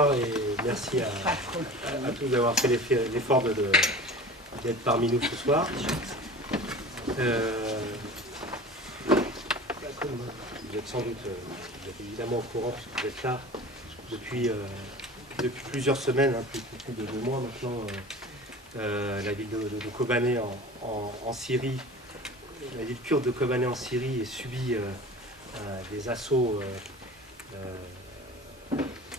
Et merci à tous d'avoir fait l'effort d'être parmi nous ce soir. Comme vous êtes sans doute, vous êtes évidemment au courant puisque vous êtes là depuis plusieurs semaines, plus de 2 mois maintenant, la ville de Kobané en Syrie, la ville kurde de Kobané en Syrie a subi des assauts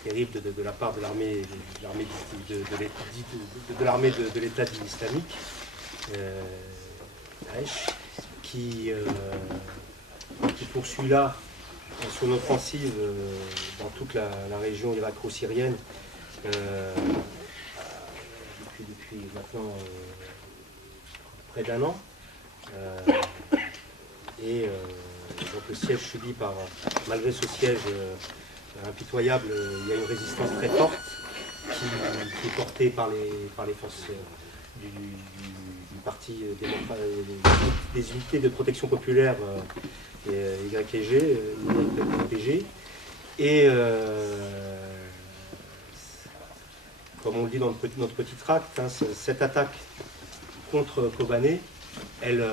terrible de la part de l'armée de l'État islamique, Daesh, qui poursuit là son offensive dans toute la région irako-syrienne depuis maintenant près d'1 an. Donc le siège subi malgré ce siège impitoyable, il y a une résistance très forte qui est portée par les forces du parti des unités de protection populaire YPG. Et comme on le dit dans notre petit tract, cette attaque contre Kobané, elle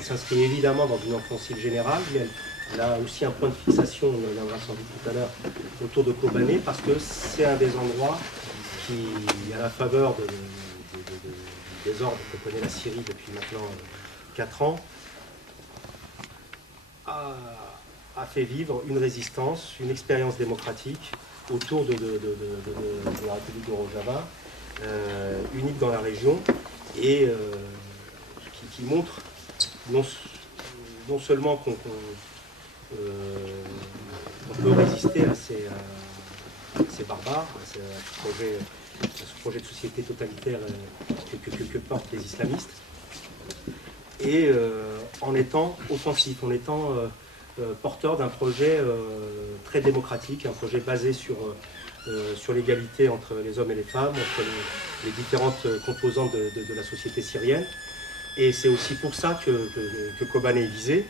s'inscrit évidemment dans une offensive générale, mais elle a aussi un point de fixation, on en reviendra sans doute tout à l'heure, autour de Kobané, parce que c'est un des endroits qui, à la faveur du désordre que connaît la Syrie depuis maintenant 4 ans, a fait vivre une résistance, une expérience démocratique autour de la République de Rojava, unique dans la région, et qui montre non seulement qu'on peut résister à ces barbares, à ce projet de société totalitaire que portent les islamistes, et en étant offensif, en étant porteur d'un projet très démocratique, un projet basé sur l'égalité entre les hommes et les femmes, entre les différentes composantes de la société syrienne. Et c'est aussi pour ça que Kobané est visé.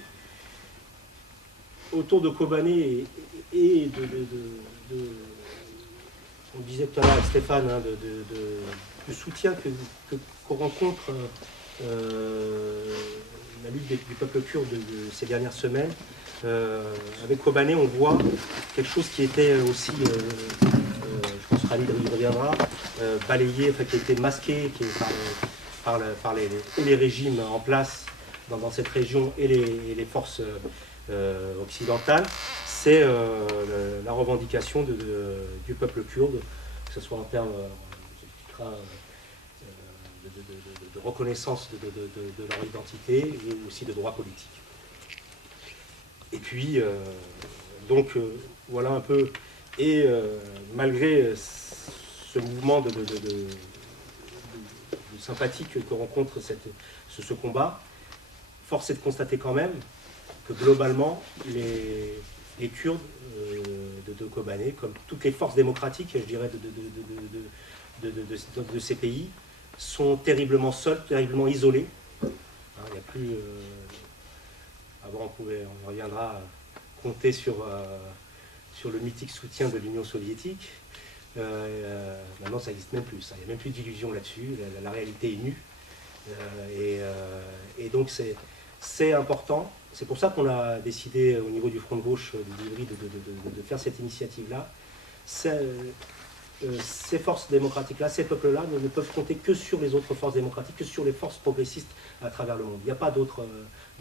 Autour de Kobané et on disait tout à l'heure avec Stéphane, du soutien qu'on rencontre la lutte du peuple kurde de ces dernières semaines. Avec Kobané, on voit quelque chose qui était aussi, je pense que Khalid y reviendra, balayé, qui a été masqué par les régimes en place dans cette région et les forces occidentale, c'est la revendication du peuple kurde, que ce soit en termes de reconnaissance de leur identité et aussi de droits politiques. Et puis, voilà un peu, et malgré ce mouvement de sympathie que rencontre ce combat, force est de constater quand même que globalement, les Kurdes de Kobané, comme toutes les forces démocratiques, je dirais, de ces pays, sont terriblement seuls, terriblement isolés. Il n'y a plus... avant, on y reviendra, compter sur le mythique soutien de l'Union soviétique. Maintenant, ça n'existe même plus. Il n'y a même plus d'illusion là-dessus. La réalité est nue. Et donc, c'est important. C'est pour ça qu'on a décidé au niveau du Front de gauche du Livry de faire cette initiative-là. Ces forces démocratiques-là, ces peuples-là ne peuvent compter que sur les autres forces démocratiques, que sur les forces progressistes à travers le monde. Il n'y a pas d'autre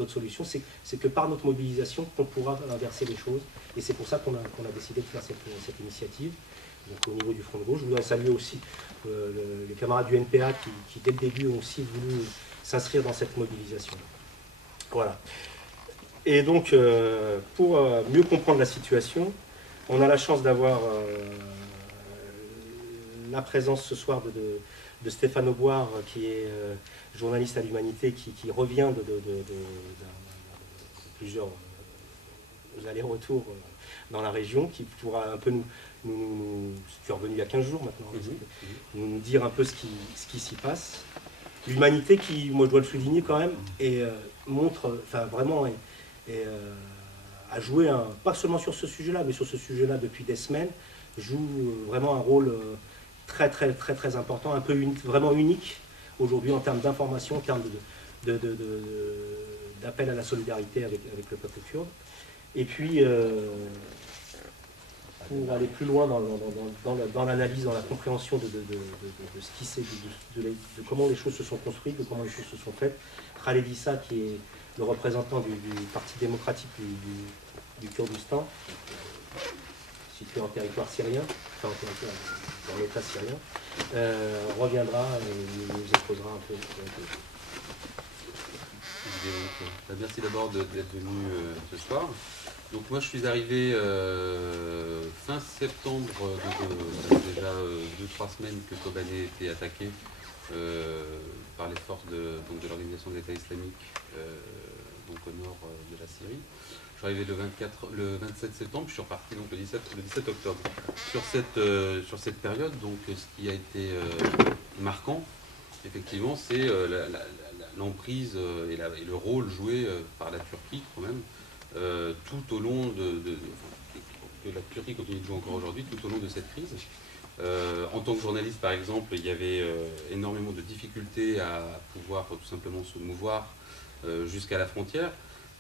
solution. C'est que par notre mobilisation qu'on pourra inverser les choses. Et c'est pour ça qu'on a décidé de faire cette initiative. Donc, au niveau du Front de gauche, je voudrais saluer aussi les camarades du NPA qui, dès le début, ont aussi voulu s'inscrire dans cette mobilisation. Voilà. Et donc, pour mieux comprendre la situation, on a la chance d'avoir la présence ce soir de Stéphane Auboire, qui est journaliste à l'Humanité, qui revient de plusieurs allers-retours dans la région, qui pourra un peu tu es revenu il y a 15 jours maintenant, nous dire un peu ce qui s'y passe. L'Humanité qui, moi je dois le souligner quand même, montre, vraiment, a joué, pas seulement sur ce sujet-là, mais sur ce sujet-là depuis des semaines, joue vraiment un rôle très important, un peu vraiment unique aujourd'hui en termes d'information, en termes d'appel à la solidarité avec le peuple kurde. Et puis, pour aller plus loin dans l'analyse, dans la compréhension de ce qui c'est, de comment les choses se sont construites, de comment les choses se sont faites, Khaled Issa, qui est le représentant du Parti démocratique du Kurdistan, situé en territoire syrien, enfin dans l'État syrien, reviendra et nous exposera un peu. Merci d'abord d'être venu ce soir. Donc moi je suis arrivé fin septembre, donc déjà 2-3 semaines que Kobané était attaqué par les forces de l'organisation de l'État islamique donc au nord de la Syrie. Je suis arrivé le 27 septembre, je suis reparti donc le 17 octobre. Sur cette période, donc ce qui a été marquant, effectivement, c'est l'emprise et le rôle joué par la Turquie quand même, tout au long que la Turquie continue de jouer encore aujourd'hui, tout au long de cette crise. En tant que journaliste, par exemple, il y avait énormément de difficultés à pouvoir tout simplement se mouvoir jusqu'à la frontière.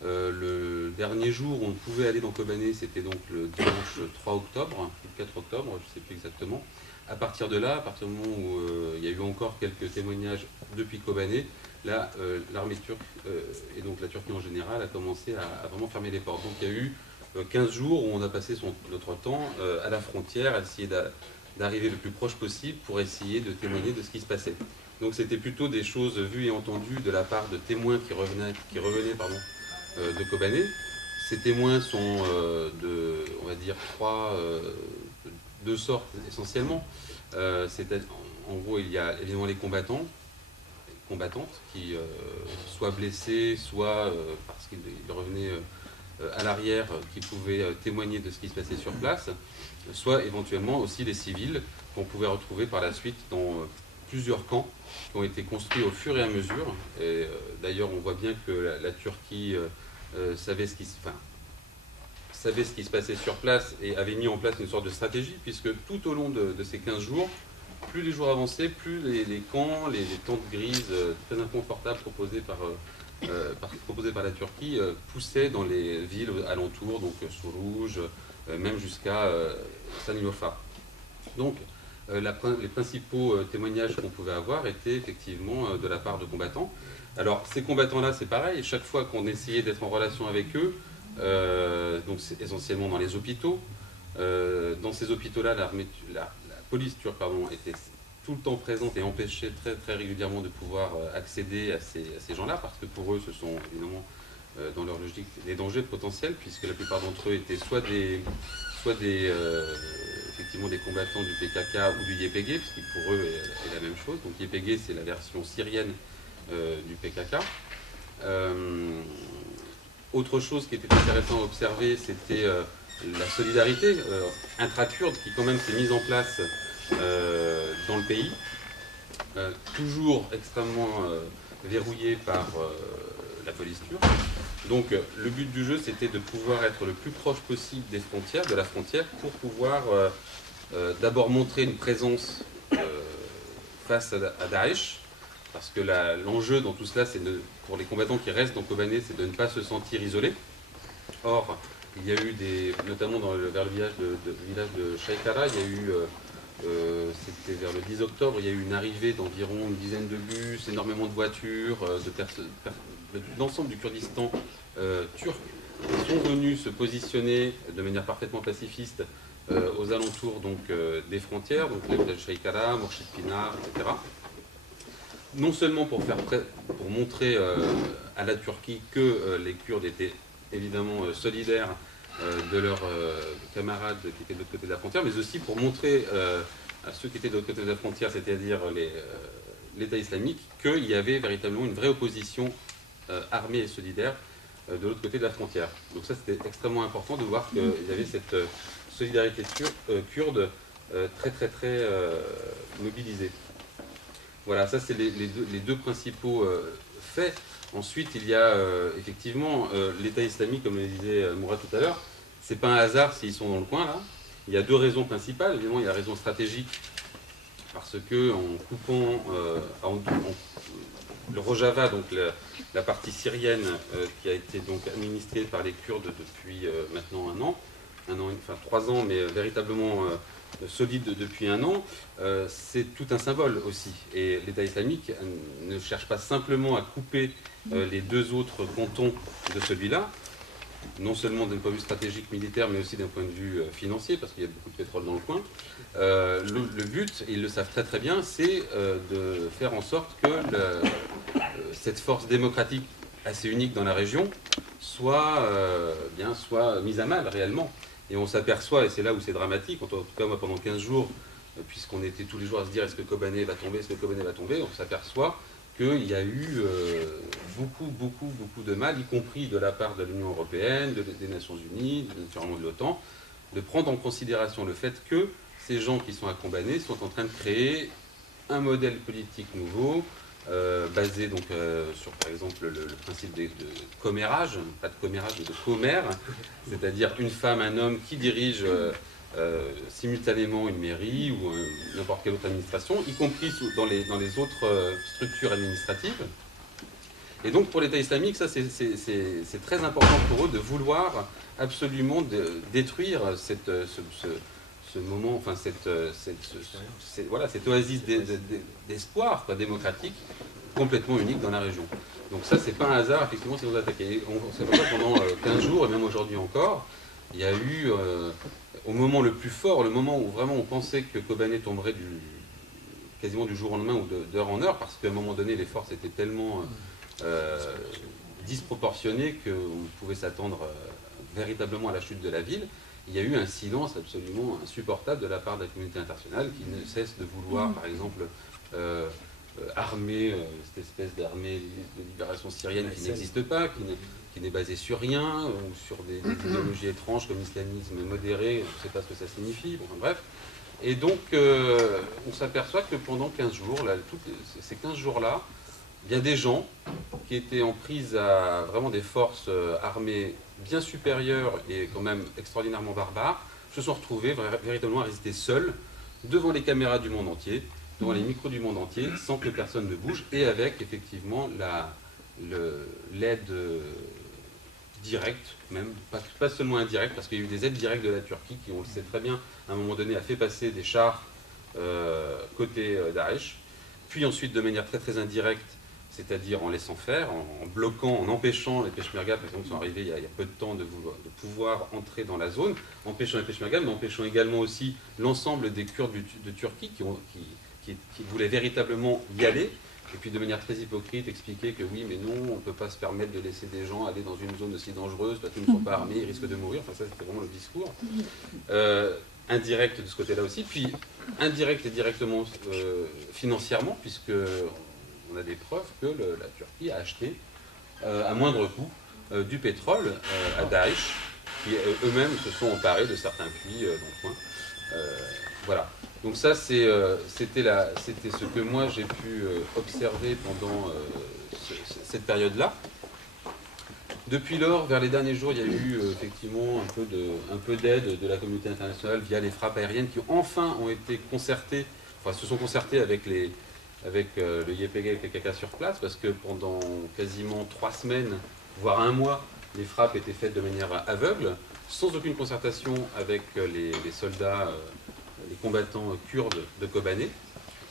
Le dernier jour où on pouvait aller dans Kobané, c'était donc le dimanche 3 octobre, le 4 octobre, je ne sais plus exactement. À partir de là, à partir du moment où il y a eu encore quelques témoignages depuis Kobané, là, l'armée turque et donc la Turquie en général a commencé à vraiment fermer les portes. Donc il y a eu 15 jours où on a passé notre temps à la frontière, à essayer d'arriver le plus proche possible pour essayer de témoigner de ce qui se passait. Donc c'était plutôt des choses vues et entendues de la part de témoins qui revenaient de Kobané. Ces témoins sont on va dire, deux sortes essentiellement. En gros, il y a évidemment les combattantes qui soit blessés, soit parce qu'ils revenaient à l'arrière, qui pouvaient témoigner de ce qui se passait sur place, soit éventuellement aussi les civils qu'on pouvait retrouver par la suite dans plusieurs camps qui ont été construits au fur et à mesure. Et d'ailleurs, on voit bien que la Turquie savait ce qui se passait sur place et avait mis en place une sorte de stratégie, puisque tout au long de ces 15 jours, plus les jours avançaient, plus les camps, les tentes grises très inconfortables proposées par la Turquie poussaient dans les villes alentours, donc Suruj, même jusqu'à Sanliurfa. Donc les principaux témoignages qu'on pouvait avoir étaient effectivement de la part de combattants. Alors ces combattants-là, c'est pareil, chaque fois qu'on essayait d'être en relation avec eux, donc c'est essentiellement dans les hôpitaux. Dans ces hôpitaux-là, la police turque était tout le temps présente et empêchait très régulièrement de pouvoir accéder à ces gens-là, parce que pour eux, ce sont évidemment, dans leur logique, des dangers potentiels, puisque la plupart d'entre eux étaient effectivement des combattants du PKK ou du YPG, puisque pour eux est la même chose. Donc YPG, c'est la version syrienne du PKK. Autre chose qui était intéressant à observer, c'était la solidarité intra-kurde qui quand même s'est mise en place dans le pays, toujours extrêmement verrouillée par la police turque. Donc le but du jeu, c'était de pouvoir être le plus proche possible de la frontière, pour pouvoir d'abord montrer une présence face à Daesh, parce que l'enjeu dans tout cela, c'est pour les combattants qui restent dans Kobané, c'est de ne pas se sentir isolés. Or, il y a eu notamment vers le village de Shaykara, il y a eu, c'était vers le 10 octobre, il y a eu une arrivée d'environ une dizaine de bus, énormément de voitures, l'ensemble du Kurdistan turc sont venus se positionner de manière parfaitement pacifiste aux alentours donc, des frontières, donc les villages de Shaykara, Mourchid Pinar, etc. Non seulement pour montrer à la Turquie que les Kurdes étaient évidemment solidaires de leurs camarades qui étaient de l'autre côté de la frontière, mais aussi pour montrer à ceux qui étaient de l'autre côté de la frontière, c'est-à-dire l'État islamique, qu'il y avait véritablement une vraie opposition armée et solidaire de l'autre côté de la frontière. Donc ça, c'était extrêmement important de voir qu'il y avait cette solidarité kurde très mobilisée. Voilà, ça c'est les deux principaux faits. Ensuite, il y a effectivement l'État islamique, comme le disait Mourad tout à l'heure. C'est pas un hasard s'ils sont dans le coin là. Il y a deux raisons principales. Évidemment, il y a la raison stratégique, parce que en coupant le Rojava, donc la partie syrienne qui a été donc administrée par les Kurdes depuis maintenant enfin 3 ans, mais véritablement solide depuis 1 an, c'est tout un symbole aussi. Et l'État islamique ne cherche pas simplement à couper les 2 autres cantons de celui-là, non seulement d'un point de vue stratégique militaire, mais aussi d'un point de vue financier, parce qu'il y a beaucoup de pétrole dans le coin. Le but, et ils le savent très très bien, c'est de faire en sorte que cette force démocratique assez unique dans la région soit mise à mal réellement. Et on s'aperçoit, et c'est là où c'est dramatique, en tout cas moi pendant 15 jours, puisqu'on était tous les jours à se dire est-ce que Kobané va tomber, est-ce que Kobané va tomber, on s'aperçoit qu'il y a eu beaucoup de mal, y compris de la part de l'Union européenne, des Nations Unies, naturellement de l'OTAN, de prendre en considération le fait que ces gens qui sont à Kobané sont en train de créer un modèle politique nouveau, basé donc sur par exemple le principe de commérage, pas de commérage mais de commère, c'est-à-dire une femme, un homme qui dirige simultanément une mairie ou n'importe quelle autre administration, y compris dans les autres structures administratives. Et donc pour l'État islamique, ça c'est très important pour eux de vouloir absolument détruire ce moment, enfin cette oasis d'espoir démocratique complètement unique dans la région. Donc ça, c'est pas un hasard, effectivement, c'est nous attaquer. C'est pour ça que pendant 15 jours, et même aujourd'hui encore, il y a eu, au moment le plus fort, le moment où vraiment on pensait que Kobané tomberait quasiment du jour au lendemain ou d'heure en heure, parce qu'à un moment donné, les forces étaient tellement disproportionnées qu'on pouvait s'attendre véritablement à la chute de la ville. Il y a eu un silence absolument insupportable de la part de la communauté internationale qui ne cesse de vouloir, par exemple, armer cette espèce d'armée de libération syrienne qui n'existe pas, qui n'est basée sur rien, ou sur des idéologies étranges comme l'islamisme modéré, on ne sait pas ce que ça signifie, bon, bref. Et donc, on s'aperçoit que pendant 15 jours, ces 15 jours-là, il y a des gens qui étaient en prise à vraiment des forces armées bien supérieures et quand même extraordinairement barbares, se sont retrouvés véritablement à résister seuls devant les caméras du monde entier, devant les micros du monde entier, sans que personne ne bouge, et avec effectivement l'aide directe, même pas seulement indirecte, parce qu'il y a eu des aides directes de la Turquie qui, on le sait très bien, à un moment donné, a fait passer des chars côté Daesh, puis ensuite de manière très très indirecte, c'est-à-dire en laissant faire, en bloquant, en empêchant les Peshmerga, par exemple, qui sont arrivés il y a peu de temps, de pouvoir entrer dans la zone, empêchant les Peshmerga, mais empêchant également aussi l'ensemble des Kurdes de Turquie qui voulaient véritablement y aller, et puis de manière très hypocrite expliquer que oui, mais non, on ne peut pas se permettre de laisser des gens aller dans une zone aussi dangereuse, parce qu'ils ne sont pas armés, ils risquent de mourir, enfin ça c'était vraiment le discours. Indirect de ce côté-là aussi, puis indirect et directement financièrement, puisque on a des preuves que la Turquie a acheté à moindre coût du pétrole à Daesh, qui eux-mêmes se sont emparés de certains puits dans le coin. Voilà. Donc ça, c'était ce que moi j'ai pu observer pendant cette période-là. Depuis lors, vers les derniers jours, il y a eu effectivement un peu d'aide de la communauté internationale via les frappes aériennes qui enfin ont été concertées, enfin se sont concertées avec le YPG et le PKK sur place, parce que pendant quasiment 3 semaines, voire 1 mois, les frappes étaient faites de manière aveugle, sans aucune concertation avec les soldats, les combattants kurdes de Kobané.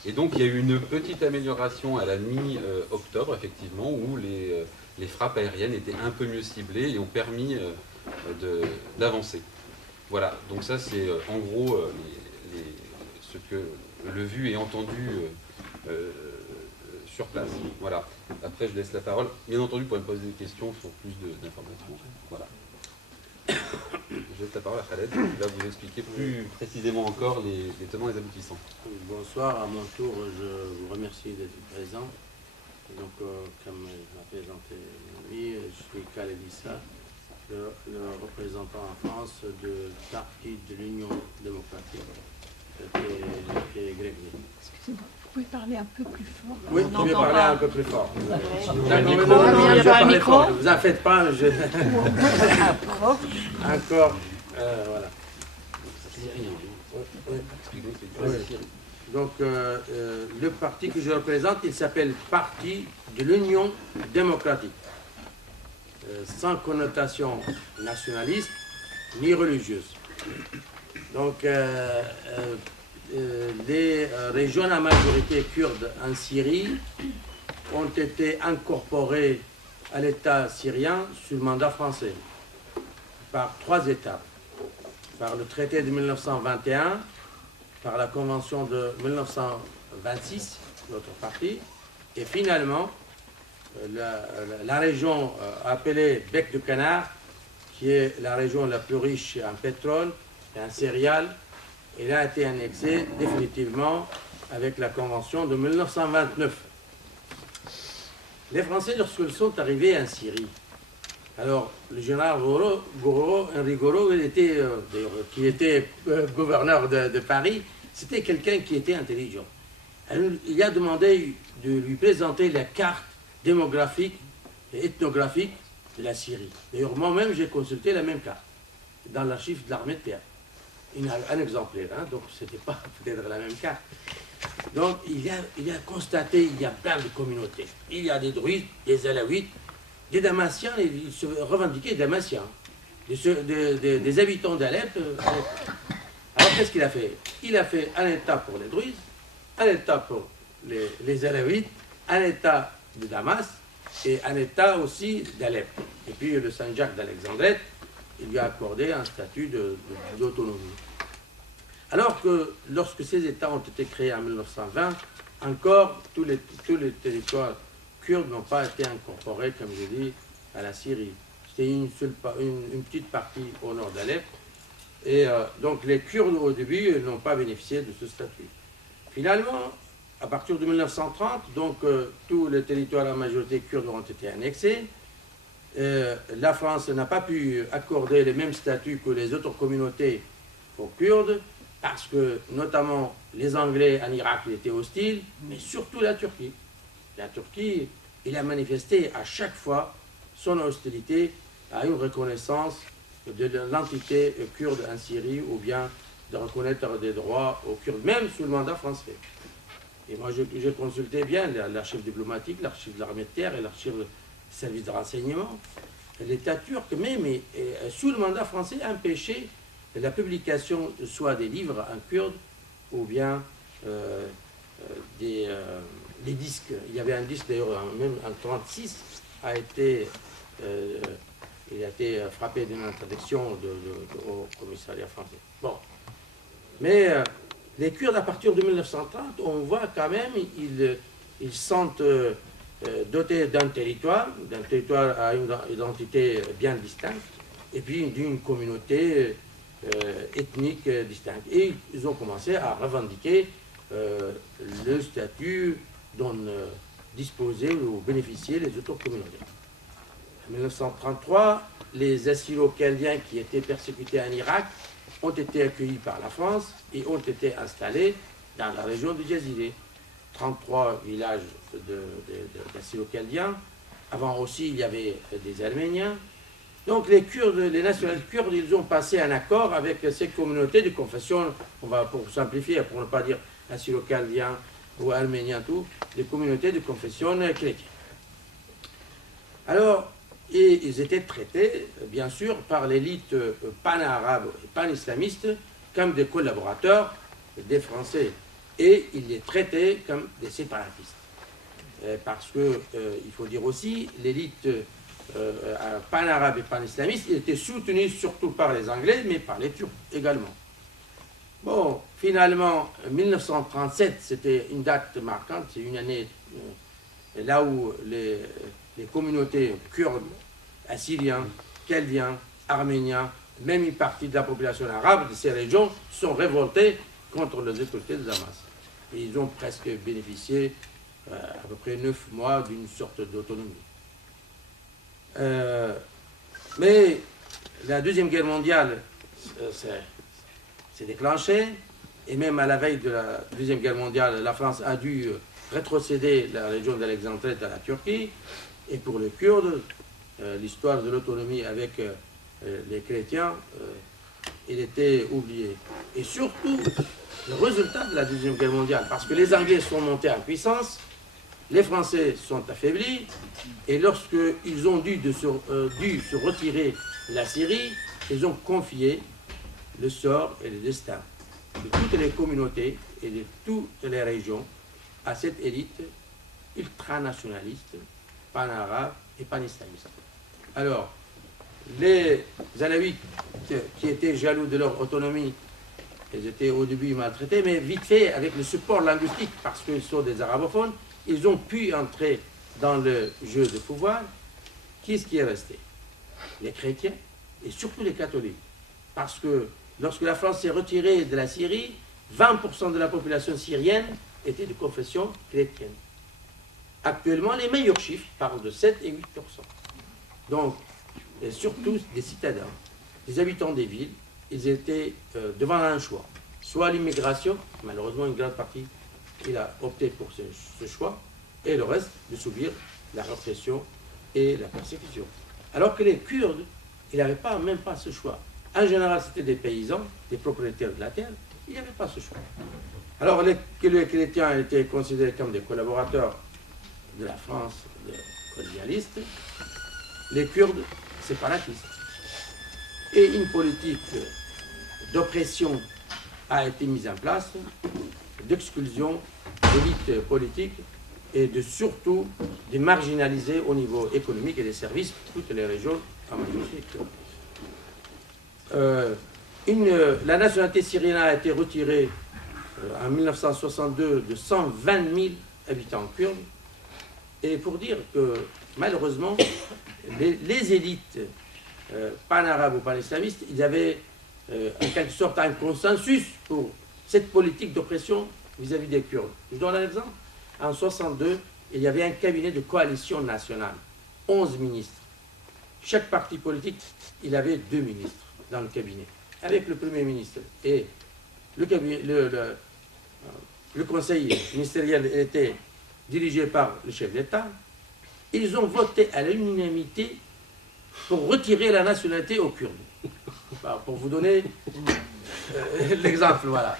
Et donc il y a eu une petite amélioration à la mi-octobre, effectivement, où les frappes aériennes étaient un peu mieux ciblées et ont permis d'avancer. Voilà, donc ça c'est en gros ce que le vu et entendu sur place. Voilà. Après je laisse la parole. Bien entendu, vous pourrez me poser des questions sur plus d'informations. Voilà. Je laisse la parole à Khaled, qui va vous expliquer plus précisément encore les tenants et les aboutissants. Bonsoir, à mon tour, je vous remercie d'être présent. Donc, comme m'a présenté lui, je suis Khaled Issa, le représentant en France du parti de l'Union démocratique, qui est grec. Excusez-moi, vous pouvez parler un peu plus fort? Oui, vous pouvez parler un peu plus fort. Un micro. Ne vous en faites pas, encore, voilà. C'est rien. Oui. Donc, le parti que je représente, il s'appelle Parti de l'Union démocratique, sans connotation nationaliste ni religieuse. Donc, les régions à majorité kurde en Syrie ont été incorporées à l'État syrien sur le mandat français, par 3 étapes. Par le traité de 1921, par la convention de 1926, notre parti, et finalement, la région appelée Bec de Canard, qui est la région la plus riche en pétrole et en céréales, elle a été annexée définitivement avec la convention de 1929. Les Français, lorsqu'ils sont arrivés en Syrie, alors le général Henri Gouraud, qui était gouverneur de Paris, c'était quelqu'un qui était intelligent. Il a demandé de lui présenter la carte démographique et ethnographique de la Syrie. D'ailleurs, moi-même, j'ai consulté la même carte dans l'archive de l'armée de terre. Il y a un exemplaire, hein, donc ce n'était pas peut-être la même carte. Donc, il a constaté qu'il y a plein de communautés. Il y a des druides, des alaouites, des Damasiens, ils se revendiquaient Damasiens, des habitants d'Alep. Alors, qu'est-ce qu'il a fait? Il a fait un État pour les druides, un État pour les alaouites, un État de Damas et un État aussi d'Alep. Et puis, le Saint-Jacques d'Alexandrette, il lui a accordé un statut d'autonomie. Alors que lorsque ces États ont été créés en 1920, encore tous les territoires kurdes n'ont pas été incorporés, comme je dis, à la Syrie. C'était une petite partie au nord d'Alep. Et donc les Kurdes au début n'ont pas bénéficié de ce statut. Finalement, à partir de 1930, donc tous les territoires à la majorité kurde ont été annexés. La France n'a pas pu accorder les mêmes statuts que les autres communautés aux Kurdes, parce que notamment les Anglais en Irak étaient hostiles, mais surtout la Turquie. La Turquie, il a manifesté à chaque fois son hostilité à une reconnaissance de l'entité kurde en Syrie, ou bien de reconnaître des droits aux Kurdes, même sous le mandat français. Et moi, j'ai consulté bien l'archive diplomatique, l'archive de l'armée de terre et l'archive du service de renseignement. L'État turc, même sous le mandat français, a empêché la publication soit des livres en kurde ou bien des disques. Il y avait un disque d'ailleurs, même en 1936, il a été frappé d'une interdiction au commissariat français. Bon. Mais les Kurdes, à partir de 1930, on voit quand même, ils sentent dotés d'un territoire à une identité bien distincte, et puis d'une communauté ethnique distincte. Et ils ont commencé à revendiquer le statut dont disposaient ou bénéficiaient les autres communautés. En 1933, les Assyro-Chaldiens qui étaient persécutés en Irak ont été accueillis par la France et ont été installés dans la région de Jaziré. 33 villages d'Assyro-Chaldiens. Avant aussi, il y avait des Arméniens. Donc les Kurdes, les nationalistes kurdes, ils ont passé un accord avec ces communautés de confession, on va pour simplifier, pour ne pas dire assyro-chaldien ou arménien, tout, des communautés de confession chrétienne. Alors, et ils étaient traités, bien sûr, par l'élite pan-arabe et pan-islamiste comme des collaborateurs des Français. Et ils les traitaient comme des séparatistes. Parce que, il faut dire aussi, l'élite pan-arabe et pan-islamiste, il était soutenu surtout par les Anglais, mais par les Turcs également. Bon, finalement, 1937, c'était une date marquante, c'est une année là où les communautés kurdes, assyriens, chaldiens, arméniens, même une partie de la population arabe de ces régions sont révoltées contre les autorités de Damas. Et ils ont presque bénéficié à peu près 9 mois d'une sorte d'autonomie. Mais la Deuxième Guerre mondiale s'est déclenchée, et même à la veille de la Deuxième Guerre mondiale, la France a dû rétrocéder la région d'Alexandrie à la Turquie, et pour les Kurdes, l'histoire de l'autonomie avec les chrétiens, il était oublié. Et surtout, le résultat de la Deuxième Guerre mondiale, parce que les Anglais sont montés en puissance, les Français sont affaiblis, et lorsqu'ils ont dû se retirer de la Syrie, ils ont confié le sort et le destin de toutes les communautés et de toutes les régions à cette élite ultranationaliste, pan-arabe et pan-islamiste. Alors, les Alaouites qui étaient jaloux de leur autonomie, ils étaient au début maltraités, mais vite fait, avec le support linguistique, parce qu'ils sont des arabophones, ils ont pu entrer dans le jeu de pouvoir. Qui est-ce qui est resté? Les chrétiens et surtout les catholiques. Parce que lorsque la France s'est retirée de la Syrie, 20% de la population syrienne était de confession chrétienne. Actuellement, les meilleurs chiffres parlent de 7 et 8%. Donc, et surtout des citadins, des habitants des villes, ils étaient devant un choix. Soit l'immigration, malheureusement une grande partie, il a opté pour ce choix, et le reste de subir la répression et la persécution. Alors que les Kurdes, ils n'avaient même pas ce choix. En général, c'était des paysans, des propriétaires de la terre, il n'y avait pas ce choix. Alors que les chrétiens étaient considérés comme des collaborateurs de la France colonialiste, les Kurdes séparatistes. Et une politique d'oppression a été mise en place, d'exclusion d'élites politiques et surtout de marginaliser au niveau économique et des services toutes les régions en majorité. La nationalité syrienne a été retirée en 1962 de 120 000 habitants kurdes. Et pour dire que malheureusement, les élites pan-arabes ou pan-islamistes, ils avaient en quelque sorte un consensus pour cette politique d'oppression vis-à-vis des Kurdes. Je donne un exemple. En 1962, il y avait un cabinet de coalition nationale, 11 ministres. Chaque parti politique, il avait 2 ministres dans le cabinet, avec le Premier ministre. Et le conseil ministériel était dirigé par le chef d'État. Ils ont voté à l'unanimité pour retirer la nationalité aux Kurdes. Pour vous donner l'exemple, voilà.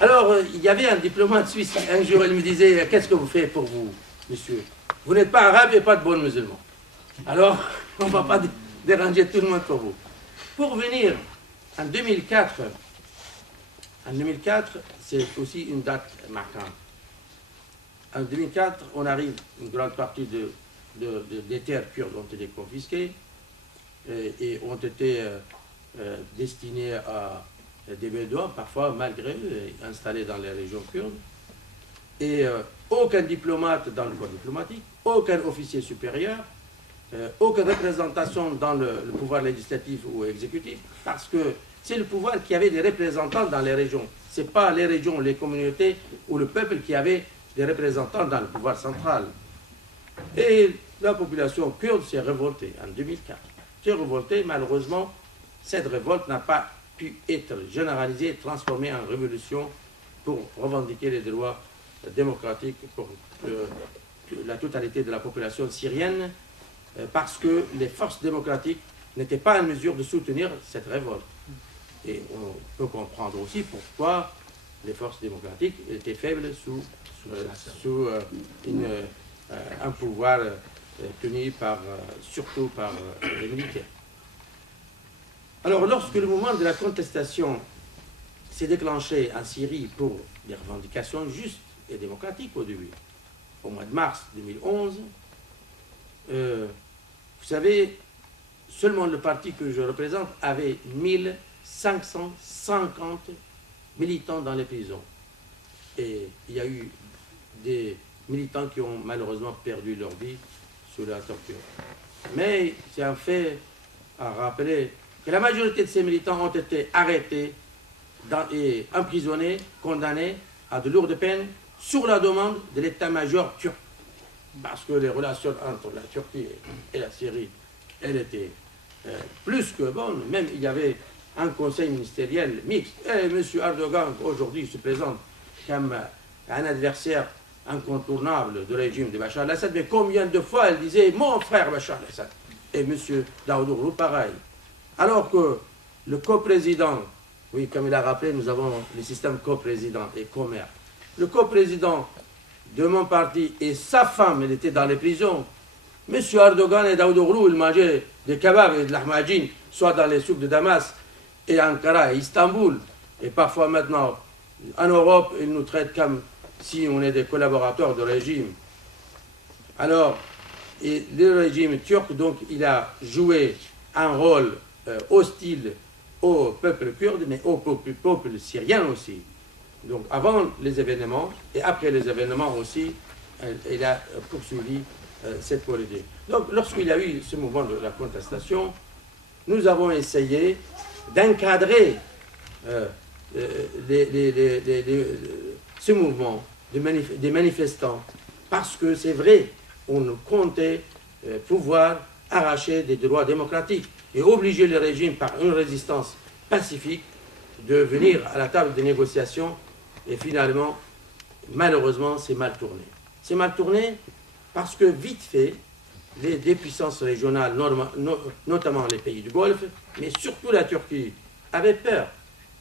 Alors, il y avait un diplomate suisse, un jour, il me disait, qu'est-ce que vous faites pour vous, monsieur? Vous n'êtes pas arabe et pas de bon musulman. Alors, on ne va pas déranger tout le monde pour vous. Pour venir, en 2004, c'est aussi une date marquante. En 2004, on arrive, une grande partie des terres kurdes ont été confisquées et ont été destinées à des Bédouins, parfois malgré eux, installés dans les régions kurdes. Et aucun diplomate dans le corps diplomatique, aucun officier supérieur, aucune représentation dans le pouvoir législatif ou exécutif, parce que c'est le pouvoir qui avait des représentants dans les régions. Ce n'est pas les régions, les communautés ou le peuple qui avait des représentants dans le pouvoir central. Et la population kurde s'est révoltée en 2004. S'est révoltée, malheureusement, cette révolte n'a pas pu être généralisée et transformée en révolution pour revendiquer les droits démocratiques pour la totalité de la population syrienne, parce que les forces démocratiques n'étaient pas en mesure de soutenir cette révolte. Et on peut comprendre aussi pourquoi les forces démocratiques étaient faibles sous un pouvoir tenu surtout par les militaires. Alors, lorsque le mouvement de la contestation s'est déclenché en Syrie pour des revendications justes et démocratiques au début, au mois de mars 2011, vous savez, seulement le parti que je représente avait 1550 militants dans les prisons. Et il y a eu des militants qui ont malheureusement perdu leur vie sous la torture. Mais c'est un fait à rappeler que la majorité de ces militants ont été arrêtés et emprisonnés, condamnés à de lourdes peines sur la demande de l'état-major turc. Parce que les relations entre la Turquie et la Syrie, elles étaient plus que bonnes. Même il y avait un conseil ministériel mixte. Et M. Erdogan, aujourd'hui, se présente comme un adversaire incontournable du régime de Bachar al-Assad. Mais combien de fois elle disait « mon frère Bachar al-Assad » et M. Daoudourou, pareil. Alors que le coprésident Oui, comme il a rappelé, nous avons le système coprésident et co-maire. Le coprésident de mon parti et sa femme, elle était dans les prisons. M. Erdogan et Daoud Oğlu, ils mangeaient des kebabs et de l'ahmadjine, soit dans les souks de Damas et Ankara et Istanbul. Et parfois maintenant, en Europe, ils nous traitent comme si on est des collaborateurs du régime. Alors, et le régime turc, donc, il a joué un rôle hostile au peuple kurde, mais au peuple syrien aussi. Donc, avant les événements et après les événements aussi, il a poursuivi cette politique. Donc, lorsqu'il y a eu ce mouvement de la contestation, nous avons essayé d'encadrer ce mouvement des manifestants, parce que c'est vrai, on comptait pouvoir arracher des droits démocratiques et obliger le régime par une résistance pacifique de venir à la table des négociations. Et finalement, malheureusement, c'est mal tourné. C'est mal tourné parce que vite fait, des puissances régionales, notamment les pays du Golfe, mais surtout la Turquie, avaient peur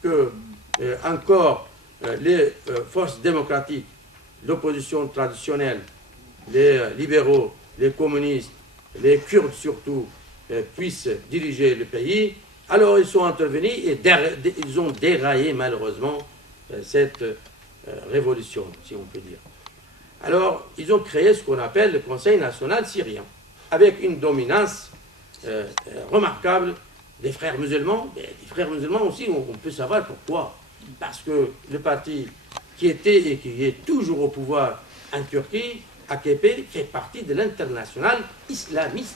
que encore les forces démocratiques, l'opposition traditionnelle, les libéraux, les communistes, les Kurdes surtout, puissent diriger le pays. Alors ils sont intervenus et ils ont déraillé malheureusement cette révolution, si on peut dire. Alors ils ont créé ce qu'on appelle le Conseil national syrien, avec une dominance remarquable des frères musulmans. Mais des frères musulmans aussi, on peut savoir pourquoi. Parce que le parti qui était et qui est toujours au pouvoir en Turquie, AKP, fait partie de l'international islamiste.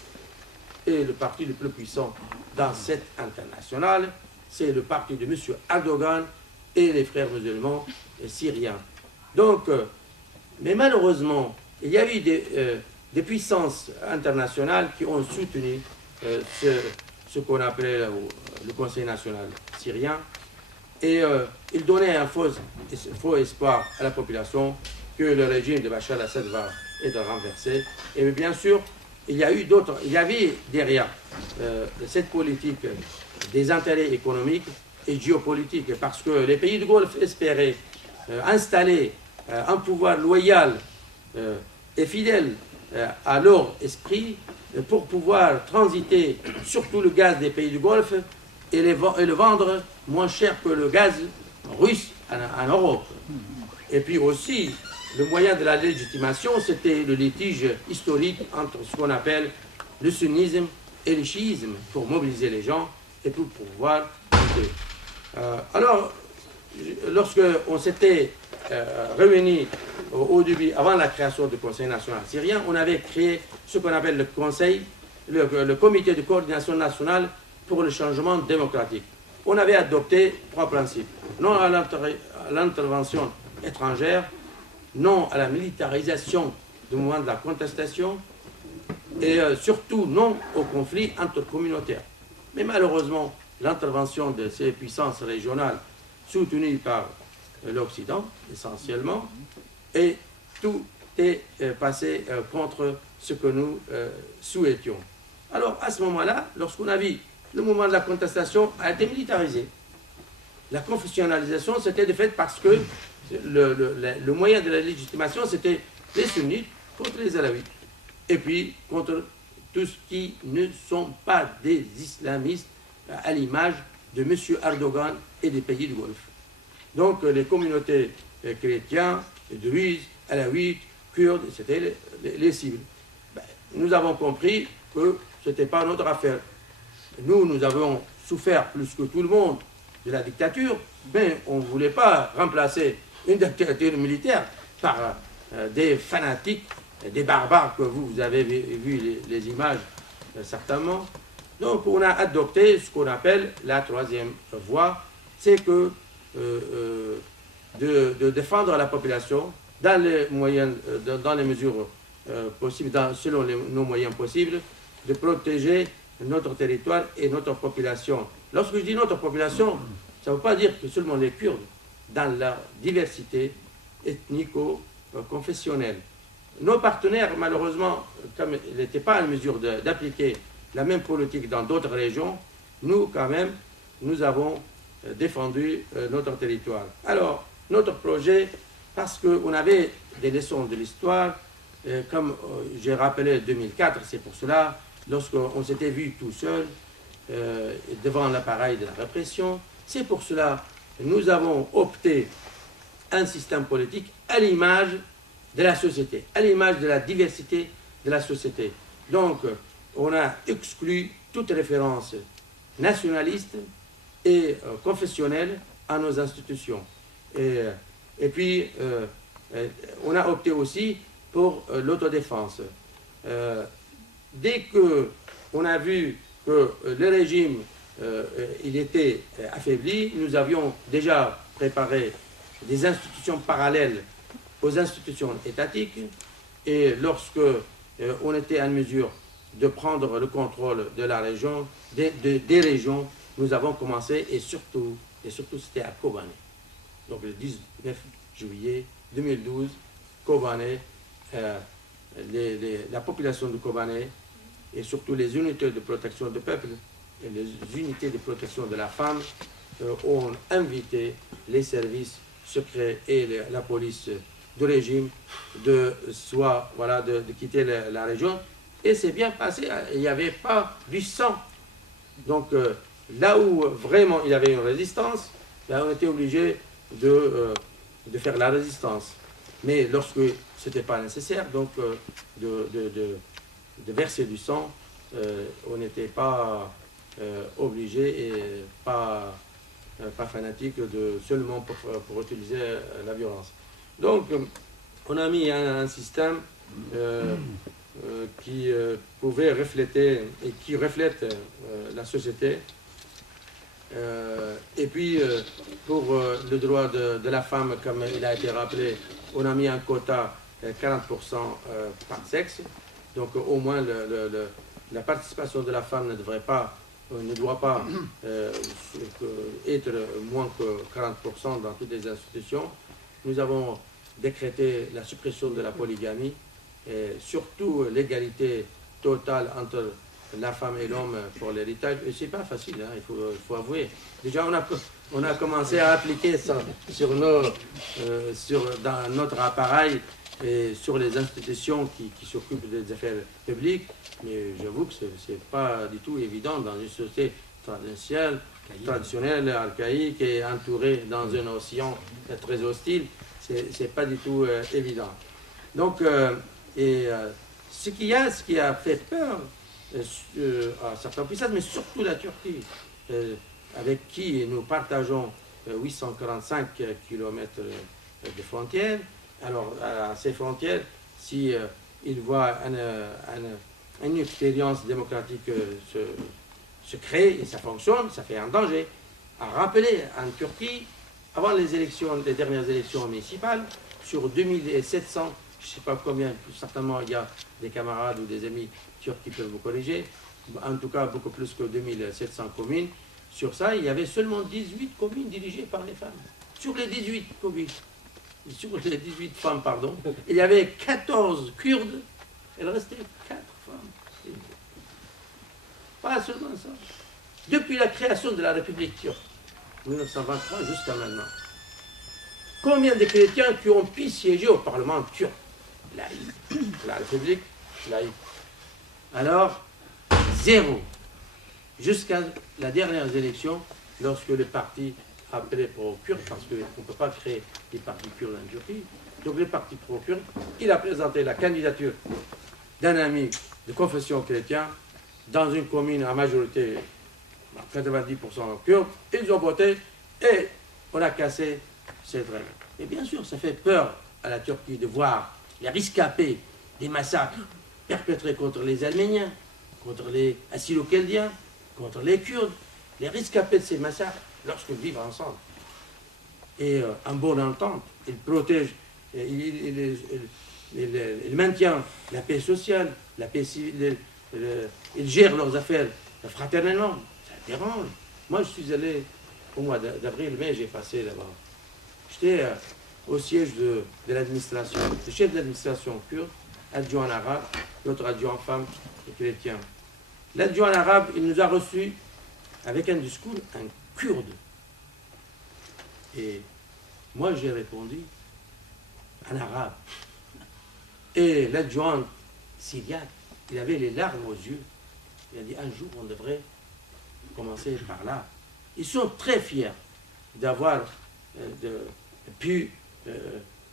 Et le parti le plus puissant dans cette internationale, c'est le parti de M. Erdogan et les frères musulmans syriens. Donc, mais malheureusement, il y a eu des puissances internationales qui ont soutenu ce qu'on appelait le Conseil national syrien. Et ils donnaient un faux espoir à la population que le régime de Bachar al-Assad va être renversé. Et bien sûr, il y avait derrière cette politique des intérêts économiques et géopolitiques, parce que les pays du Golfe espéraient installer un pouvoir loyal et fidèle à leur esprit pour pouvoir transiter surtout le gaz des pays du Golfe et le vendre moins cher que le gaz russe en Europe. Et puis aussi, le moyen de la légitimation, c'était le litige historique entre ce qu'on appelle le sunnisme et le chiisme, pour mobiliser les gens et pour pouvoir lutter. Alors, lorsque on s'était réunis au début, avant la création du Conseil national syrien, on avait créé ce qu'on appelle le comité de coordination nationale pour le changement démocratique. On avait adopté 3 principes. Non à l'intervention étrangère, non à la militarisation du mouvement de la contestation et surtout non au conflit intercommunautaire. Mais malheureusement, l'intervention de ces puissances régionales soutenues par l'Occident essentiellement, et tout est passé contre ce que nous souhaitions. Alors à ce moment-là, lorsqu'on a vu le mouvement de la contestation a été militarisé, la confessionnalisation c'était de fait parce que le moyen de la légitimation c'était les sunnites contre les alawites, et puis contre tous qui ne sont pas des islamistes à l'image de M. Erdogan et des pays du Golfe. Donc les communautés chrétiennes, druzes, alaouites, kurdes, c'était les cibles. Nous avons compris que ce n'était pas notre affaire. Nous avons souffert plus que tout le monde de la dictature, mais on ne voulait pas remplacer une dictature militaire par des fanatiques, des barbares que vous avez vu les images certainement. Donc on a adopté ce qu'on appelle la 3e voie, c'est que de défendre la population dans les moyens, dans les mesures possibles, selon nos moyens possibles, de protéger notre territoire et notre population. Lorsque je dis notre population, ça ne veut pas dire que seulement les Kurdes, dans leur diversité ethnico-confessionnelle. Nos partenaires, malheureusement, comme ils n'étaient pas en mesure d'appliquer la même politique dans d'autres régions, nous, quand même, nous avons défendu notre territoire. Alors, notre projet, parce qu'on avait des leçons de l'histoire, comme j'ai rappelé 2004, c'est pour cela, lorsqu'on s'était vu tout seul devant l'appareil de la répression, c'est pour cela que nous avons opté un système politique à l'image de la société, à l'image de la diversité de la société. Donc, on a exclu toute référence nationaliste et confessionnelle à nos institutions. Et puis, on a opté aussi pour l'autodéfense. Dès qu'on a vu que le régime il était affaibli, nous avions déjà préparé des institutions parallèles aux institutions étatiques, et lorsque on était en mesure de prendre le contrôle de la région, des régions, nous avons commencé, et surtout c'était à Kobané. Donc le 19 juillet 2012, Kobané, la population de Kobané, et surtout les unités de protection du peuple et les unités de protection de la femme ont invité les services secrets et la police du régime de quitter la région. Et c'est bien passé, il n'y avait pas du sang. Donc là où vraiment il y avait une résistance, ben, on était obligé de faire la résistance. Mais lorsque ce n'était pas nécessaire, donc de verser du sang, on n'était pas obligé et pas fanatique seulement pour utiliser la violence. Donc on a mis un système qui pouvait refléter et qui reflète la société. Et puis pour le droit de la femme, comme il a été rappelé, on a mis un quota 40% par sexe. Donc au moins la participation de la femme ne doit pas être moins que 40% dans toutes les institutions. Nous avons décrété la suppression de la polygamie et surtout l'égalité totale entre la femme et l'homme pour l'héritage. Et c'est pas facile, hein, il faut avouer. Déjà, on a commencé à appliquer ça dans notre appareil et sur les institutions qui s'occupent des affaires publiques. Mais j'avoue que c'est pas du tout évident dans une société traditionnelle, archaïque et entourée dans un océan très hostile. C'est pas du tout évident. Donc, ce qui a fait peur à certaines puissances, mais surtout la Turquie, avec qui nous partageons 845 km de frontières. Alors, à ces frontières, si ils voient une expérience démocratique se créer et ça fonctionne, ça fait un danger. À rappeler, en Turquie, avant les dernières élections municipales, sur 2700, je ne sais pas combien, certainement il y a des camarades ou des amis turcs qui peuvent vous corriger, en tout cas beaucoup plus que 2700 communes. Sur ça, il y avait seulement 18 communes dirigées par les femmes. Sur les 18 communes, sur les 18 femmes, pardon, il y avait 14 Kurdes, il restait 4 femmes. Pas seulement ça. Depuis la création de la République turque, 1923 jusqu'à maintenant, combien de chrétiens qui ont pu siéger au Parlement turc, laïque, la République laïque? Alors, zéro. Jusqu'à la dernière élection, lorsque le parti appelé pro-kurde, parce qu'on ne peut pas créer des partis kurdes en Turquie, donc le parti pro-kurde, il a présenté la candidature d'un ami de confession chrétienne dans une commune à majorité 90% kurde. Ils ont voté et on a cassé cette règle. Et bien sûr, ça fait peur à la Turquie de voir les rescapés des massacres perpétrés contre les Arméniens, contre les Assyro-Chaldéens, contre les Kurdes, les rescapés de ces massacres lorsqu'ils vivent ensemble. Et en bonne entente, ils protègent, ils maintiennent la paix sociale, la paix civile, ils gèrent leurs affaires fraternellement. Ça dérange. Moi, je suis allé au mois d'avril, mai, j'ai passé là-bas. J'étais au siège de l'administration, le chef de l'administration kurde, adjoint arabe, l'autre adjoint femme et chrétien. L'adjoint arabe, il nous a reçus avec un discours, un kurde. Et moi, j'ai répondu en arabe. Et l'adjoint syriaque, il avait les larmes aux yeux. Il a dit, un jour, on devrait commencer par là. Ils sont très fiers d'avoir pu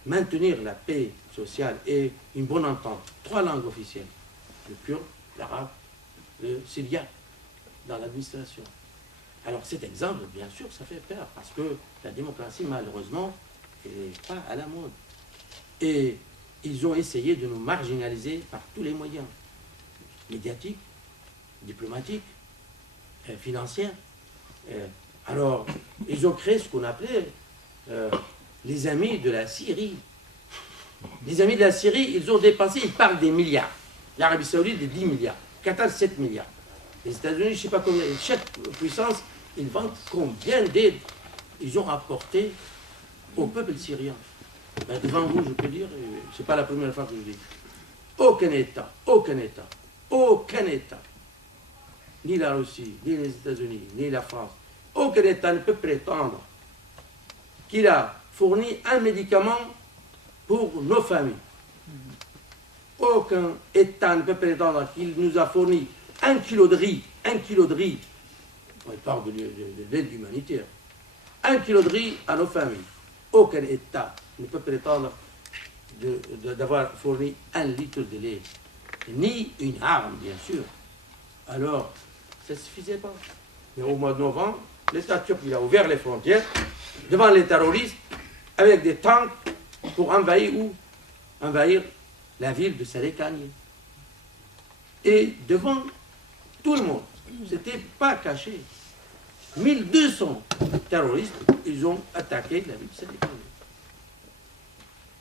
maintenir la paix sociale et une bonne entente. 3 langues officielles, le kurde, l'arabe, le syriaque, dans l'administration. Alors cet exemple, bien sûr, ça fait peur, parce que la démocratie, malheureusement, elle n'est pas à la mode. Et ils ont essayé de nous marginaliser par tous les moyens, médiatiques, diplomatiques, financiers. Alors, ils ont créé ce qu'on appelait les amis de la Syrie. Les amis de la Syrie, ils ont dépensé, ils parlent des milliards. L'Arabie Saoudite, des 10 milliards. Qatar, 7 milliards. Les États-Unis, je ne sais pas combien. Chaque puissance, ils vendent combien d'aide ils ont apporté au peuple syrien. Ben, devant vous, je peux dire, ce n'est pas la première fois que je dis, aucun État, ni la Russie, ni les États-Unis, ni la France, aucun État ne peut prétendre qu'il a fourni un médicament pour nos familles. Aucun État ne peut prétendre qu'il nous a fourni 1 kilo de riz, on parle de l'aide humanitaire, 1 kilo de riz à nos familles. Aucun État ne peut prétendre d'avoir fourni 1 litre de lait, ni une arme, bien sûr. Alors, ça ne suffisait pas. Mais au mois de novembre, l'État turc il a ouvert les frontières devant les terroristes avec des tanks pour envahir la ville de Salekani. Et devant tout le monde, c'était pas caché. 1200 terroristes, ils ont attaqué la ville de Salekani.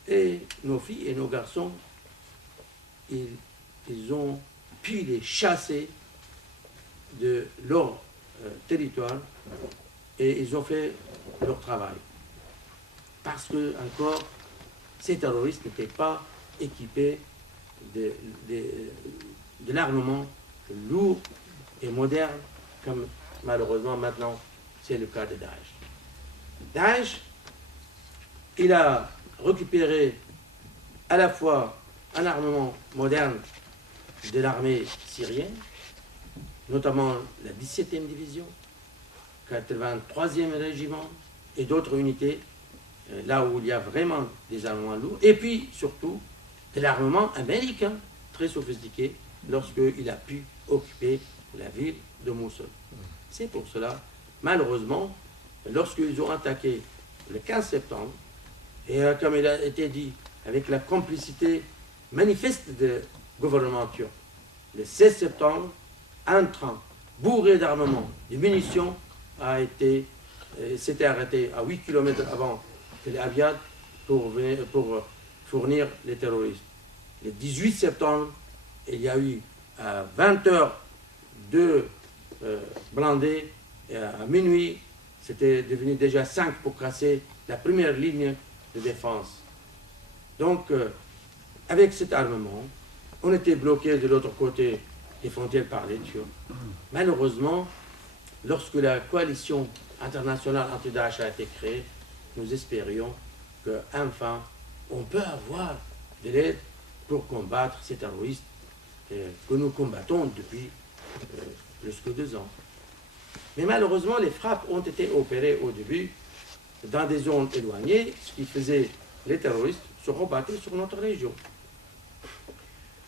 Et nos filles et nos garçons, ils ont pu les chasser de leur territoire et ils ont fait leur travail. Parce que, encore, ces terroristes n'étaient pas équipés de l'armement lourd et moderne, comme malheureusement maintenant c'est le cas de Daesh. Daesh, il a récupéré à la fois un armement moderne de l'armée syrienne, notamment la 17e division, 83e régiment et d'autres unités, là où il y a vraiment des armements lourds, et puis surtout de l'armement américain, très sophistiqué, lorsqu'il a pu occuper la ville de Mossoul. C'est pour cela, malheureusement, lorsqu'ils ont attaqué le 15 septembre, et comme il a été dit, avec la complicité manifeste du gouvernement turc, le 16 septembre, un train bourré d'armement, de munitions, s'était arrêté à 8 km avant Tel Aviv pour fournir les terroristes. Le 18 septembre, il y a eu à 20h 2 blindés, et à minuit, c'était devenu déjà 5 pour casser la première ligne de défense. Donc, avec cet armement, on était bloqué de l'autre côté des frontières par les Turcs. Malheureusement, lorsque la coalition internationale anti-Daesh a été créée, nous espérions qu'enfin, on peut avoir de l'aide pour combattre ces terroristes que nous combattons depuis plus que 2 ans. Mais malheureusement, les frappes ont été opérées au début dans des zones éloignées, ce qui faisait les terroristes se rebattre sur notre région.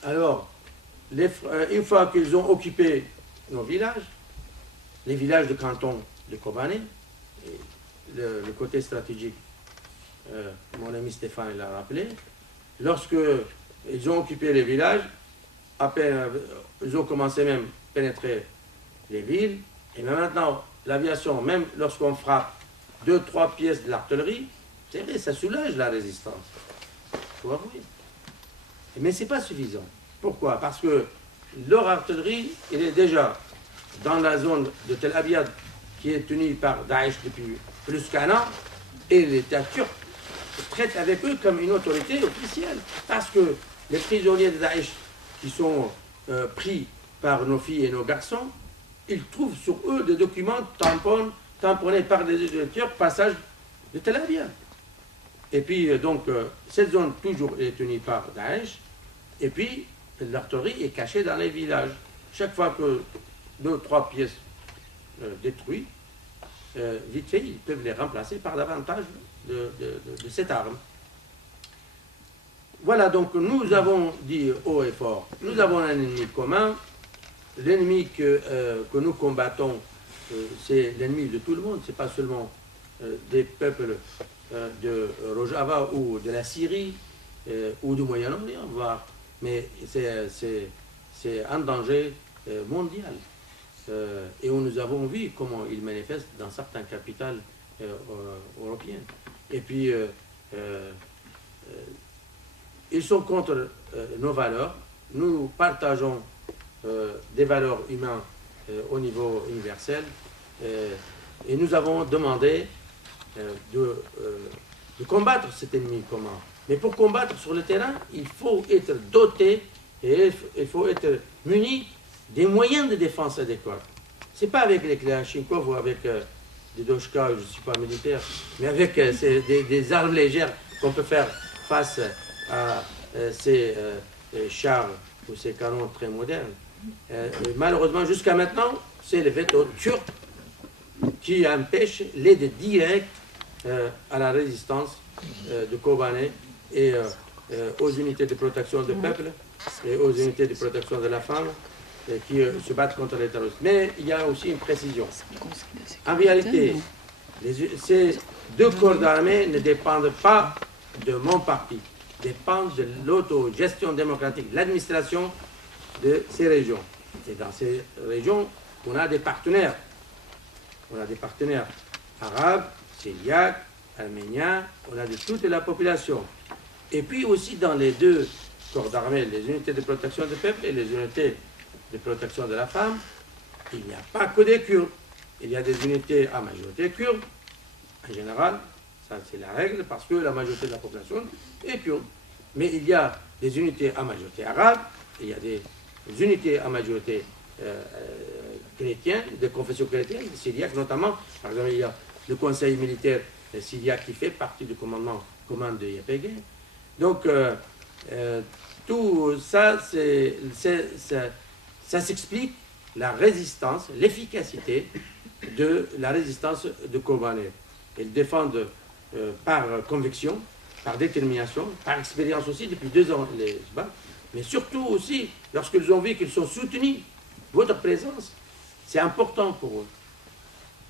Alors, une fois qu'ils ont occupé nos villages, les villages de canton de Kobané, le côté stratégique, mon ami Stéphane l'a rappelé, lorsque ils ont occupé les villages, ils ont commencé même à pénétrer les villes, et maintenant, l'aviation, même lorsqu'on frappe 2-3 pièces de l'artillerie, c'est vrai, ça soulage la résistance. Il faut avouer. Mais ce n'est pas suffisant. Pourquoi? Parce que leur artillerie, elle est déjà dans la zone de Tel Aviv, qui est tenue par Daesh depuis plus qu'1 an, et l'État turc traite avec eux comme une autorité officielle. Parce que les prisonniers de Daesh qui sont pris par nos filles et nos garçons, ils trouvent sur eux des documents tamponnés par les Turcs, passage de Tel Aviv. Et puis, donc, cette zone toujours est tenue par Daesh, et puis l'artillerie est cachée dans les villages. Chaque fois que 2 ou 3 pièces détruites, vite fait, ils peuvent les remplacer par davantage de cette arme. Voilà, donc nous avons dit haut et fort, nous avons un ennemi commun. L'ennemi que nous combattons, c'est l'ennemi de tout le monde, c'est pas seulement des peuples de Rojava ou de la Syrie ou du Moyen-Orient, voire, mais c'est un danger mondial. Et où nous avons vu comment il manifeste dans certaines capitales européennes. Et puis, ils sont contre nos valeurs. Nous partageons des valeurs humaines au niveau universel. Et nous avons demandé de combattre cet ennemi commun. Mais pour combattre sur le terrain, il faut être doté et il faut être muni des moyens de défense adéquats. Ce n'est pas avec les Kalachnikov ou avec des Doshka, je ne suis pas militaire, mais avec des armes légères qu'on peut faire face à ces chars ou ces canons très modernes. Malheureusement, jusqu'à maintenant, c'est le veto turc qui empêche l'aide directe à la résistance de Kobané et aux unités de protection du peuple et aux unités de protection de la femme qui se battent contre les terroristes. Mais il y a aussi une précision. En réalité, ces 2 corps d'armée ne dépendent pas de mon parti, dépendent de l'autogestion démocratique, de l'administration de ces régions. Et dans ces régions, on a des partenaires. On a des partenaires arabes, syriaques, arméniens, on a de toute la population. Et puis aussi dans les 2 corps d'armée, les unités de protection du peuple et les unités de protection de la femme, il n'y a pas que des Kurdes. Il y a des unités à majorité kurde, en général, ça c'est la règle, parce que la majorité de la population est kurde. Mais il y a des unités à majorité arabe, il y a des unités à majorité chrétienne, de confession chrétienne, syriaque notamment. Par exemple, il y a le conseil militaire syriaque qui fait partie du commande de YPG. Donc, tout ça, ça s'explique la résistance, l'efficacité de la résistance de Kobané. Ils défendent par conviction, par détermination, par expérience aussi, depuis 2 ans, les battent, mais surtout aussi, lorsqu'ils ont vu qu'ils sont soutenus, votre présence, c'est important pour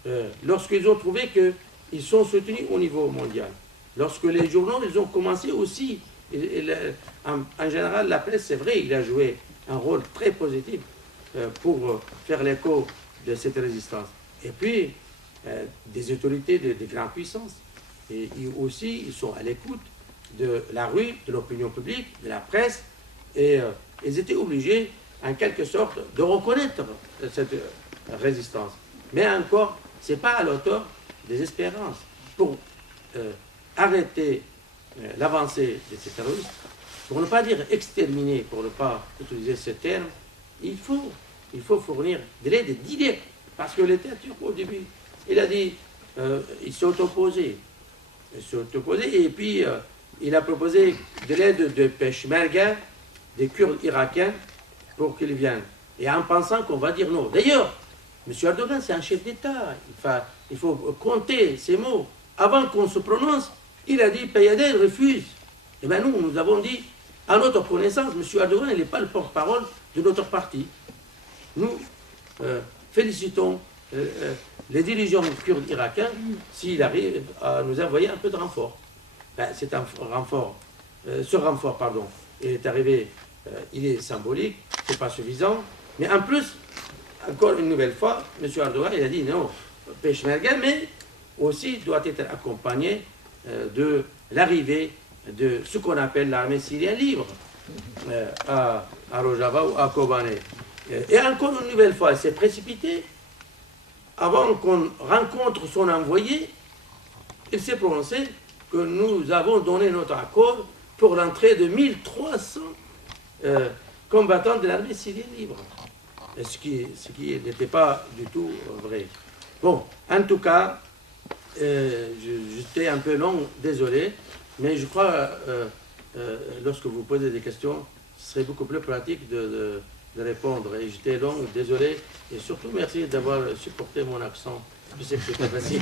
eux. Lorsqu'ils ont trouvé qu'ils sont soutenus au niveau mondial, lorsque les journaux, ils ont commencé aussi, en général, la presse, c'est vrai, il a joué un rôle très positif pour faire l'écho de cette résistance. Et puis, des autorités de grandes puissances. Et aussi, ils sont à l'écoute de la rue, de l'opinion publique, de la presse, et ils étaient obligés, en quelque sorte, de reconnaître cette résistance. Mais encore, ce n'est pas à l'auteur des espérances. Pour arrêter l'avancée de ces terroristes, pour ne pas dire exterminer, pour ne pas utiliser ce terme, il faut fournir de l'aide directe. Parce que l'État turc, au début, il a dit, il s'est opposé. Et puis, il a proposé de l'aide de Peshmerga, des Kurdes irakiens, pour qu'ils viennent. Et en pensant qu'on va dire non. D'ailleurs, M. Erdogan, c'est un chef d'État. Il faut compter ces mots. Avant qu'on se prononce, il a dit, Payadeh refuse. Et bien nous avons dit, à notre connaissance, M. Erdogan, il n'est pas le porte-parole de notre parti. Nous félicitons les dirigeants kurdes irakiens s'il arrive à nous envoyer un peu de renfort. Ben, c'est un renfort. Ce renfort, pardon, il est arrivé, il est symbolique, c'est pas suffisant. Mais en plus, encore une nouvelle fois, M. Erdogan, il a dit non, Peshmerga, mais aussi doit être accompagné de l'arrivée de ce qu'on appelle l'armée syrienne libre à Rojava ou à Kobané. Et encore une nouvelle fois, il s'est précipité. Avant qu'on rencontre son envoyé, il s'est prononcé que nous avons donné notre accord pour l'entrée de 1300 combattants de l'armée syrienne libre. Ce qui n'était pas du tout vrai. Bon, en tout cas, j'étais un peu long, désolé, mais je crois, lorsque vous posez des questions, ce serait beaucoup plus pratique de répondre. Et j'étais long, désolé, et surtout merci d'avoir supporté mon accent. Je sais que c'est pas facile.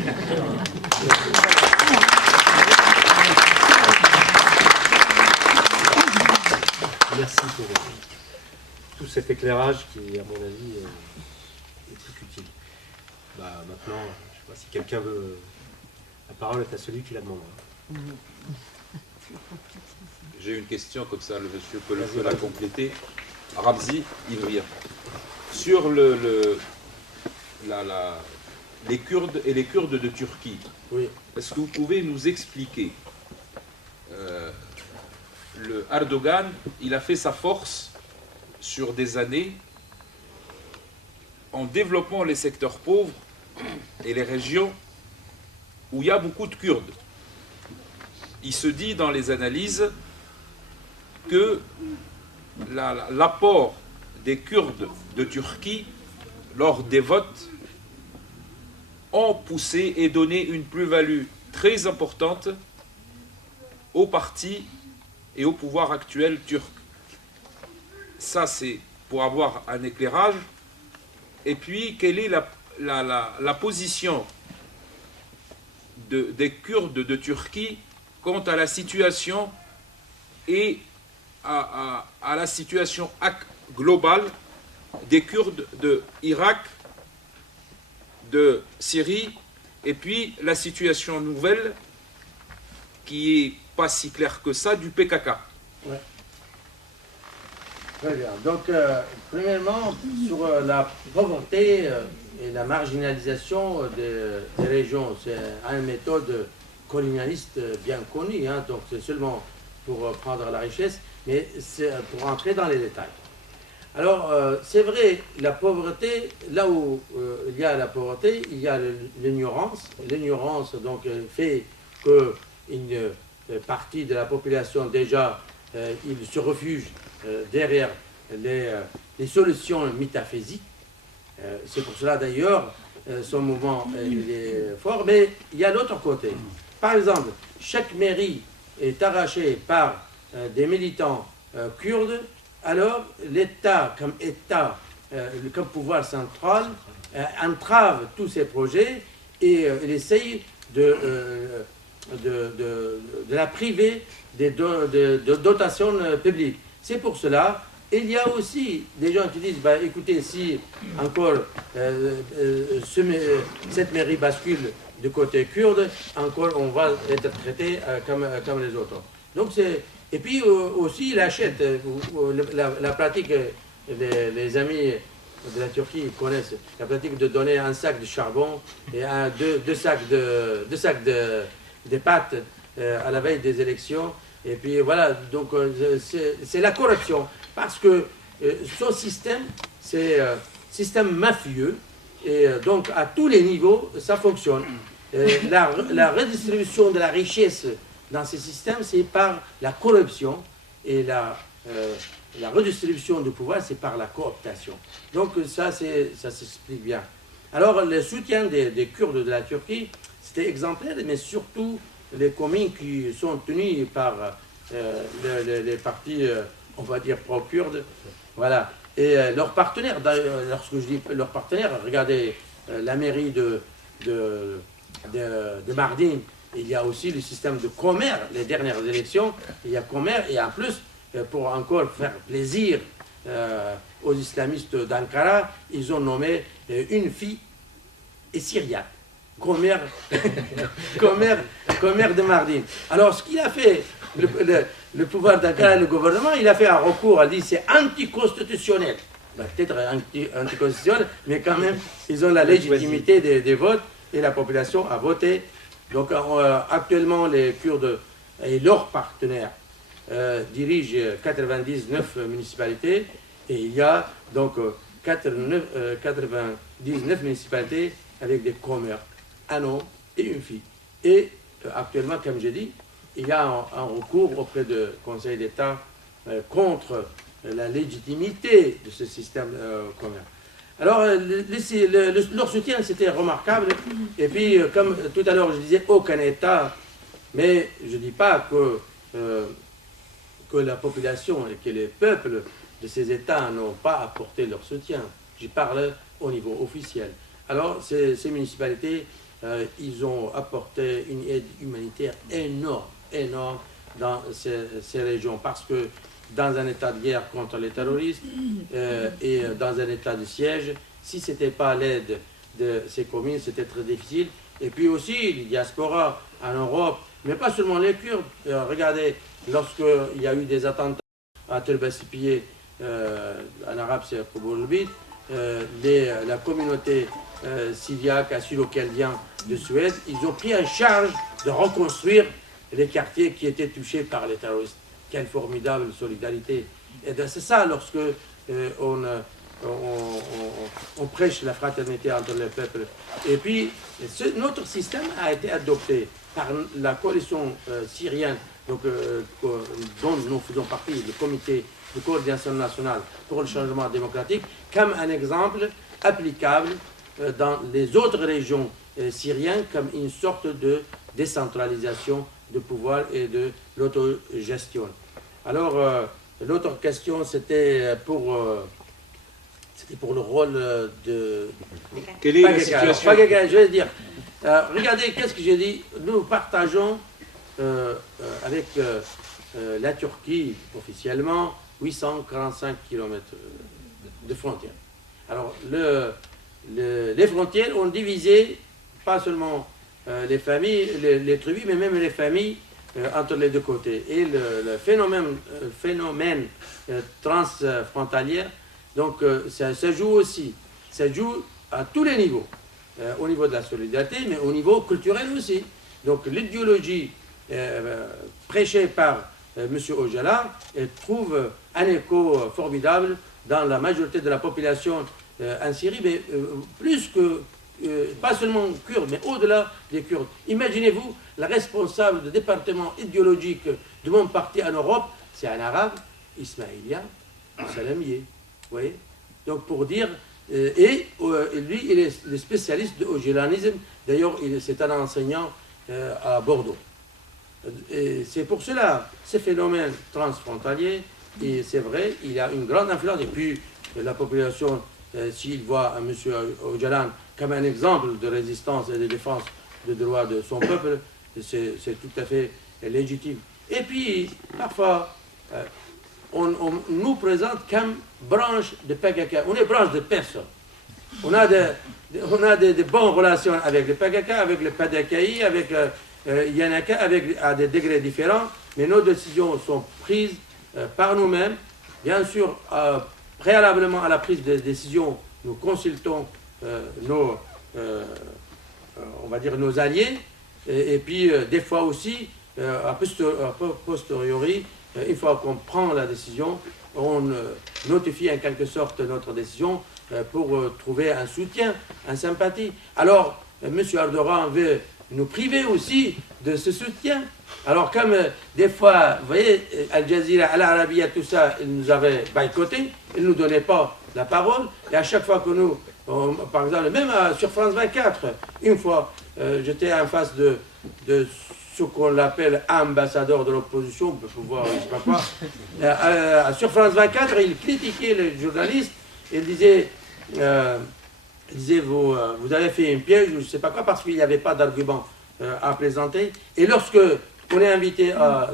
Merci pour tout cet éclairage qui, à mon avis, est très utile. Bah, maintenant, je ne sais pas si quelqu'un veut... La parole est à celui qui la demandera. J'ai une question, comme ça le monsieur peut la compléter. Ramzi Ivriya. Sur les Kurdes et les Kurdes de Turquie, Oui. est-ce que vous pouvez nous expliquer le Erdogan, il a fait sa force sur des années en développant les secteurs pauvres et les régions où il y a beaucoup de Kurdes. Il se dit dans les analyses que l'apport des Kurdes de Turquie lors des votes ont poussé et donné une plus-value très importante au parti et au pouvoir actuel turc. Ça, c'est pour avoir un éclairage. Et puis, quelle est la position des Kurdes de Turquie quant à la situation et à la situation globale des Kurdes d'Irak, de Syrie, et puis la situation nouvelle qui est pas si claire que ça du PKK. Ouais. Très bien. Donc, premièrement, sur la pauvreté et la marginalisation des régions, c'est une méthode colonialiste bien connue, hein, donc c'est seulement pour prendre la richesse, mais c'est pour entrer dans les détails. Alors, c'est vrai, la pauvreté, là où il y a la pauvreté, il y a l'ignorance. L'ignorance, donc, fait qu'une partie de la population, déjà, il se refuge derrière les solutions métaphysiques. C'est pour cela, d'ailleurs, son mouvement il est fort. Mais il y a l'autre côté. Par exemple, chaque mairie est arrachée par des militants kurdes. Alors, l'État, comme pouvoir central, entrave tous ces projets et il essaye de la priver des dotations publiques. C'est pour cela, il y a aussi des gens qui disent, bah, écoutez, si encore cette mairie bascule du côté kurde, encore on va être traité comme les autres. Donc et puis aussi, il achète, la pratique, les amis de la Turquie connaissent la pratique de donner un sac de charbon et deux sacs de pâtes à la veille des élections. Et puis voilà, donc c'est la corruption. Parce que ce système, c'est un système mafieux. Et donc à tous les niveaux, ça fonctionne. La redistribution de la richesse dans ces systèmes, c'est par la corruption, et la redistribution du pouvoir, c'est par la cooptation. Donc ça s'explique bien. Alors le soutien des Kurdes de la Turquie, c'était exemplaire, mais surtout les communes qui sont tenues par les partis, on va dire, pro-kurdes. Voilà. Et leurs partenaires, lorsque je dis leurs partenaires, regardez la mairie de Mardin. Il y a aussi le système de Comer, les dernières élections, il y a Comer, et en plus, pour encore faire plaisir aux islamistes d'Ankara, ils ont nommé une fille syrienne, Comer de Mardin. Alors, ce qu'il a fait, le pouvoir d'Ankara, le gouvernement, il a fait un recours, il a dit c'est anticonstitutionnel. Ben, peut-être anticonstitutionnel, mais quand même, ils ont la légitimité des votes, et la population a voté. Donc actuellement, les Kurdes et leurs partenaires dirigent 99 municipalités, et il y a donc 99 municipalités avec des commerces, un homme et une fille. Et actuellement, comme j'ai dit, il y a un recours auprès du Conseil d'État contre la légitimité de ce système commerce. Alors, leur soutien, c'était remarquable. Et puis, comme tout à l'heure, je disais, aucun État, mais je ne dis pas que la population et que les peuples de ces États n'ont pas apporté leur soutien. Je parle au niveau officiel. Alors, ces municipalités, ils ont apporté une aide humanitaire énorme, énorme dans ces régions, parce que dans un état de guerre contre les terroristes et dans un état de siège, si ce n'était pas l'aide de ces communes, c'était très difficile. Et puis aussi, les diasporas en Europe, mais pas seulement les Kurdes. Regardez, lorsqu'il y a eu des attentats à Tel Bassipié, en arabe c'est Koboulbit, la communauté syriaque, assyro-chaldien de Suède, ils ont pris en charge de reconstruire les quartiers qui étaient touchés par les terroristes. Quelle formidable solidarité. Et c'est ça, lorsque on prêche la fraternité entre les peuples. Et puis, notre système a été adopté par la coalition syrienne, donc, dont nous faisons partie, le comité de coordination nationale pour le changement démocratique, comme un exemple applicable dans les autres régions syriennes, comme une sorte de décentralisation de pouvoir et de l'autogestion. Alors, l'autre question, c'était pour le rôle de... Quelle est la situation? Je vais dire, regardez, qu'est-ce que j'ai dit? Nous partageons avec la Turquie, officiellement, 845 km de frontières. Alors, les frontières ont divisé, pas seulement les familles, les tribus, mais même les familles entre les deux côtés. Et le phénomène transfrontalier, donc ça joue aussi. Ça joue à tous les niveaux. Au niveau de la solidarité, mais au niveau culturel aussi. Donc l'idéologie prêchée par M. Öcalan trouve un écho formidable dans la majorité de la population en Syrie, mais plus que, pas seulement kurdes, mais au-delà des Kurdes. Imaginez-vous, la responsable du département idéologique de mon parti en Europe, c'est un arabe, ismaélien, salamier. Vous voyez? Donc pour dire, lui, il est le spécialiste de Öcalanisme. D'ailleurs, c'est un enseignant à Bordeaux. Et c'est pour cela, ces phénomènes transfrontaliers, et c'est vrai, il a une grande influence. Et puis, la population, s'il voit M. Öcalan comme un exemple de résistance et de défense des droits de son peuple, c'est tout à fait légitime. Et puis, parfois, on nous présente comme branche de PKK. On est branche de personne. On a de bonnes relations avec le PKK, avec le PDKI, avec Yanaka, à des degrés différents, mais nos décisions sont prises par nous-mêmes. Bien sûr, préalablement à la prise de décision, nous consultons on va dire nos alliés, et puis des fois aussi, a posteriori, une fois qu'on prend la décision, on notifie en quelque sorte notre décision pour trouver un soutien, une sympathie. Alors, M. Erdogan veut nous priver aussi de ce soutien. Alors, comme des fois, vous voyez, Al Jazeera, Al Arabiya, tout ça, ils nous avaient boycotté, ils ne nous donnaient pas la parole, et à chaque fois que nous, par exemple, même sur France 24, une fois, j'étais en face de ce qu'on appelle ambassadeur de l'opposition, on peut voir, je ne sais pas quoi. Sur France 24, il critiquait les journalistes, il disait vous avez fait une piège, je ne sais pas quoi, parce qu'il n'y avait pas d'argument à présenter. Et lorsque on est invité par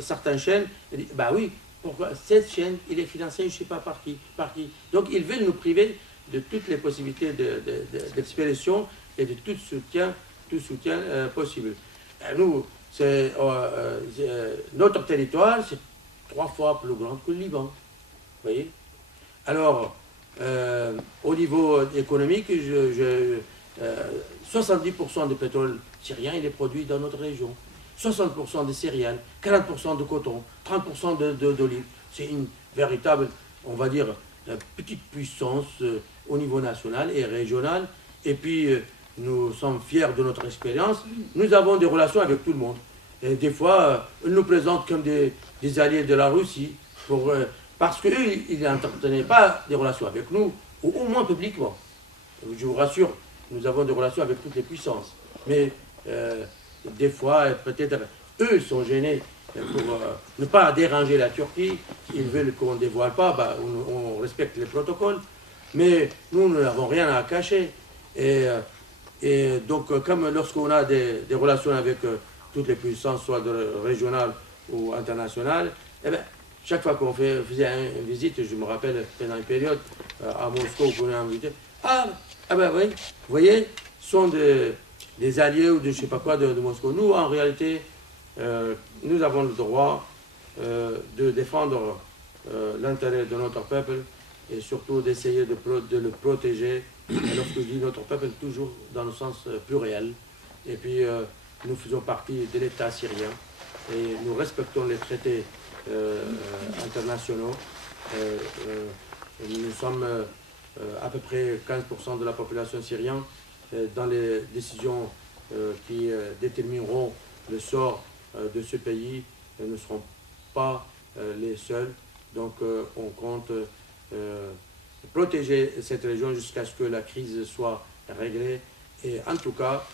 certaines chaînes, il dit, bah oui, pourquoi cette chaîne, il est financé, je ne sais pas par qui. Donc ils veulent nous priver de toutes les possibilités d'expression et de tout soutien possible. Nous, notre territoire, c'est 3 fois plus grand que le Liban. Vous voyez? Alors, au niveau économique, 70% du pétrole syrien, il est produit dans notre région. 60% de céréales, 40% de coton, 30% d'olives. C'est une véritable, on va dire, petite puissance au niveau national et régional. Et puis, nous sommes fiers de notre expérience. Nous avons des relations avec tout le monde. Et des fois, ils nous présentent comme des alliés de la Russie pour parce qu'eux, ils n'entretenaient pas des relations avec nous, ou au moins publiquement. Je vous rassure, nous avons des relations avec toutes les puissances. Mais des fois, peut-être, eux sont gênés pour ne pas déranger la Turquie. Ils veulent qu'on ne dévoile pas, bah, on respecte les protocoles. Mais nous n'avons rien à cacher. Et donc, comme lorsqu'on a des relations avec toutes les puissances, soit régionales ou internationales, eh bien, chaque fois qu'on faisait une visite, je me rappelle pendant une période à Moscou, qu'on a invité, ah ben oui, vous voyez, ce sont des alliés ou de je ne sais pas quoi de Moscou. Nous, en réalité, nous avons le droit de défendre l'intérêt de notre peuple et surtout d'essayer de le protéger. Et lorsque je dis notre peuple, toujours dans le sens pluriel. Et puis, nous faisons partie de l'État syrien et nous respectons les traités internationaux. Nous sommes à peu près 15% de la population syrienne dans les décisions qui détermineront le sort de ce pays. Nous ne serons pas les seuls. Donc, on compte protéger cette région jusqu'à ce que la crise soit réglée. Et en tout cas,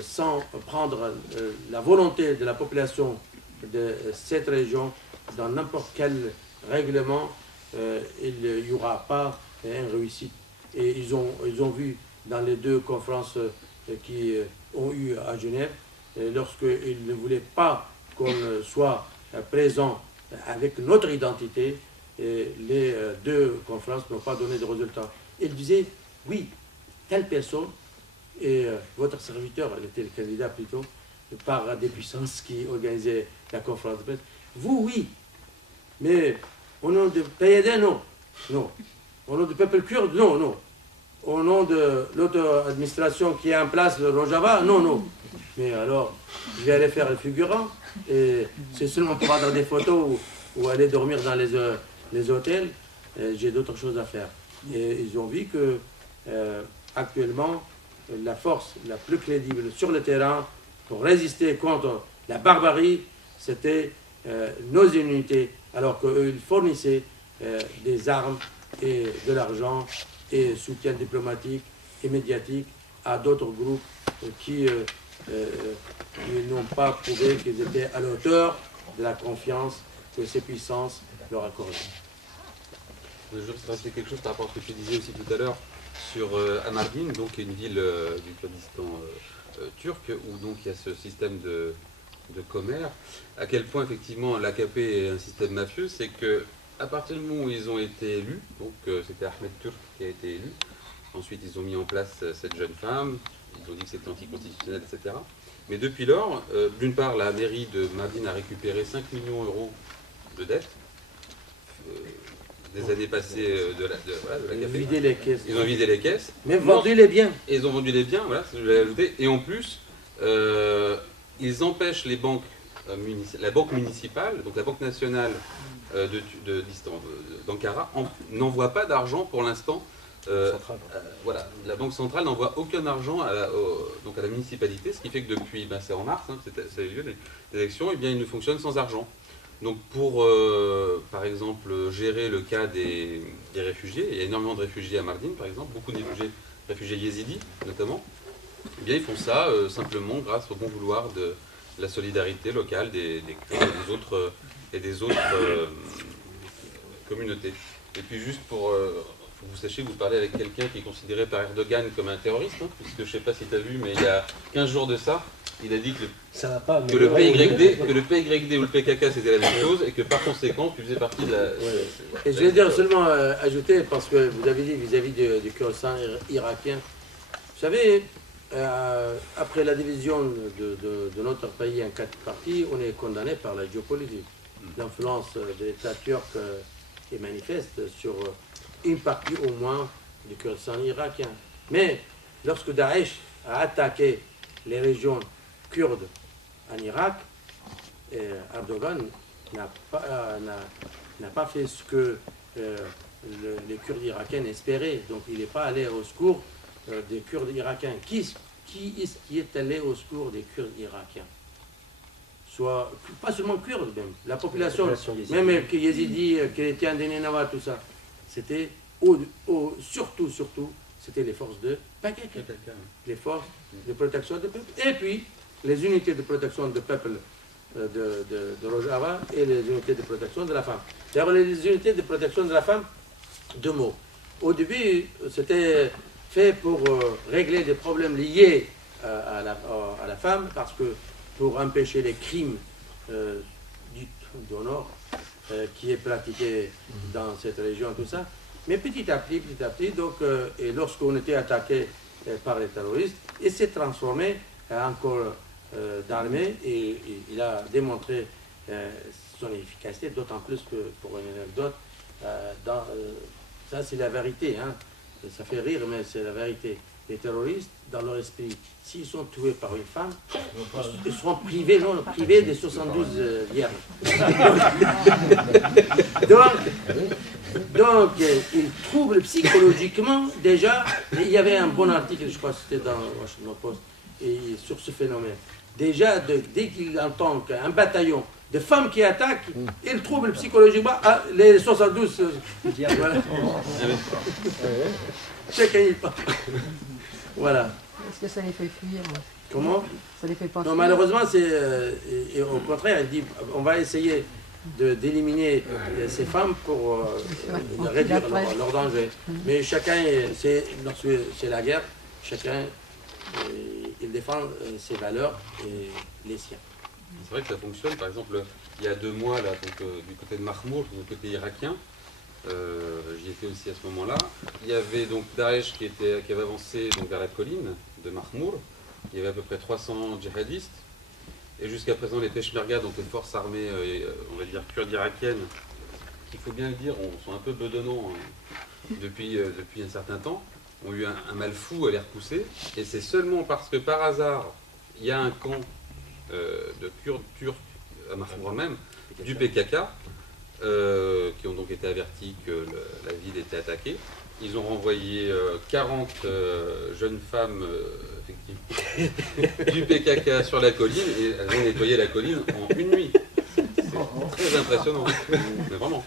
sans prendre la volonté de la population de cette région dans n'importe quel règlement, il n'y aura pas une réussite. Et ils ont vu dans les deux conférences qui ont eu à Genève, lorsqu'ils ne voulaient pas qu'on soit présent avec notre identité, les deux conférences n'ont pas donné de résultats. Ils disaient, oui, telle personne, et votre serviteur, elle était le candidat plutôt, par des puissances qui organisaient la conférence de presse. Vous, oui, mais au nom de PYD, non. Non. Au nom du peuple kurde, non, non. Au nom de l'autre administration qui est en place, le Rojava, non, non. Mais alors, je vais aller faire le figurant, et c'est seulement pour prendre des photos ou aller dormir dans les hôtels. J'ai d'autres choses à faire. Et ils ont vu que, actuellement, la force la plus crédible sur le terrain pour résister contre la barbarie, c'était nos unités, alors qu'eux, ils fournissaient des armes et de l'argent et soutien diplomatique et médiatique à d'autres groupes qui n'ont pas prouvé qu'ils étaient à la hauteur de la confiance que ces puissances leur accordaient. Je voudrais rajouter quelque chose par rapport à ce que tu disais aussi tout à l'heure sur Amardin, donc une ville du Kurdistan turc, où donc il y a ce système de commerce. À quel point effectivement l'AKP est un système mafieux, c'est que à partir du moment où ils ont été élus, donc c'était Ahmed Turk qui a été élu, ensuite ils ont mis en place cette jeune femme, ils ont dit que c'était anticonstitutionnel, etc. Mais depuis lors, d'une part, la mairie de Mardin a récupéré 5 millions d'euros de dettes des années passées de l'AKP. Ils ont vidé les caisses. Mais vendu les biens. Et ils ont vendu les biens, voilà, c'est ce que je voulais ajouter. Et en plus, ils empêchent les banques, la banque municipale, donc la banque nationale d'Ankara, n'envoie pas d'argent pour l'instant. Voilà, la banque centrale n'envoie aucun argent à la municipalité, ce qui fait que depuis, c'est en mars, ça a eu lieu, les élections, et bien ils ne fonctionnent sans argent. Donc pour, par exemple, gérer le cas des réfugiés, il y a énormément de réfugiés à Mardin, par exemple, beaucoup de réfugiés yézidis notamment, eh bien ils font ça simplement grâce au bon vouloir de la solidarité locale des Kurdes et des autres communautés. Et puis juste pour que vous sachiez que vous parlez avec quelqu'un qui est considéré par Erdogan comme un terroriste, puisque je ne sais pas si tu as vu, mais il y a 15 jours de ça, il a dit que le PYD ou le PKK c'était la même chose et que par conséquent tu faisais partie de la... Et je vais dire seulement ajouter, parce que vous avez dit vis-à-vis du Kurdistan irakien, vous savez, après la division de notre pays en 4 parties, on est condamné par la géopolitique. L'influence de l'État turc est manifeste sur une partie au moins du Kurdistan irakien. Mais lorsque Daesh a attaqué les régions kurdes en Irak, Erdogan n'a pas fait ce que les Kurdes irakiens espéraient. Donc il n'est pas allé au secours des Kurdes irakiens. Qui est allé au secours des Kurdes irakiens? soit pas seulement kurde même, la population yézidi. même que yézidi, chrétiens de Nénava, tout ça, c'était surtout, c'était les forces de PKK, les forces de protection du peuple, et puis les unités de protection du peuple de Rojava et les unités de protection de la femme. D'ailleurs, les unités de protection de la femme, deux mots. Au début, c'était fait pour régler des problèmes liés à la femme, parce que pour empêcher les crimes du Nord qui est pratiqué dans cette région, tout ça. Mais petit à petit, donc, et lorsqu'on était attaqué par les terroristes, il s'est transformé en corps d'armée et il a démontré son efficacité, d'autant plus que, pour une anecdote, ça c'est la vérité, hein. Ça fait rire, mais c'est la vérité. Les terroristes, dans leur esprit, s'ils sont tués par une femme, ils seront privés des 72 vierges. Donc, ils troublent psychologiquement, déjà, il y avait un bon article, je crois que c'était dans Washington Post, sur ce phénomène. Déjà, dès qu'ils entendent un bataillon de femmes qui attaquent, ils troublent psychologiquement les 72 vierges. Voilà. Chacun y part. Voilà. Est-ce que ça les fait fuir? Comment? Ça les fait pas Non, fuir? malheureusement, et au contraire, elle dit on va essayer d'éliminer ces femmes pour réduire leur danger. Mais chacun, lorsque c'est la guerre, chacun il défend ses valeurs et les siens. C'est vrai que ça fonctionne. Par exemple, il y a 2 mois, là, donc, du côté de Mahmoud, du côté irakien, j'y étais aussi à ce moment-là. Il y avait donc Daesh qui avait avancé donc, vers la colline de Mahmoud. Il y avait à peu près 300 djihadistes. Et jusqu'à présent, les Peshmerga, donc les forces armées, on va dire kurdes irakiennes, qu'il faut bien le dire, sont un peu bedonnants depuis un certain temps, ont eu un mal fou à les repousser. Et c'est seulement parce que par hasard, il y a un camp de Kurdes turcs à Mahmoud même, du PKK, qui ont donc été avertis que la ville était attaquée. Ils ont renvoyé 40 jeunes femmes effectivement, du PKK sur la colline et elles ont nettoyé la colline en une nuit. C'est très impressionnant, mais vraiment.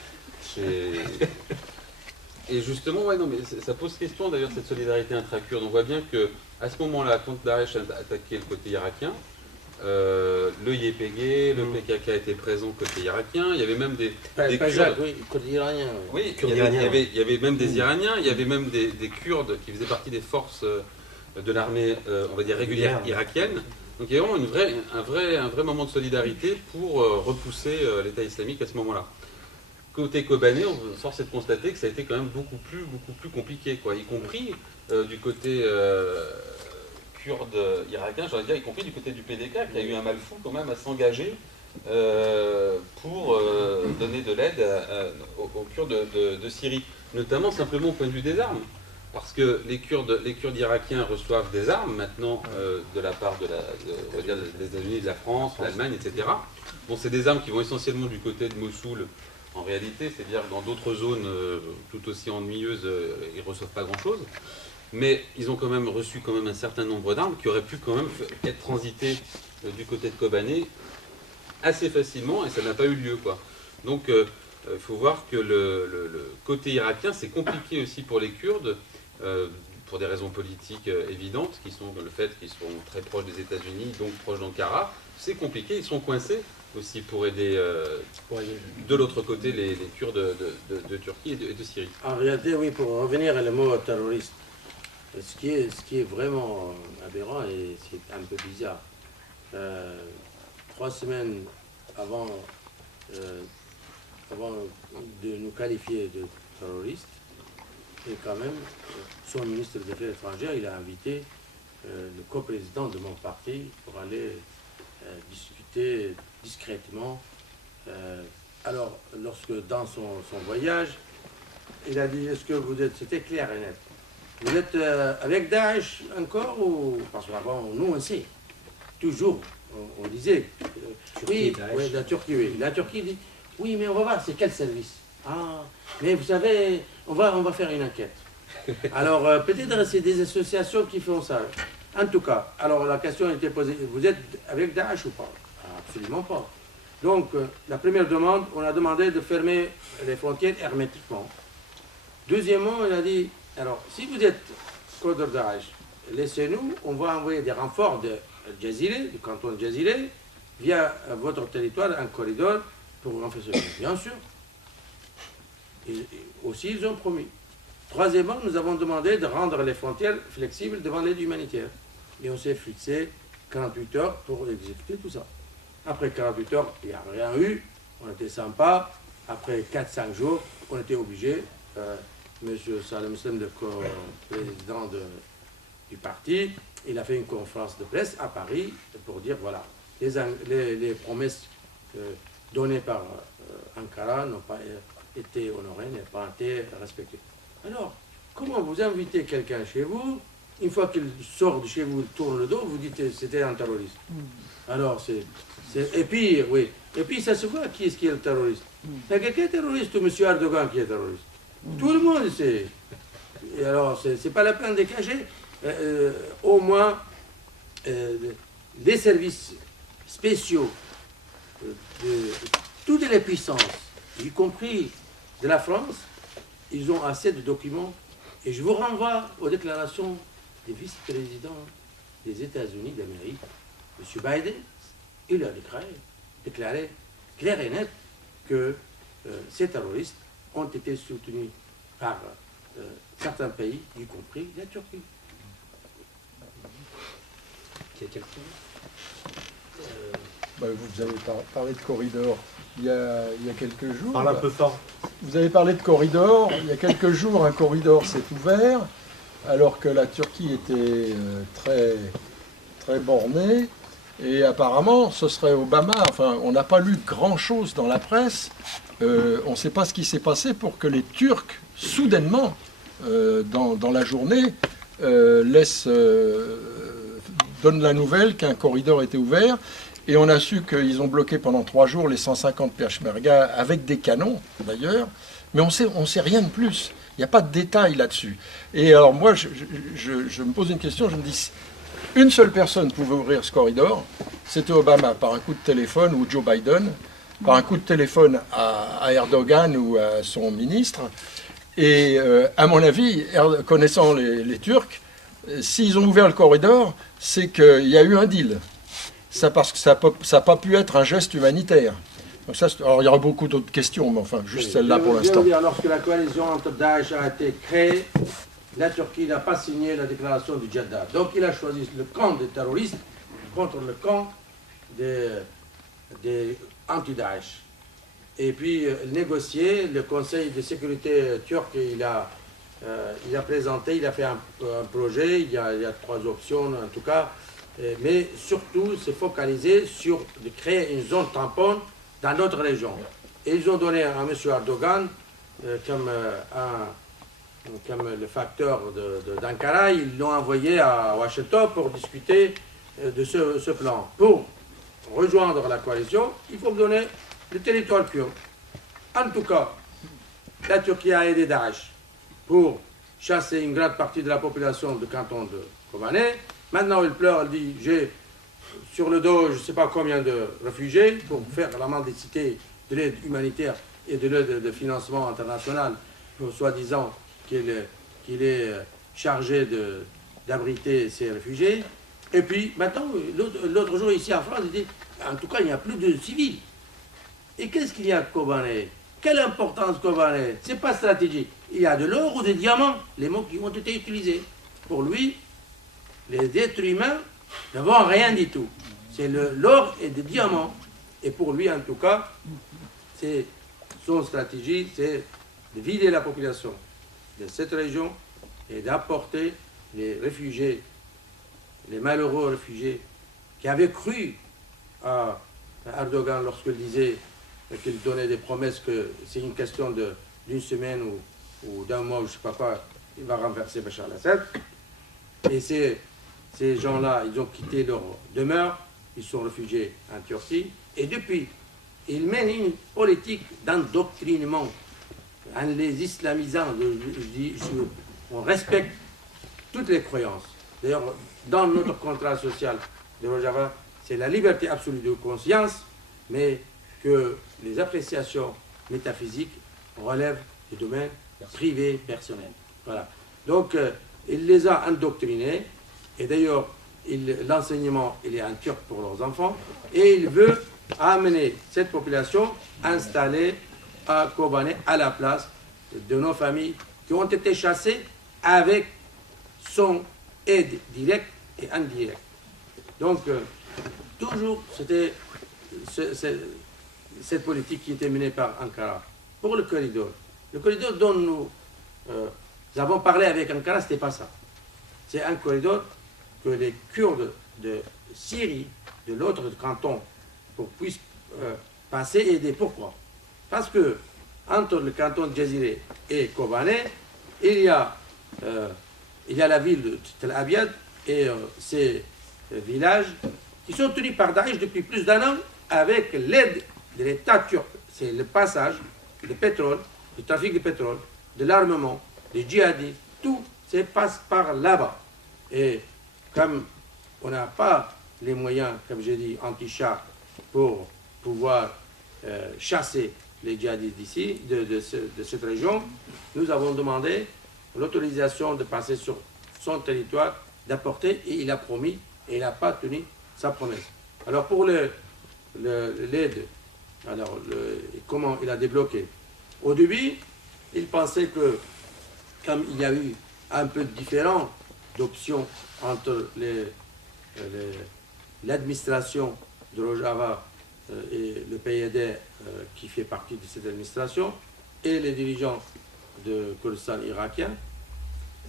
Et justement, ouais, non, mais ça pose question d'ailleurs cette solidarité intra-kurde. On voit bien que à ce moment-là, quand Daesh a attaqué le côté irakien, le YPG, le PKK était présent côté irakien, il y avait même des Kurdes. Oui, côté iranien. Oui, il y avait même des Iraniens, il y avait même des Kurdes qui faisaient partie des forces de l'armée, on va dire, régulière irakienne. Donc il y a vraiment un vrai moment de solidarité pour repousser l'État islamique à ce moment-là. Côté Kobané, force est de constater que ça a été quand même beaucoup plus compliqué, quoi, y compris du côté kurde irakien, j'allais dire, y compris du côté du PDK, qui a eu un mal fou quand même à s'engager pour donner de l'aide aux Kurdes de Syrie, notamment simplement au point de vue des armes. Parce que les Kurdes irakiens reçoivent des armes maintenant de la part des États-Unis, de la France, de l'Allemagne, etc. Bon, c'est des armes qui vont essentiellement du côté de Mossoul, en réalité, c'est-à-dire dans d'autres zones tout aussi ennuyeuses, ils ne reçoivent pas grand-chose. Mais ils ont quand même reçu un certain nombre d'armes qui auraient pu quand même être transitées du côté de Kobané assez facilement, et ça n'a pas eu lieu, quoi. Donc il faut voir que le côté irakien, c'est compliqué aussi pour les Kurdes, pour des raisons politiques évidentes, qui sont le fait qu'ils sont très proches des États-Unis, donc proches d'Ankara. C'est compliqué, ils sont coincés aussi pour aider de l'autre côté les Kurdes de Turquie et de Syrie. En réalité, oui, pour revenir à le mot terroriste, ce qui est vraiment aberrant et c'est un peu bizarre, 3 semaines avant de nous qualifier de terroristes, et quand même, son ministre des Affaires étrangères, il a invité le coprésident de mon parti pour aller discuter discrètement. Alors, lorsque dans son voyage, il a dit, est-ce que vous êtes, c'était clair et net, vous êtes avec Daesh encore ou... Parce qu'avant, nous on sait, toujours, on disait, oui, la Turquie, oui. La Turquie dit, oui, mais on va voir, c'est quel service? Ah, mais vous savez, on va faire une enquête. Alors, peut-être c'est des associations qui font ça. En tout cas, alors la question était posée, vous êtes avec Daesh ou pas? Absolument pas. Donc, la première demande, on a demandé de fermer les frontières hermétiquement. Deuxièmement, on a dit, alors, si vous êtes contre Daesh, laissez-nous, on va envoyer des renforts de Djaziré, du canton de Djaziré, via votre territoire, un corridor pour renforcer. Bien sûr. Et aussi, ils ont promis. Troisièmement, nous avons demandé de rendre les frontières flexibles devant l'aide humanitaire. Et on s'est fixé 48 heures pour exécuter tout ça. Après 48 heures, il n'y a rien eu. On était sympa. Après 4-5 jours, on était obligé. M. Salem Slem, le président du parti, il a fait une conférence de presse à Paris pour dire voilà, les promesses données par Ankara n'ont pas été honorées, n'ont pas été respectées. Alors, comment vous invitez quelqu'un chez vous, une fois qu'il sort de chez vous, il tourne le dos, vous dites que c'était un terroriste. Alors, et puis, oui, et puis ça se voit qui est le terroriste. C'est quelqu'un terroriste ou M. Erdogan qui est terroriste. Tout le monde sait. Et alors, c'est pas la peine de cacher. Au moins, les services spéciaux de toutes les puissances, y compris de la France, ils ont assez de documents. Et je vous renvoie aux déclarations des vice-présidents des États-Unis d'Amérique. M. Biden, il a déclaré clair et net que ces terroristes ont été soutenus par certains pays, y compris la Turquie. Il y a quelqu'un Vous avez parlé de corridor il y a quelques jours. Parle un peu fort. Vous avez parlé de corridor. Il y a quelques jours, un corridor s'est ouvert, alors que la Turquie était très, très bornée. Et apparemment, ce serait Obama. Enfin, on n'a pas lu grand-chose dans la presse. On ne sait pas ce qui s'est passé pour que les Turcs, soudainement, dans la journée, donnent la nouvelle qu'un corridor était ouvert. Et on a su qu'ils ont bloqué pendant 3 jours les 150 Peshmerga avec des canons, d'ailleurs. Mais on sait rien de plus. Il n'y a pas de détails là-dessus. Et alors moi, je me pose une question. Je me dis, une seule personne pouvait ouvrir ce corridor. C'était Obama, par un coup de téléphone, ou Joe Biden, par un coup de téléphone à Erdogan ou à son ministre. Et à mon avis, connaissant les Turcs, s'ils ont ouvert le corridor, c'est qu'il y a eu un deal. Parce que ça n'a pas pu être un geste humanitaire. Donc ça, alors il y aura beaucoup d'autres questions, mais enfin, juste celle-là pour l'instant. Lorsque la coalition entre Daesh a été créée, la Turquie n'a pas signé la déclaration du Jeddah. Donc il a choisi le camp des terroristes contre le camp des anti-Daesh. Et puis négocier, le Conseil de sécurité turc, il a présenté, il a fait un projet, il y a 3 options en tout cas. Mais surtout se focaliser sur de créer une zone tampon dans notre région. Et ils ont donné à M. Erdogan comme le facteur d'Ankara, ils l'ont envoyé à Washington pour discuter de ce plan. Pour rejoindre la coalition, il faut donner le territoire kurde. En tout cas, la Turquie a aidé Daesh pour chasser une grande partie de la population du canton de Kobané. Maintenant, il pleure, il dit, j'ai sur le dos, je ne sais pas combien de réfugiés pour faire la mendicité de l'aide humanitaire et de l'aide de financement international, pour soi-disant qu'il est chargé d'abriter ces réfugiés. Et puis, maintenant, l'autre jour, ici en France, il dit, en tout cas, il n'y a plus de civils. Et qu'est-ce qu'il y a à Kobané? Quelle importance Kobané? Ce n'est pas stratégique. Il y a de l'or ou des diamants, les mots qui ont été utilisés. Pour lui, les êtres humains ne valent rien du tout. C'est l'or et des diamants. Et pour lui, en tout cas, c'est son stratégie, c'est de vider la population de cette région et d'apporter les réfugiés, les malheureux réfugiés qui avaient cru à Erdogan lorsqu'il disait qu'il donnait des promesses que c'est une question d'une semaine ou d'un mois, ou je ne sais pas quoi, il va renverser Bachar al-Assad. Et ces gens-là, ils ont quitté leur demeure, ils sont réfugiés en Turquie, et depuis, ils mènent une politique d'endoctrinement en les islamisant. On respecte toutes les croyances. D'ailleurs, dans notre contrat social de Rojava, c'est la liberté absolue de conscience, mais que les appréciations métaphysiques relèvent du domaine privé, personnel. Voilà. Donc, il les a endoctrinés, et d'ailleurs, l'enseignement, il est en turc pour leurs enfants, et il veut amener cette population installée à Kobané à la place de nos familles qui ont été chassées avec son aide directe et indirecte. Donc, toujours, c'était cette politique qui était menée par Ankara. Pour le corridor dont nous avons parlé avec Ankara, ce n'était pas ça. C'est un corridor que les Kurdes de Syrie, de l'autre canton, puissent passer et aider. Pourquoi? Parce que entre le canton de Jaziré et Kobané, il y a la ville de Tel Abyad et ces villages qui sont tenus par Daesh depuis plus d'un an avec l'aide de l'État turc. C'est le passage du pétrole, du trafic de pétrole, de l'armement, des djihadistes, tout se passe par là-bas. Et comme on n'a pas les moyens, comme j'ai dit, anti-chars pour pouvoir chasser les djihadistes d'ici, de cette région, nous avons demandé l'autorisation de passer sur son territoire, d'apporter, et il a promis, et il n'a pas tenu sa promesse. Alors pour l'aide, comment il a débloqué? Au début, il pensait que, comme il y a eu un peu différent d'options entre l'administration de Rojava et le PYD qui fait partie de cette administration, et les dirigeants de Kurdistan irakien,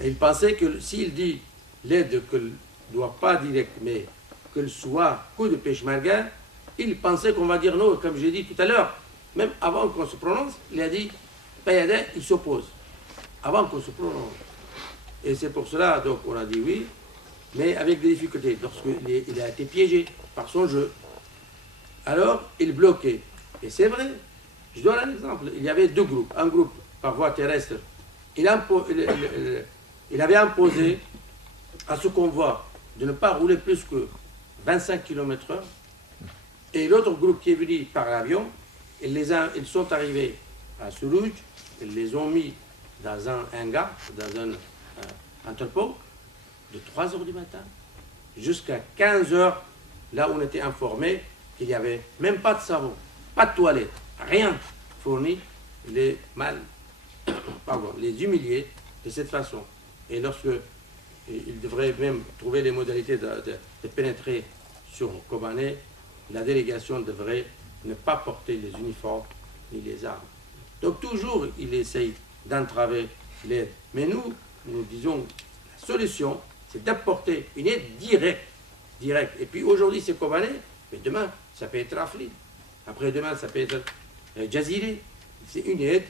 et il pensait que s'il dit l'aide que ne doit pas direct, mais qu'elle soit coup de peshmerga, il pensait qu'on va dire non, comme j'ai dit tout à l'heure, même avant qu'on se prononce, il a dit PYD, il s'oppose, avant qu'on se prononce. Et c'est pour cela, donc, on a dit oui, mais avec des difficultés, lorsqu'il a été piégé par son jeu. Alors, il bloquait. Et c'est vrai, je donne un exemple, il y avait deux groupes, un groupe par voie terrestre, il avait imposé à ce convoi de ne pas rouler plus que 25 km/h, et l'autre groupe qui est venu par l'avion, ils sont arrivés à Sourouj, ils les ont mis dans un hangar, dans un entrepôt, de 3 h du matin jusqu'à 15 h, là où on était informé qu'il n'y avait même pas de savon, pas de toilette, rien fourni, les humilier de cette façon. Et lorsque ils devraient même trouver les modalités de pénétrer sur Kobané, la délégation devrait ne pas porter les uniformes ni les armes. Donc toujours, il essaye d'entraver l'aide. Mais nous disons, la solution, c'est d'apporter une aide directe. Et puis aujourd'hui, c'est Kobané, mais demain, ça peut être Afrin. Après-demain, ça peut être Jaziré. C'est une aide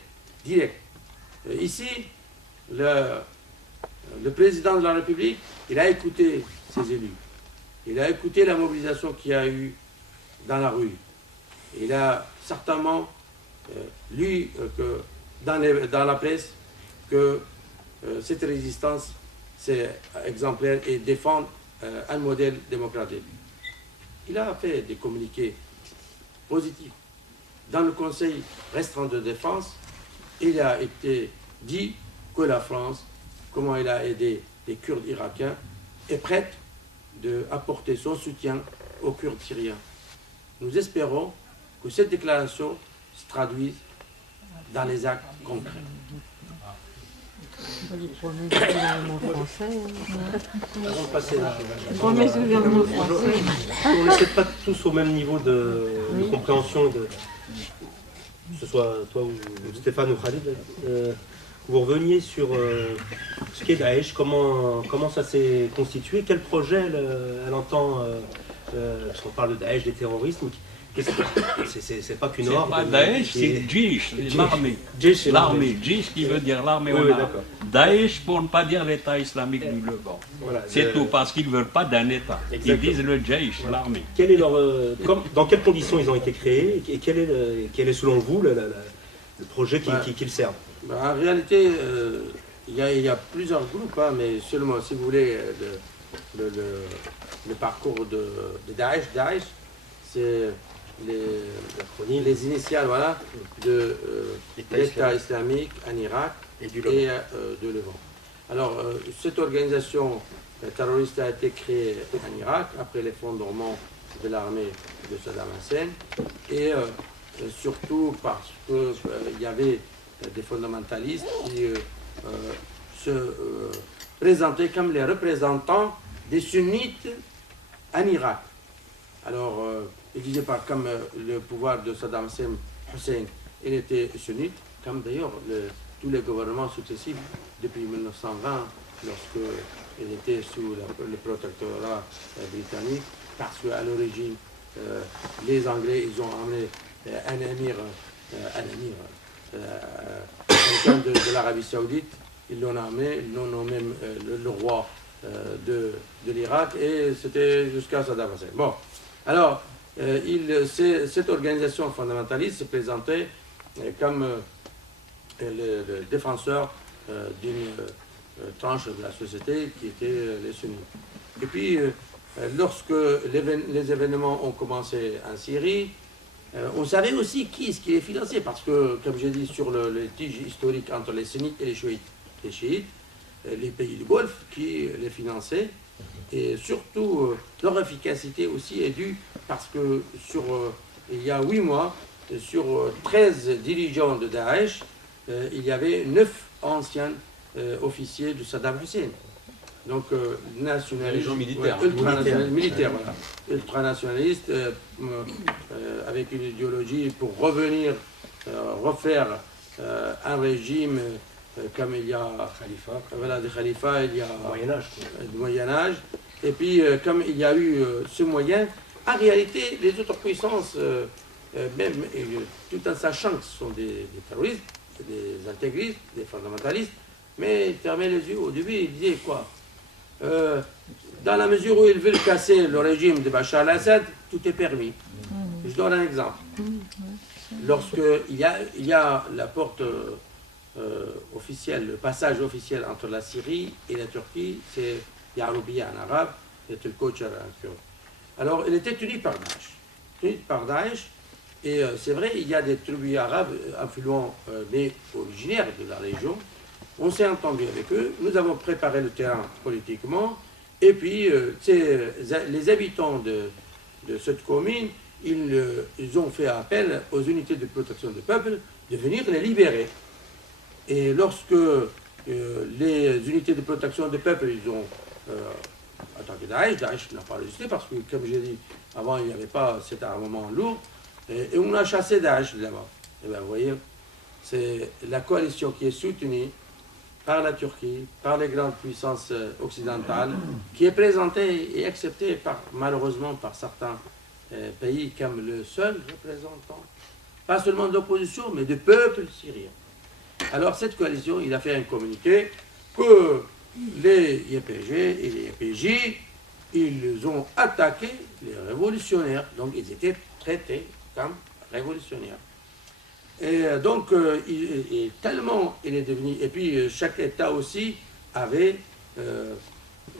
directe. Ici, le président de la République, il a écouté ses élus. Il a écouté la mobilisation qu'il y a eu dans la rue. Il a certainement lu dans la presse que cette résistance, c'est exemplaire et défend un modèle démocratique. Il a fait des communiqués positifs. Dans le Conseil restreint de défense, il a été dit que la France, comment elle a aidé les Kurdes irakiens, est prête d'apporter son soutien aux Kurdes syriens. Nous espérons que cette déclaration se traduise dans les actes concrets. Avant de passer là, on n'est peut-être pas tous au même niveau de compréhension, que ce soit toi ou Stéphane ou Khalid. Vous reveniez sur ce qu'est Daesh, comment ça s'est constitué, quel projet elle entend, parce qu'on parle de Daesh, des terroristes, c'est pas qu'une ordre. C'est pas Daesh, c'est Jaish, l'armée. L'armée, Jaish qui veut dire l'armée oui, au arabe. Daesh pour ne pas dire l'État islamique du Levant. Voilà, c'est tout, parce qu'ils ne veulent pas d'un État. Exactement. Ils disent le Jaish, voilà. L'armée. Quel est dans quelles conditions ils ont été créés et quel est selon vous le projet qu'ils servent? En réalité, il y a plusieurs groupes, mais seulement, si vous voulez, le parcours de Daesh. Daesh, c'est les initiales, voilà, de l'État islamique en Irak et de Levant. Alors, cette organisation terroriste a été créée en Irak après l'effondrement de l'armée de Saddam Hussein et surtout parce qu'il y avait des fondamentalistes qui se présentaient comme les représentants des sunnites en Irak. Alors, ils disaient pas comme le pouvoir de Saddam Hussein, il était sunnite, comme d'ailleurs tous les gouvernements successifs depuis 1920, lorsqu'il était sous le protectorat britannique, parce qu'à l'origine, les Anglais, ils ont amené un émir quelqu'un de l'Arabie Saoudite, ils l'ont nommé le roi de l'Irak, et c'était jusqu'à Saddam Hussein. Bon, alors, cette organisation fondamentaliste se présentait comme le défenseur d'une tranche de la société qui était les sunnites. Et puis, lorsque les événements ont commencé en Syrie, on savait aussi qui les finançait, parce que, comme j'ai dit, sur le litige historique entre les sunnites et les chiites, les pays du Golfe qui les finançaient, et surtout leur efficacité aussi est due parce que il y a 8 mois, sur 13 dirigeants de Daesh, il y avait 9 anciens officiers de Saddam Hussein. Donc, nationalistes, militaires. Militaires, voilà. Ultranationalistes, avec une idéologie pour revenir, refaire un régime comme il y a des khalifats, il y a du Moyen-Âge. Et puis, comme il y a eu ce moyen, en réalité, les autres puissances, même tout en sachant que ce sont des terroristes, des intégristes, des fondamentalistes, mais ils fermaient les yeux. Au début, ils disaient quoi? Dans la mesure où ils veulent casser le régime de Bachar al-Assad, tout est permis. Je donne un exemple. Lorsqu'il y a la porte officielle, le passage officiel entre la Syrie et la Turquie, c'est Yaroubiya en arabe, c'est le Kocher en kurde. Alors, il était tenu par Daesh. Et c'est vrai, il y a des tribus arabes influents, mais originaires de la région. On s'est entendu avec eux, nous avons préparé le terrain politiquement, et puis les habitants de cette commune, ils ont fait appel aux unités de protection du peuple de venir les libérer. Et lorsque les unités de protection du peuple, ils ont attaqué Daesh n'a pas résisté, parce que, comme j'ai dit, avant, il n'y avait pas cet armement lourd, et on a chassé Daesh là-bas. Et bien, vous voyez, c'est la coalition qui est soutenue par la Turquie, par les grandes puissances occidentales, qui est présentée et acceptée malheureusement par certains pays comme le seul représentant, pas seulement de l'opposition, mais du peuple syrien. Alors cette coalition, il a fait un communiqué que les YPG et les YPJ, ils ont attaqué les révolutionnaires, donc ils étaient traités comme révolutionnaires. Et donc, tellement il est devenu... Et puis, chaque État aussi avait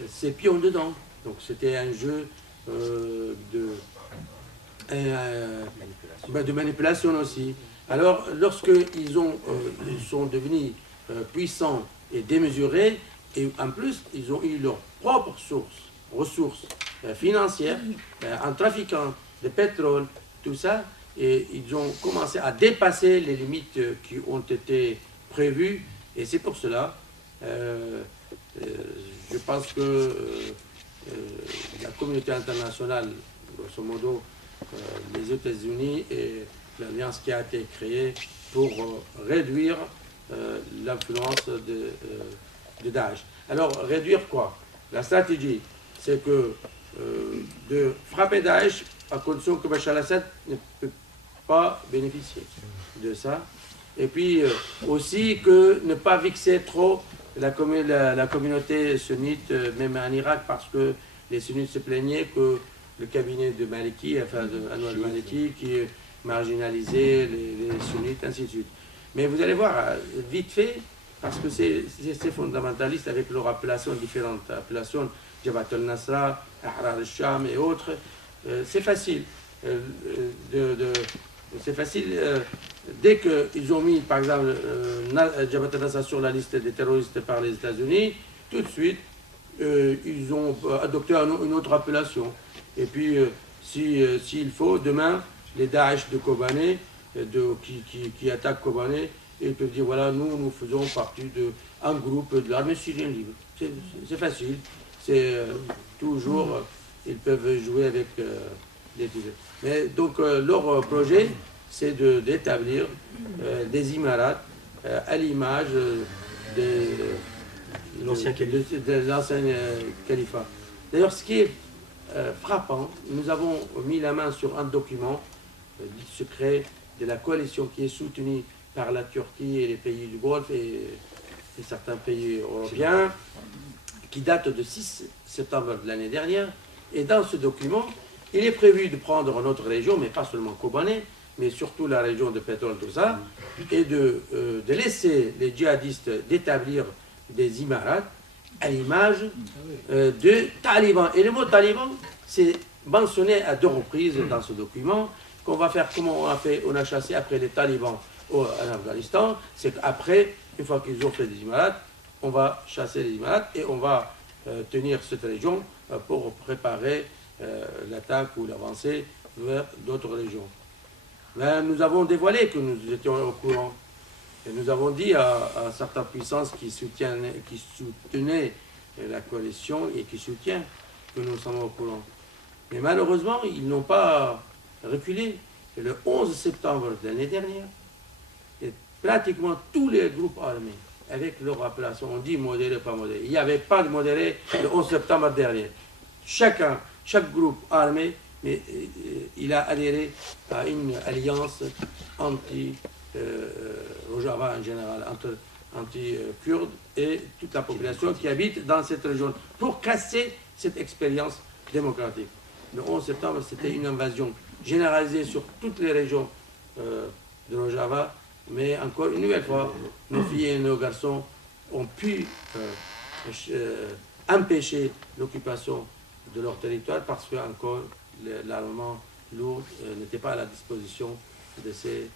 ses pions dedans. Donc, c'était un jeu de manipulation aussi. Alors, lorsqu'ils sont devenus puissants et démesurés, et en plus, ils ont eu leurs propres ressources financières, en trafiquant de pétrole, tout ça, et ils ont commencé à dépasser les limites qui ont été prévues. Et c'est pour cela, je pense que la communauté internationale, grosso modo, les États-Unis et l'alliance qui a été créée pour réduire l'influence de Daesh. Alors, réduire quoi? La stratégie, c'est que de frapper Daesh à condition que Bachar al-Assad ne peut pas bénéficier de ça. Et puis aussi que ne pas vexer trop la communauté sunnite, même en Irak, parce que les sunnites se plaignaient que le cabinet de Maliki, enfin de Anwar Maliki, qui marginalisait les sunnites, ainsi de suite. Mais vous allez voir, vite fait, parce que ces fondamentalistes, avec leur appellation, différentes appellations, Jabhat al-Nasra, Ahrar al-Sham et autres. C'est facile. C'est facile. Dès qu'ils ont mis, par exemple, Jabhat al-Nasra sur la liste des terroristes par les États-Unis, tout de suite, ils ont adopté une autre appellation. Et puis, s'il faut, demain, les Daesh de Kobané, qui attaquent Kobané, ils peuvent dire, voilà, nous faisons partie d'un groupe de l'armée syrienne libre. C'est facile. C'est toujours, ils peuvent jouer avec les fusées. Mais donc, leur projet, c'est d'établir des Imarats à l'image de l'ancien califat. D'ailleurs, ce qui est frappant, nous avons mis la main sur un document dit secret de la coalition qui est soutenue par la Turquie et les pays du Golfe et certains pays européens, qui date de 6 septembre de l'année dernière. Et dans ce document, il est prévu de prendre notre région, mais pas seulement Kobané, mais surtout la région de pétrole, tout ça, et de laisser les djihadistes d'établir des imarats à l'image de talibans. Et le mot taliban, c'est mentionné à 2 reprises dans ce document, qu'on va faire comme on a chassé après les talibans en Afghanistan, c'est qu'après, une fois qu'ils ont fait des imarats, on va chasser les imarats et on va tenir cette région pour préparer l'attaque ou l'avancée vers d'autres régions. Mais nous avons dévoilé que nous étions au courant. Et nous avons dit à certaines puissances qui soutenaient la coalition et qui soutiennent que nous sommes au courant. Mais malheureusement, ils n'ont pas reculé. Et le 11 septembre de l'année dernière, et pratiquement tous les groupes armés, avec leur appellation, on dit modéré, pas modéré. Il n'y avait pas de modéré le 11 septembre dernier. Chaque groupe armé, mais il a adhéré à une alliance anti-Rojava en général, anti-kurde et toute la population qui habite dans cette région, pour casser cette expérience démocratique. Le 11 septembre, c'était une invasion généralisée sur toutes les régions de Rojava, mais encore une nouvelle fois, nos filles et nos garçons ont pu empêcher l'occupation de leur territoire parce que encore l'armement lourd n'était pas à la disposition de ces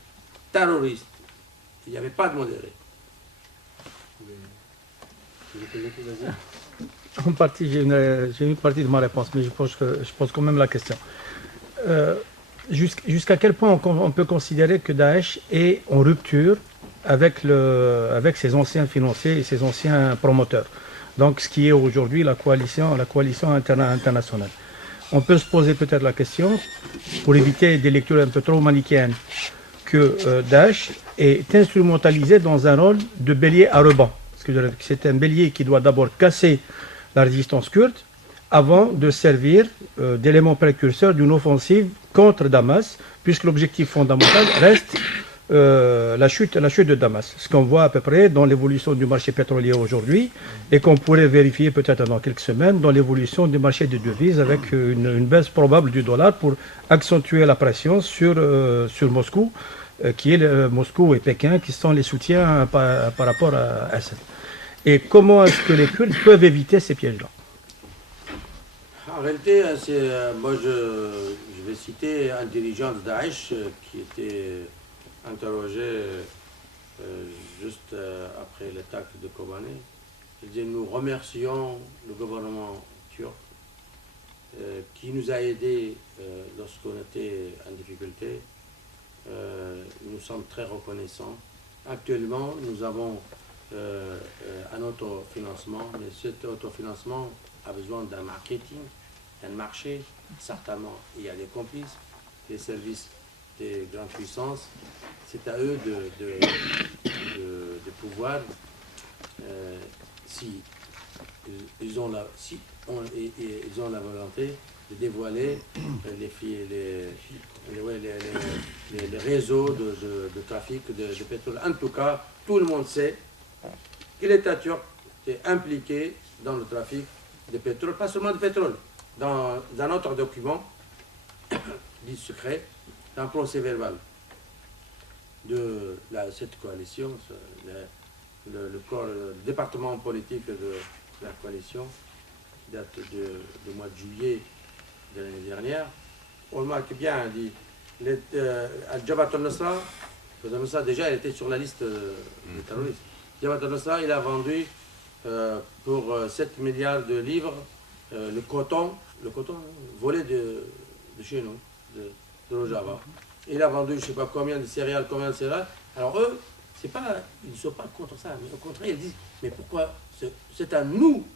terroristes. Il n'y avait pas de modéré. En partie, j'ai une partie de ma réponse, mais je pose quand même la question. Jusqu'à quel point on peut considérer que Daesh est en rupture avec ses anciens financiers et ses anciens promoteurs, donc ce qui est aujourd'hui la coalition internationale. On peut se poser peut-être la question, pour éviter des lectures un peu trop manichéennes, que Daesh est instrumentalisé dans un rôle de bélier à ruban. C'est un bélier qui doit d'abord casser la résistance kurde avant de servir d'élément précurseur d'une offensive contre Damas, puisque l'objectif fondamental reste la chute de Damas. Ce qu'on voit à peu près dans l'évolution du marché pétrolier aujourd'hui et qu'on pourrait vérifier peut-être dans quelques semaines dans l'évolution du marché des devises avec une baisse probable du dollar pour accentuer la pression sur Moscou, qui est Moscou et Pékin qui sont les soutiens par rapport à Assad. Et comment est-ce que les Kurdes peuvent éviter ces pièges-là? En réalité, moi je vais citer un dirigeant de Daesh qui était interrogé juste après l'attaque de Kobané. Il dit: nous remercions le gouvernement turc qui nous a aidés lorsqu'on était en difficulté. Nous sommes très reconnaissants. Actuellement, nous avons un autofinancement, mais cet autofinancement a besoin d'un marketing, d'un marché. Certainement, il y a des complices, des services des grandes puissances. C'est à eux de pouvoir, si ils ont la volonté de dévoiler les réseaux de trafic de pétrole. En tout cas, tout le monde sait que l'État turc est impliqué dans le trafic de pétrole, pas seulement de pétrole. Dans un autre document, dit secret, un procès verbal de cette coalition, le département politique de la coalition date du mois de juillet de l'année dernière, on remarque bien, il dit, Jabhat al-Nusra, déjà, elle était sur la liste des terroristes. Jabhat al-Nusra, il a vendu pour 7 milliards de livres le coton volé de chez nous, de Rojava. Il a vendu, je ne sais pas combien de céréales, Alors eux, ils ne sont pas contre ça, mais au contraire, ils disent, mais pourquoi c'est à nous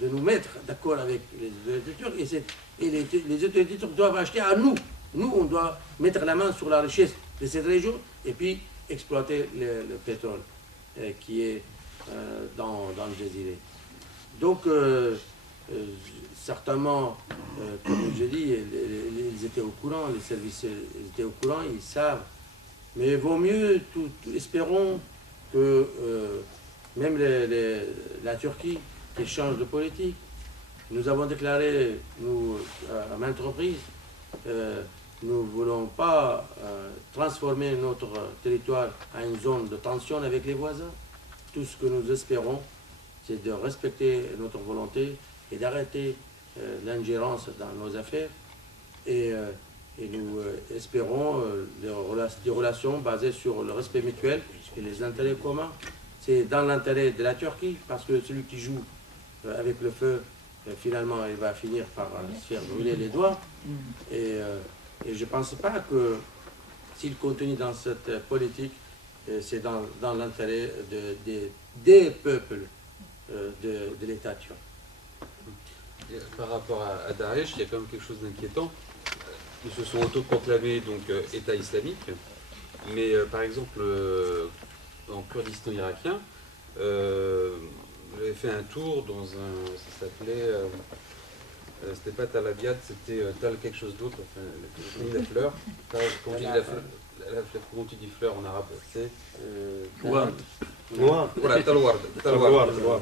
de nous mettre d'accord avec les autorités turques, et les autorités turques doivent acheter à nous. Nous, on doit mettre la main sur la richesse de cette région et puis exploiter le pétrole qui est dans le Jaziré. Donc, certainement, comme je dis, ils étaient au courant, les services étaient au courant, ils savent. Mais il vaut mieux, espérons que même la Turquie qui change de politique. Nous avons déclaré, nous, à maintes reprises, nous ne voulons pas transformer notre territoire en une zone de tension avec les voisins. Tout ce que nous espérons, c'est de respecter notre volonté et d'arrêter l'ingérence dans nos affaires. Et nous espérons des relations basées sur le respect mutuel et les intérêts communs. C'est dans l'intérêt de la Turquie, parce que celui qui joue avec le feu, finalement, il va finir par se faire brûler les doigts. Et je ne pense pas que s'il continue dans cette politique, c'est dans l'intérêt des peuples de l'État turc. Par rapport à Daesh, il y a quand même quelque chose d'inquiétant. Ils se sont autoproclamés donc État islamique, mais par exemple en Kurdistan irakien, j'avais fait un tour dans ça s'appelait, c'était pas Tal Abyad, c'était Tal quelque chose d'autre, enfin, la fleur. Comment on dit fleur en arabe, c'est Noir. Voilà, Talward.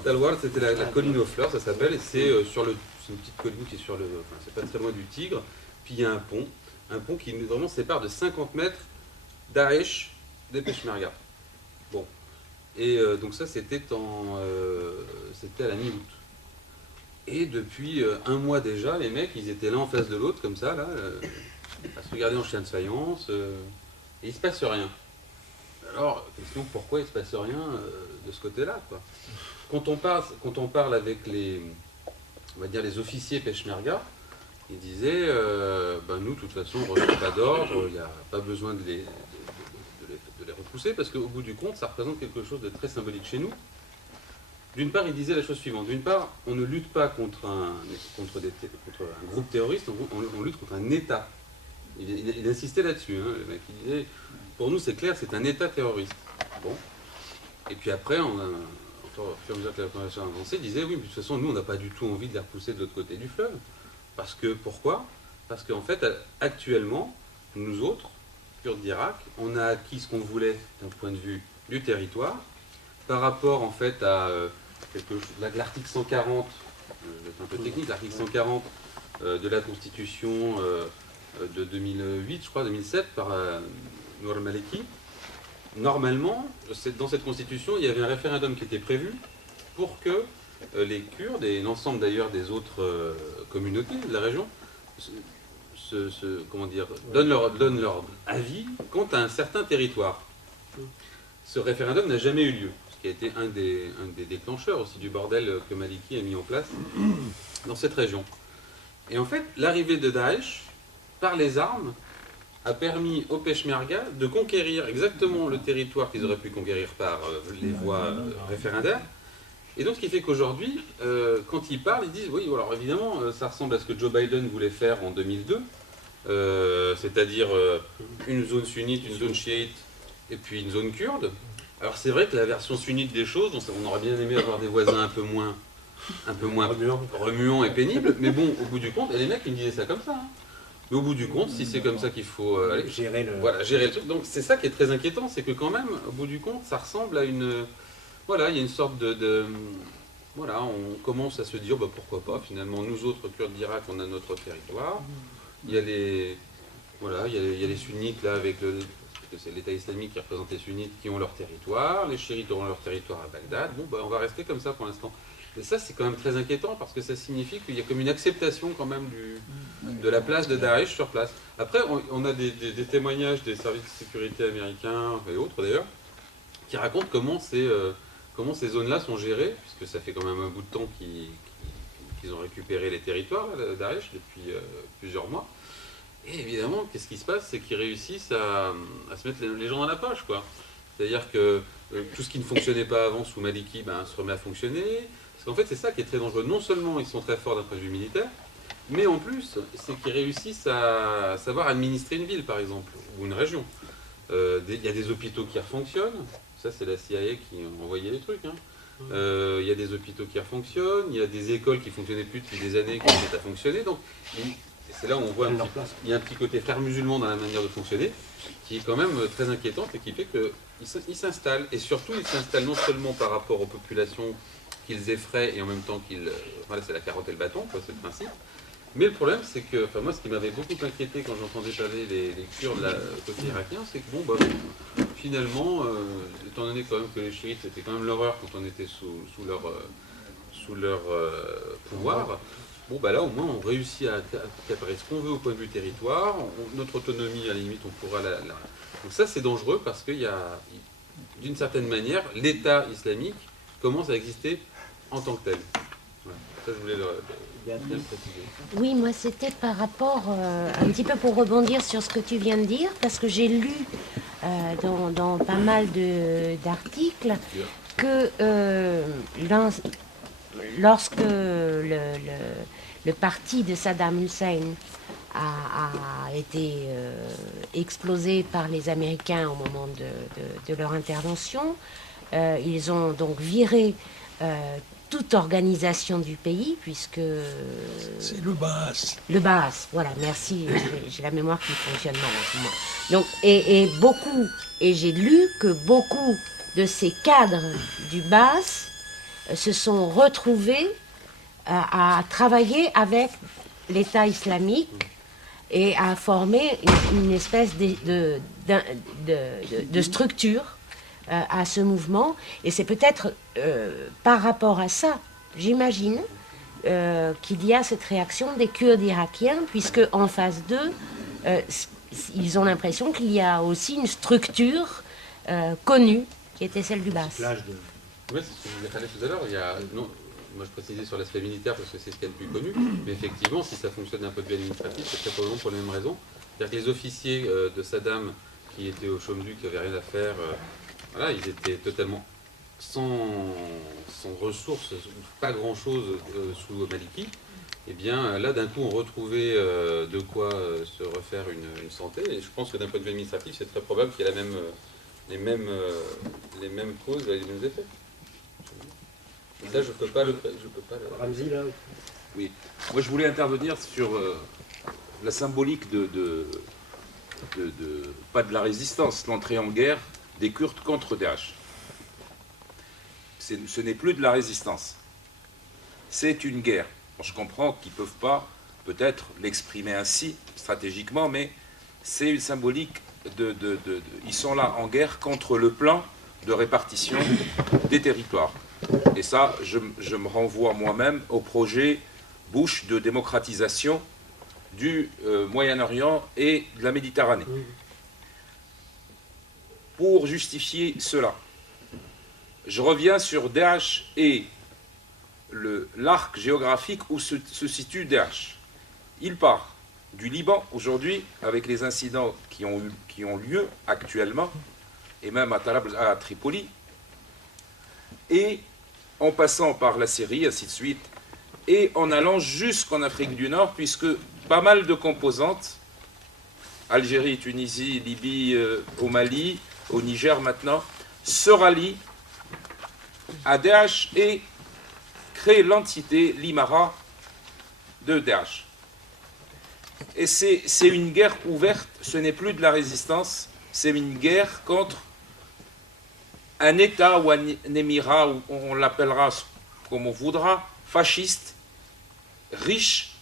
Talward, c'était la colline aux fleurs, ça s'appelle, et c'est c'est une petite colline qui est sur le, enfin, c'est pas très loin du Tigre. Puis il y a un pont qui vraiment sépare de 50 mètres Daesh des Peshmerga. Bon, et donc ça c'était à la mi-août. Et depuis un mois déjà, les mecs, ils étaient l'un en face de l'autre comme ça, là, à se regarder en chien de faïence, et il se passe rien. Alors, question, pourquoi il ne se passe rien de ce côté-là, quoi. Quand on parle avec on va dire les officiers Peshmerga, ils disaient, nous, de toute façon, on ne reçoit pas d'ordre, il n'y a pas besoin de les repousser, parce qu'au bout du compte, ça représente quelque chose de très symbolique chez nous. D'une part, ils disaient la chose suivante. D'une part, on ne lutte pas contre un groupe terroriste, on lutte contre un État. Il insistait là-dessus, hein, le mec. Il disait, pour nous, c'est clair, c'est un État terroriste. Bon. Et puis après, au fur et à mesure que la conversation avançait, il disait, oui, mais de toute façon, nous, on n'a pas du tout envie de les repousser de l'autre côté du fleuve. Pourquoi ? Parce qu'en fait, actuellement, nous autres, Kurdes d'Irak, on a acquis ce qu'on voulait d'un point de vue du territoire, par rapport, en fait, à l'article 140, c'est un peu technique, l'article 140 de la Constitution de 2008, je crois, 2007, par Nour al-Maliki. Normalement, dans cette Constitution, il y avait un référendum qui était prévu pour que les Kurdes, et l'ensemble d'ailleurs des autres communautés de la région, donnent leur avis quant à un certain territoire. Ce référendum n'a jamais eu lieu, ce qui a été un des déclencheurs aussi du bordel que Maliki a mis en place dans cette région. Et en fait, l'arrivée de Daesh, par les armes, a permis aux Peshmerga de conquérir exactement le territoire qu'ils auraient pu conquérir par les voies référendaires. Et donc, ce qui fait qu'aujourd'hui, quand ils parlent, ils disent, oui, alors évidemment, ça ressemble à ce que Joe Biden voulait faire en 2002, c'est-à-dire une zone sunnite, une zone chiite, et puis une zone kurde. Alors, c'est vrai que la version sunnite des choses, on aurait bien aimé avoir des voisins un peu moins remuants et pénibles, mais bon, au bout du compte, et les mecs, ils me disaient ça comme ça, hein. Mais au bout du compte, si c'est comme ça qu'il faut gérer le truc. Donc c'est ça qui est très inquiétant, c'est que quand même, au bout du compte, ça ressemble à une... Voilà, il y a une sorte voilà, on commence à se dire, pourquoi pas, finalement, nous autres, Kurdes d'Irak, on a notre territoire. Il y a les sunnites, là, c'est l'État islamique qui représente les sunnites, qui ont leur territoire. Les chiites auront leur territoire à Bagdad. Bon, on va rester comme ça pour l'instant. Et ça, c'est quand même très inquiétant parce que ça signifie qu'il y a comme une acceptation quand même de la place de Daesh sur place. Après, on a des témoignages des services de sécurité américains et autres d'ailleurs qui racontent comment ces zones-là sont gérées, puisque ça fait quand même un bout de temps qu'ils ont récupéré les territoires là, Daesh depuis plusieurs mois. Et évidemment, qu'est-ce qui se passe? C'est qu'ils réussissent à se mettre les gens dans la poche, quoi. C'est-à-dire que tout ce qui ne fonctionnait pas avant sous Maliki se remet à fonctionner. Parce qu'en fait, c'est ça qui est très dangereux. Non seulement ils sont très forts d'un point de vue militaire, mais en plus, c'est qu'ils réussissent à savoir administrer une ville, par exemple, ou une région. Il y a des hôpitaux qui refonctionnent. Ça, c'est la CIA qui a envoyé les trucs. Il y a des hôpitaux qui refonctionnent. Il y a des écoles qui ne fonctionnaient plus depuis des années qui ont à fonctionner. Donc, c'est là où on voit il y a un petit côté frère musulman dans la manière de fonctionner, qui est quand même très inquiétante et qui fait qu'ils s'installent. Et surtout, ils s'installent non seulement par rapport aux populations qu'ils effraient et en même temps qu'ils... Voilà, c'est la carotte et le bâton, quoi, c'est le principe. Mais le problème, c'est que, enfin, moi, ce qui m'avait beaucoup inquiété quand j'entendais parler les Kurdes côté irakien, c'est que, finalement, étant donné quand même que les chiites, c'était quand même l'horreur quand on était sous leur pouvoir, là, au moins, on réussit à accaparer ce qu'on veut au point de vue territoire. Notre autonomie, à la limite, on pourra la... Donc ça, c'est dangereux parce qu'il y a, d'une certaine manière, l'État islamique commence à exister en tant que tel. Voilà. Ça, je voulais bien préciser. Oui, moi, c'était par rapport, un petit peu pour rebondir sur ce que tu viens de dire, parce que j'ai lu dans pas mal d'articles que lorsque le parti de Saddam Hussein a été explosé par les Américains au moment de leur intervention, ils ont donc viré toute organisation du pays, puisque... C'est le Baas. Le Baas, voilà, merci, j'ai la mémoire qui fonctionne mal en ce moment. Donc, et j'ai lu que beaucoup de ces cadres du Baas se sont retrouvés à travailler avec l'État islamique et à former une espèce de structure à ce mouvement. Et c'est peut-être par rapport à ça, j'imagine, qu'il y a cette réaction des Kurdes irakiens, puisque en phase 2, ils ont l'impression qu'il y a aussi une structure connue, qui était celle du Baas. Oui, c'est ce que je vous ai dit tout à l'heure. Moi, je précisais sur l'aspect militaire parce que c'est ce qu'il y a de plus connu. Mais effectivement, si ça fonctionne d'un point de vue administratif, c'est très probablement pour les mêmes raisons. C'est-à-dire que les officiers de Saddam qui étaient au chômage, qui n'avaient rien à faire, voilà, ils étaient totalement sans ressources, pas grand-chose sous Maliki. Et bien là, d'un coup, on retrouvait de quoi se refaire une santé. Et je pense que d'un point de vue administratif, c'est très probable qu'il y ait les mêmes causes et les mêmes effets. Et ça, je peux pas le... Ramzi, là. Oui. Moi, je voulais intervenir sur la symbolique pas de la résistance, l'entrée en guerre des Kurdes contre Daesh. Ce n'est plus de la résistance. C'est une guerre. Bon, je comprends qu'ils ne peuvent pas, peut-être, l'exprimer ainsi, stratégiquement, mais c'est une symbolique ils sont là en guerre contre le plan de répartition des territoires. Et ça, je me renvoie moi-même au projet Bush de démocratisation du Moyen-Orient et de la Méditerranée. Pour justifier cela, je reviens sur Daesh et l'arc géographique où se situe Daesh. Il part du Liban aujourd'hui, avec les incidents qui ont lieu actuellement, et même à Tripoli, et en passant par la Syrie, ainsi de suite, et en allant jusqu'en Afrique du Nord, puisque pas mal de composantes, Algérie, Tunisie, Libye, au Mali, au Niger maintenant, se rallient à Daesh et créent l'entité, l'Imara de Daesh. Et c'est une guerre ouverte, ce n'est plus de la résistance, c'est une guerre contre un État ou un émirat, ou on l'appellera comme on voudra, fasciste, riche,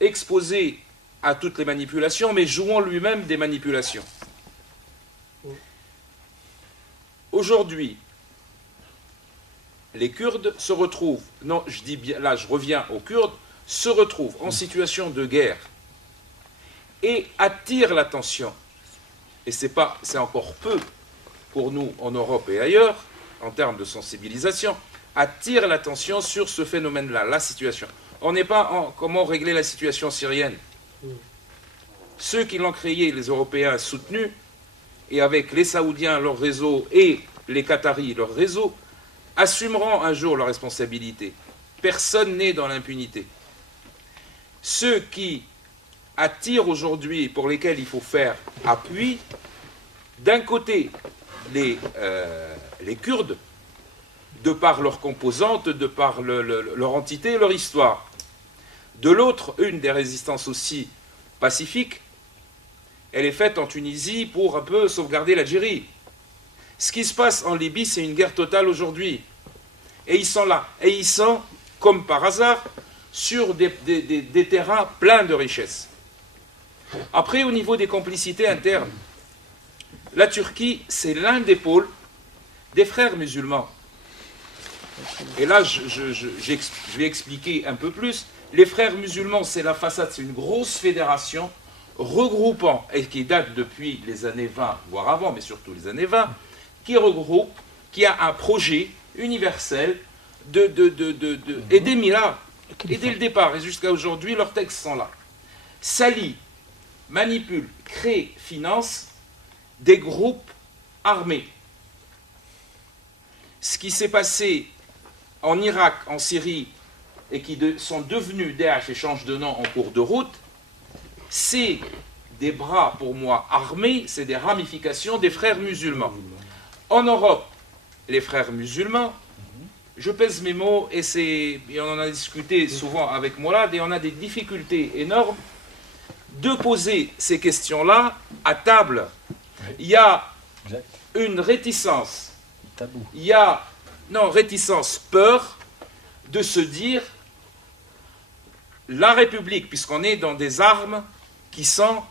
exposé à toutes les manipulations, mais jouant lui-même des manipulations. Aujourd'hui, les Kurdes se retrouvent, non, je dis bien, là je reviens aux Kurdes, se retrouvent en situation de guerre et attirent l'attention, et c'est encore peu pour nous en Europe et ailleurs, en termes de sensibilisation, attirent l'attention sur ce phénomène-là, la situation. On n'est pas en comment régler la situation syrienne. Ceux qui l'ont créé, les Européens soutenus, et avec les Saoudiens, leur réseau, et les Qataris, leur réseau, assumeront un jour leurs responsabilités. Personne n'est dans l'impunité. Ceux qui attirent aujourd'hui, pour lesquels il faut faire appui, d'un côté, les Kurdes, de par leurs composantes, de par leur entité, leur histoire. De l'autre, une des résistances aussi pacifiques, elle est faite en Tunisie pour un peu sauvegarder l'Algérie. Ce qui se passe en Libye, c'est une guerre totale aujourd'hui. Et ils sont là. Et ils sont, comme par hasard, sur des terrains pleins de richesses. Après, au niveau des complicités internes, la Turquie, c'est l'un des pôles des frères musulmans. Et là, je vais expliquer un peu plus. Les frères musulmans, c'est la façade, c'est une grosse fédération regroupant, et qui date depuis les années 20, voire avant, mais surtout les années 20, qui regroupe, qui a un projet universel et des miracles. Et dès le départ, et jusqu'à aujourd'hui, leurs textes sont là. S'allie, manipule, crée, finance des groupes armés. Ce qui s'est passé en Irak, en Syrie, et qui sont devenus Daesh et changent de nom en cours de route, c'est des bras, pour moi, armés, c'est des ramifications des frères musulmans. En Europe, les frères musulmans, je pèse mes mots, et on en a discuté souvent avec Mourad, et on a des difficultés énormes de poser ces questions-là à table. Il y a une réticence, il y a, réticence, peur de se dire la République, puisqu'on est dans des armes qui sont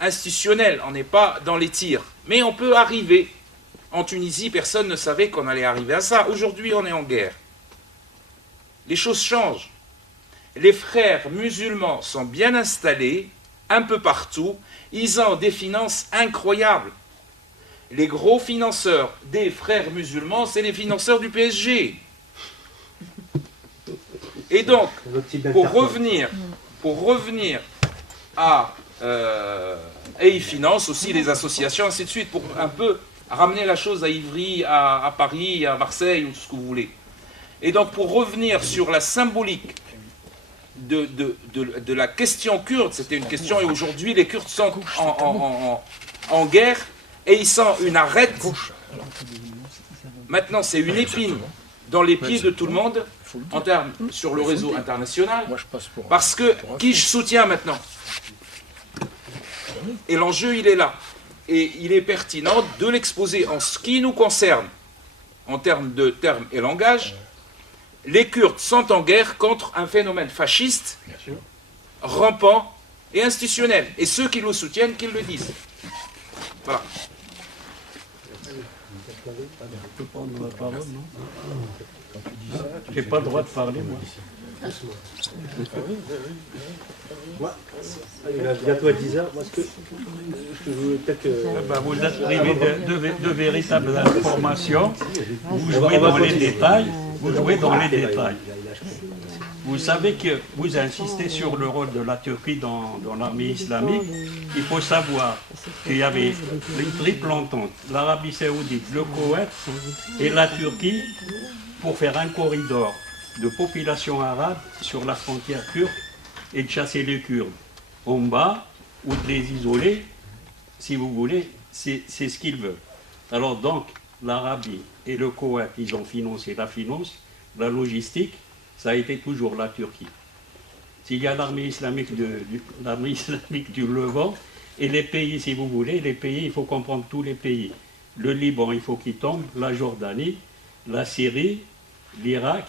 institutionnelles, on n'est pas dans les tirs. Mais on peut arriver. En Tunisie, personne ne savait qu'on allait arriver à ça. Aujourd'hui, on est en guerre. Les choses changent. Les frères musulmans sont bien installés, un peu partout. Ils ont des finances incroyables. Les gros financeurs des frères musulmans, c'est les financeurs du PSG. Et donc, pour revenir à... et ils financent aussi les associations, ainsi de suite, pour un peu ramener la chose à Ivry, à Paris, à Marseille, ou tout ce que vous voulez. Et donc, pour revenir sur la symbolique de la question kurde, c'était une question, et aujourd'hui, les Kurdes sont en guerre, et ils sont une arête. Maintenant, c'est une épine dans les pieds de tout le monde, en termes sur le réseau international, parce que qui je soutiens maintenant? Et l'enjeu, il est là. Et il est pertinent de l'exposer en ce qui nous concerne, en termes de termes et langage. Les Kurdes sont en guerre contre un phénomène fasciste, rampant et institutionnel. Et ceux qui le soutiennent, qu'ils le disent. Voilà. J'ai pas le droit de parler, moi. Moi, il va bientôt à 10h. Moi, ce que je voulais peut-être que... Vous êtes privé de véritables informations. Vous jouez dans les détails. Vous jouez dans les détails. Vous savez que vous insistez sur le rôle de la Turquie dans l'armée islamique. Il faut savoir qu'il y avait une triple entente, l'Arabie Saoudite, le Koweït et la Turquie, pour faire un corridor de population arabe sur la frontière kurde et de chasser les Kurdes en bas ou de les isoler, si vous voulez, c'est ce qu'ils veulent. Alors donc, l'Arabie et le Koweït, ils ont financé la finance, la logistique, ça a été toujours la Turquie. S'il y a l'armée islamique du Levant, et les pays, si vous voulez, les pays, il faut comprendre tous les pays. Le Liban, il faut qu'il tombe, la Jordanie, la Syrie, l'Irak,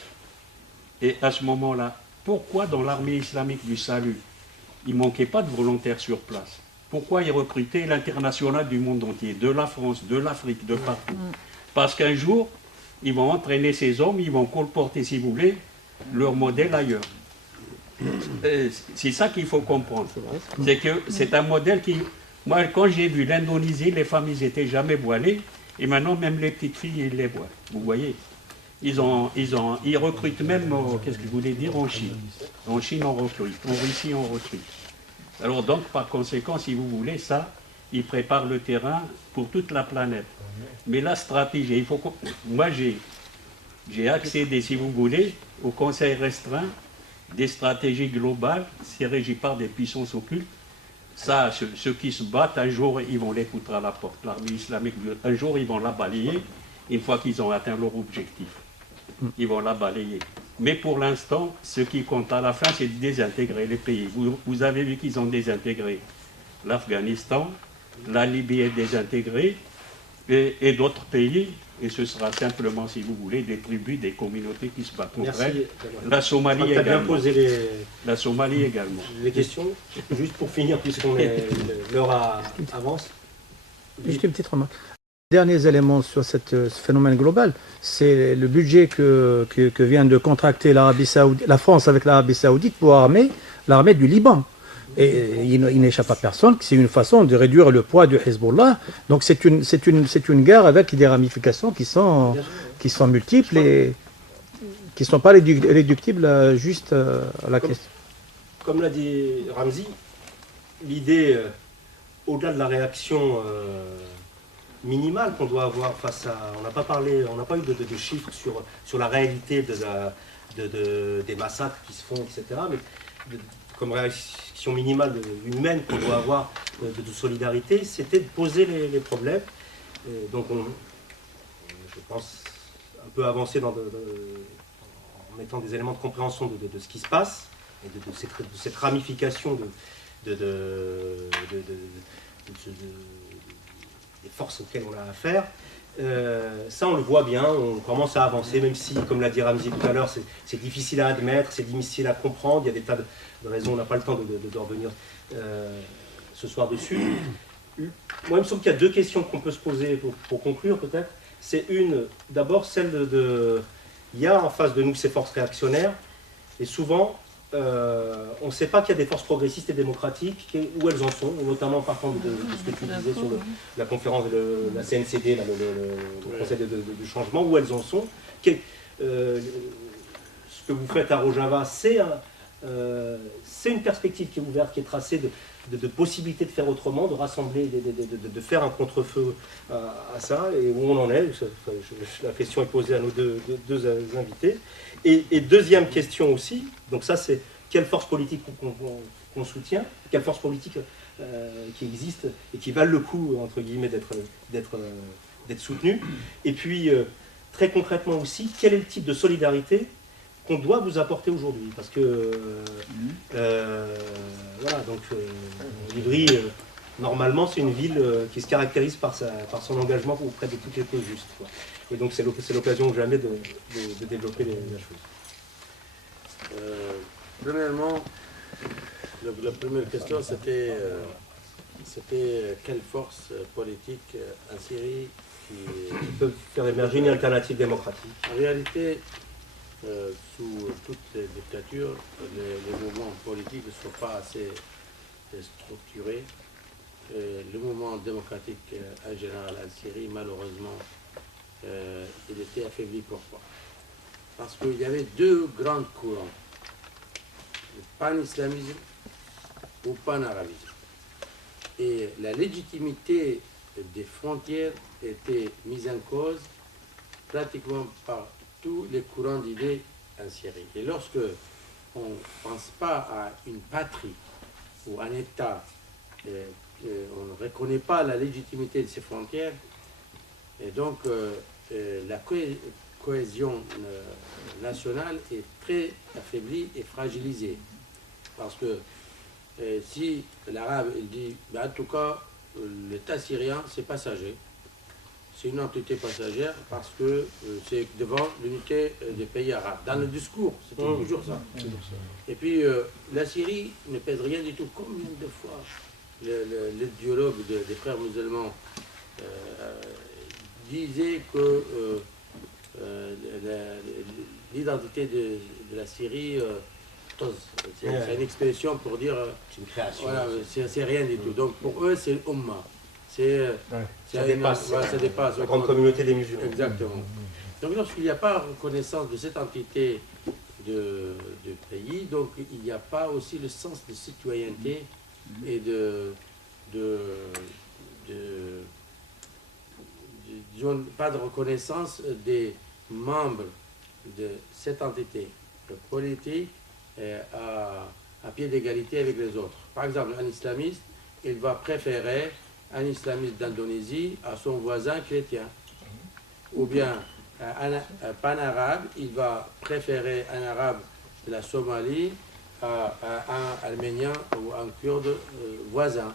et à ce moment-là, pourquoi dans l'armée islamique du salut, il ne manquait pas de volontaires sur place? Pourquoi ils recrutaient l'international du monde entier, de la France, de l'Afrique, de partout? Parce qu'un jour, ils vont entraîner ces hommes, ils vont colporter, si vous voulez, leur modèle ailleurs. C'est ça qu'il faut comprendre. C'est que c'est un modèle qui... Moi, quand j'ai vu l'Indonésie, les femmes, ils n'étaient jamais voilées, et maintenant, même les petites filles, ils les voient. Vous voyez, ils recrutent même, qu'est-ce que je voulais dire, en Chine. En Chine, on recrute. En Russie, on recrute. Alors donc, par conséquent, si vous voulez, ça, ils préparent le terrain pour toute la planète. Mais la stratégie, il faut que... Moi, j'ai accédé, si vous voulez, au Conseil restreint des stratégies globales, c'est régi par des puissances occultes. Ça, ceux qui se battent, un jour, ils vont les foutre à la porte. L'armée islamique, un jour, ils vont la balayer, une fois qu'ils ont atteint leur objectif. Ils vont la balayer. Mais pour l'instant, ce qui compte à la fin, c'est de désintégrer les pays. Vous avez vu qu'ils ont désintégré l'Afghanistan, la Libye est désintégrée, et d'autres pays, et ce sera simplement, si vous voulez, des tribus, des communautés qui se battent contre elles. La Somalie également. La Somalie également. Les questions, juste pour finir, puisqu'on est l'heure avance. Juste une petite remarque. Les derniers éléments sur ce phénomène global, c'est le budget que vient de contracter l'Arabie Saoudite, la France avec l'Arabie Saoudite pour armer l'armée du Liban. Et il n'échappe à personne que c'est une façon de réduire le poids du Hezbollah. Donc c'est une guerre avec des ramifications qui sont multiples et qui ne sont pas réductibles juste à la question. Comme l'a dit Ramzi, l'idée, au-delà de la réaction minimale qu'on doit avoir face à... On n'a pas eu de chiffres sur la réalité des massacres qui se font, etc. Mais comme réaction minimale humaine qu'on doit avoir de solidarité, c'était de poser les problèmes. Et donc je pense, un peu avancer en mettant des éléments de compréhension de ce qui se passe, et de cette ramification des forces auxquelles on a affaire. Ça, on le voit bien, on commence à avancer, même si, comme l'a dit Ramzi tout à l'heure, c'est difficile à admettre, c'est difficile à comprendre, il y a des tas de raisons, on n'a pas le temps de revenir ce soir dessus. Moi, il me semble qu'il y a deux questions qu'on peut se poser pour conclure, peut-être. C'est d'abord celle il y a en face de nous ces forces réactionnaires, et souvent, on ne sait pas qu'il y a des forces progressistes et démocratiques, où elles en sont, notamment en partant de ce que tu disais sur la conférence de la CNCD, le Conseil du changement, où elles en sont. Ce que vous faites à Rojava, c'est une perspective qui est ouverte, qui est tracée de possibilités de faire autrement, de rassembler, de faire un contre-feu à ça, et où on en est. La question est posée à nos deux invités. Et deuxième question aussi, donc ça c'est quelle force politique qu'on soutient, quelle force politique qui existe et qui valent le coup, entre guillemets, d'être soutenue. Et puis, très concrètement aussi, quel est le type de solidarité qu'on doit vous apporter aujourd'hui. Parce que, voilà, donc, Ivry, normalement, c'est une ville qui se caractérise par son engagement auprès de toutes les causes justes, quoi. Et donc, c'est l'occasion jamais de développer la chose. Premièrement, la première question, c'était quelle force politique en Syrie qui peut faire émerger une alternative démocratique. En réalité, sous toutes les dictatures, les mouvements politiques ne sont pas assez structurés. Le mouvement démocratique en général en Syrie, malheureusement, il était affaibli. Pourquoi? Parce qu'il y avait deux grands courants, le pan-islamisme ou pan-arabisme. Et la légitimité des frontières était mise en cause pratiquement par tous les courants d'idées en Syrie. Et lorsque on ne pense pas à une patrie ou un État, on ne reconnaît pas la légitimité de ces frontières, et donc la cohésion nationale est très affaiblie et fragilisée. Parce que si l'arabe dit, en tout cas, l'État syrien, c'est passager. C'est une entité passagère parce que c'est devant l'unité des pays arabes. Dans le discours, c'était toujours ça. Et puis, la Syrie ne pèse rien du tout. Combien de fois l'idéologue des frères musulmans disait que l'identité de la Syrie, c'est une expression pour dire, C'est une création. voilà, c'est rien du tout. Donc pour eux, c'est l'Umma. Ça dépasse. Ça dépasse. La grande communauté des musulmans. Exactement. Donc lorsqu'il n'y a pas reconnaissance de cette entité de pays, donc il n'y a pas aussi le sens de citoyenneté et disons, pas de reconnaissance des membres de cette entité politique à pied d'égalité avec les autres. Par exemple, un islamiste, il va préférer un islamiste d'Indonésie à son voisin chrétien. Ou bien un pan-arabe, il va préférer un arabe de la Somalie à un arménien ou un kurde voisin.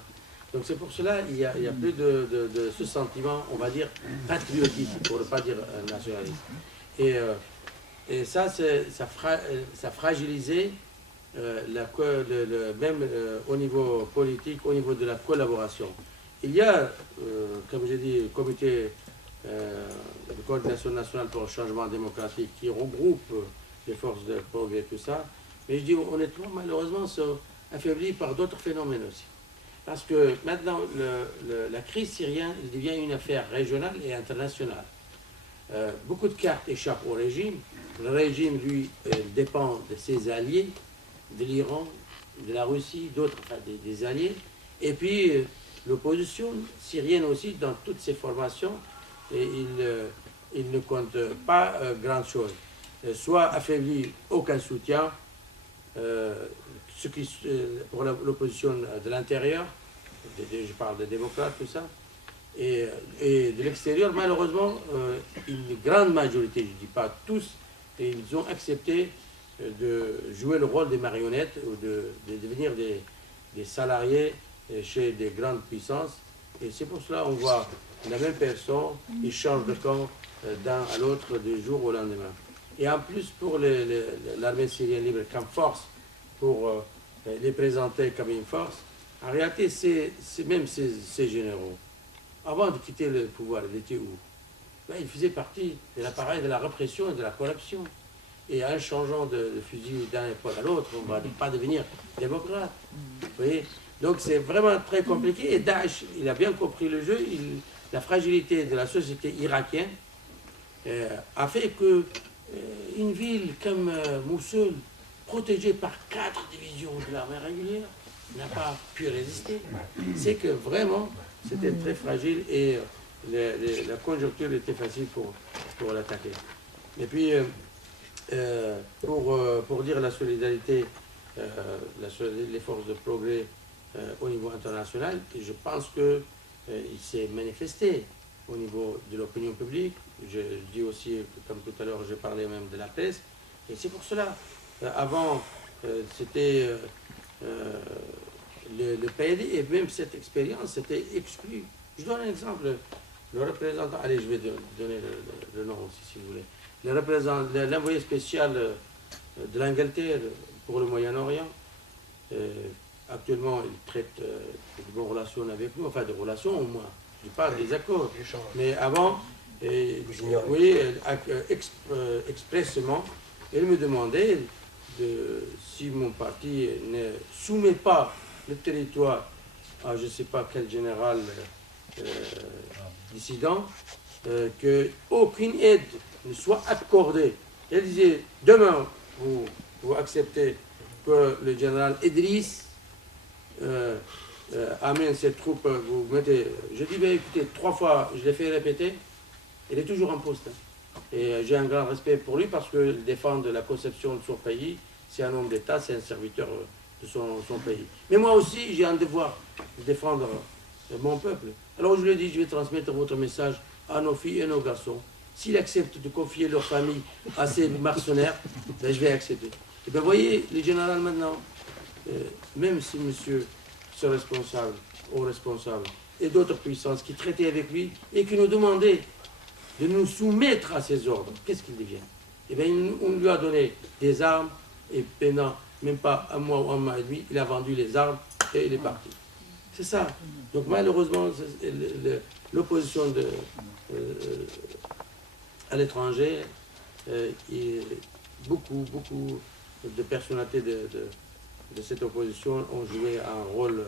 Donc c'est pour cela qu'il y a plus de ce sentiment, on va dire, patriotique, pour ne pas dire nationaliste. Et ça, ça fragilisait même au niveau politique, au niveau de la collaboration. Il y a, comme j'ai dit, le comité de coordination nationale pour le changement démocratique qui regroupe les forces de progrès, tout ça. Mais je dis honnêtement, malheureusement, c'est affaibli par d'autres phénomènes aussi. Parce que maintenant, la crise syrienne devient une affaire régionale et internationale. Beaucoup de cartes échappent au régime. Le régime, lui, dépend de ses alliés, de l'Iran, de la Russie, d'autres, enfin, des alliés. Et puis, l'opposition syrienne aussi, dans toutes ses formations, il ne compte pas grand-chose. Soit affaibli, aucun soutien, pour l'opposition de l'intérieur, je parle des démocrates, tout ça, et de l'extérieur, malheureusement, une grande majorité, je ne dis pas tous, et ils ont accepté de jouer le rôle des marionnettes ou de devenir des salariés chez des grandes puissances. Et c'est pour cela qu'on voit la même personne, ils changent de camp d'un à l'autre du jour au lendemain. Et en plus, pour l'armée syrienne libre comme force, pour les présenter comme une force, en réalité, c'est même ces généraux. Avant de quitter le pouvoir, ils étaient où? Ben, ils faisaient partie de l'appareil de la répression et de la corruption. Et en changeant de fusil d'un épaule à l'autre, on ne va pas devenir démocrate. Vous voyez? Donc c'est vraiment très compliqué. Et Daesh, il a bien compris le jeu. La fragilité de la société irakienne a fait que une ville comme Mossoul, protégée par 4 divisions de l'armée régulière, n'a pas pu résister. C'est que vraiment, c'était très fragile et la conjoncture était facile pour l'attaquer. Et puis, pour dire la solidarité, les forces de progrès au niveau international, et je pense qu'il s'est manifesté au niveau de l'opinion publique. Je dis aussi, comme tout à l'heure, j'ai parlé même de la presse, et c'est pour cela, avant, c'était le PAD, et même cette expérience, c'était exclu. Je donne un exemple. Le représentant, allez, je vais donner le nom aussi, si vous voulez. L'envoyé spécial de l'Angleterre pour le Moyen-Orient, actuellement, il traite de bonnes relations avec nous, enfin de relations au moins. Je parle des accords. Mais avant, oui, expressément, il me demandait si mon parti ne soumet pas le territoire à je ne sais pas quel général dissident, qu'aucune aide ne soit accordée. Elle disait, demain, vous acceptez que le général Idriss amène cette troupe, vous mettez... Je dis, ben, écoutez, 3 fois, je l'ai fait répéter, il est toujours en poste. Et j'ai un grand respect pour lui parce qu'il défend la conception de son pays. C'est un homme d'État, c'est un serviteur de son pays. Mais moi aussi, j'ai un devoir de défendre mon peuple. Alors je lui ai dit, je vais transmettre votre message à nos filles et nos garçons. S'ils acceptent de confier leur famille à ces mercenaires, ben, je vais accepter. Et bien, vous voyez, les généraux maintenant, même si monsieur ce responsable, ou responsable, et d'autres puissances qui traitaient avec lui et qui nous demandaient de nous soumettre à ses ordres, qu'est-ce qu'il devient? Eh bien, on lui a donné des armes et pendant même pas un mois ou un mois et demi, il a vendu les armes et il est parti. C'est ça. Donc malheureusement, l'opposition à l'étranger, beaucoup de personnalités de cette opposition ont joué un rôle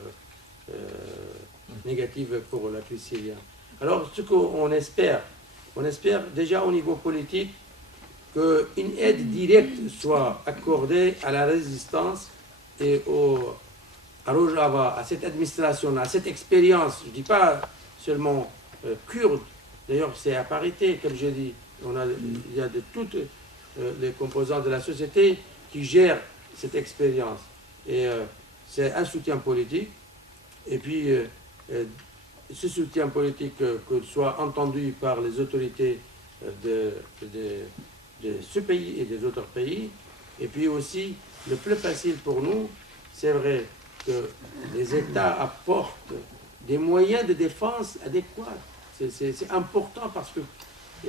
négatif pour la crise syrienne. Alors, ce qu'on espère déjà au niveau politique, qu'une aide directe soit accordée à la résistance et à Rojava, à cette administration, à cette expérience, je ne dis pas seulement kurde, d'ailleurs c'est à parité, comme j'ai dit, il y a de toutes les composantes de la société qui gèrent cette expérience. Et c'est un soutien politique, et puis ce soutien politique que soit entendu par les autorités de ce pays et des autres pays. Et puis aussi, le plus facile pour nous, c'est vrai que les États apportent des moyens de défense adéquats. C'est important parce que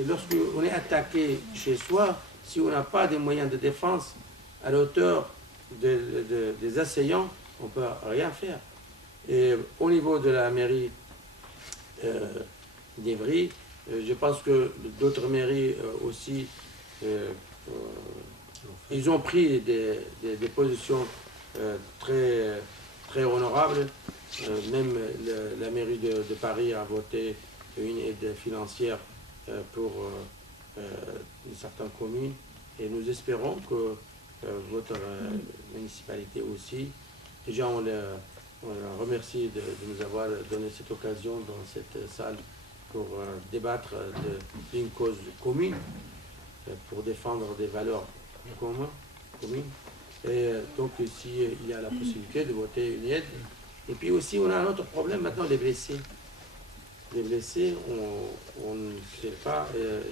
lorsqu'on est attaqué chez soi, si on n'a pas des moyens de défense à la hauteur des assaillants, on ne peut rien faire. Et au niveau de la mairie d'Ivry, je pense que d'autres mairies aussi, ils ont pris des positions très honorables. Même la mairie de Paris a voté une aide financière pour certaines communes. Et nous espérons que votre municipalité aussi, déjà on remercie de nous avoir donné cette occasion dans cette salle pour débattre d'une cause commune, pour défendre des valeurs communes. Et donc ici, il y a la possibilité de voter une aide. Et puis aussi, on a un autre problème maintenant, les blessés. Les blessés, on ne sait pas,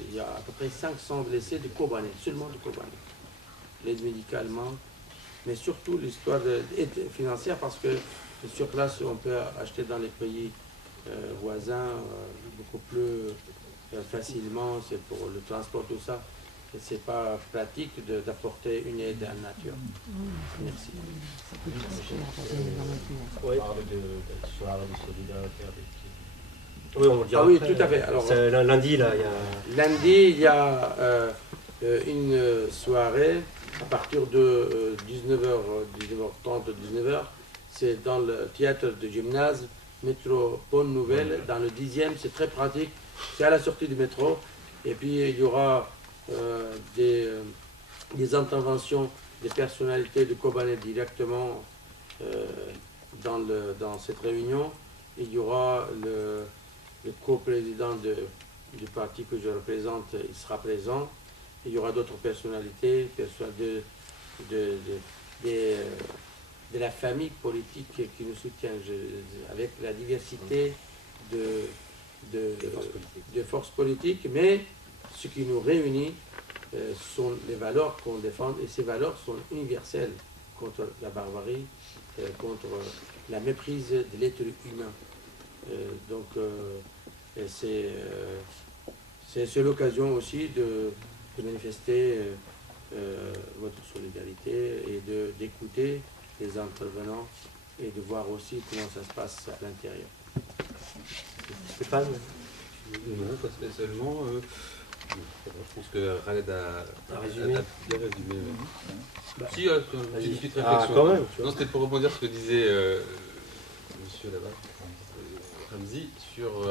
il y a à peu près 500 blessés de Kobané, seulement de Kobané. L'aide médicalement, mais surtout l'histoire d'aide financière, parce que sur place, on peut acheter dans les pays voisins beaucoup plus facilement, c'est pour le transport, tout ça. Et c'est pas pratique d'apporter une aide en nature. Merci. Oui. Oui, on le dira oui, après. Tout à fait. Alors, lundi, là, il y a... Lundi, il y a une soirée à partir de 19h, 19h30, 19h. C'est dans le théâtre de gymnase, métro Bonne Nouvelle, dans le 10e. C'est très pratique. C'est à la sortie du métro. Et puis, il y aura des interventions des personnalités de Kobané directement dans cette réunion. Il y aura le co-président du parti que je représente, il sera présent. Il y aura d'autres personnalités, de la famille politique qui nous soutient, avec la diversité de forces politiques, mais ce qui nous réunit sont les valeurs qu'on défend, et ces valeurs sont universelles contre la barbarie, contre la méprise de l'être humain. Donc c'est l'occasion aussi de manifester votre solidarité et d'écouter les intervenants et de voir aussi comment ça se passe à l'intérieur. Stéphane? Non, pas spécialement. Je pense que Khaled a résumé. bien résumé. Bah, Si, une petite réflexion. Ah, quand même, tu vois. Non, c'était pour rebondir sur ce que disait monsieur là-bas, Ramzi, sur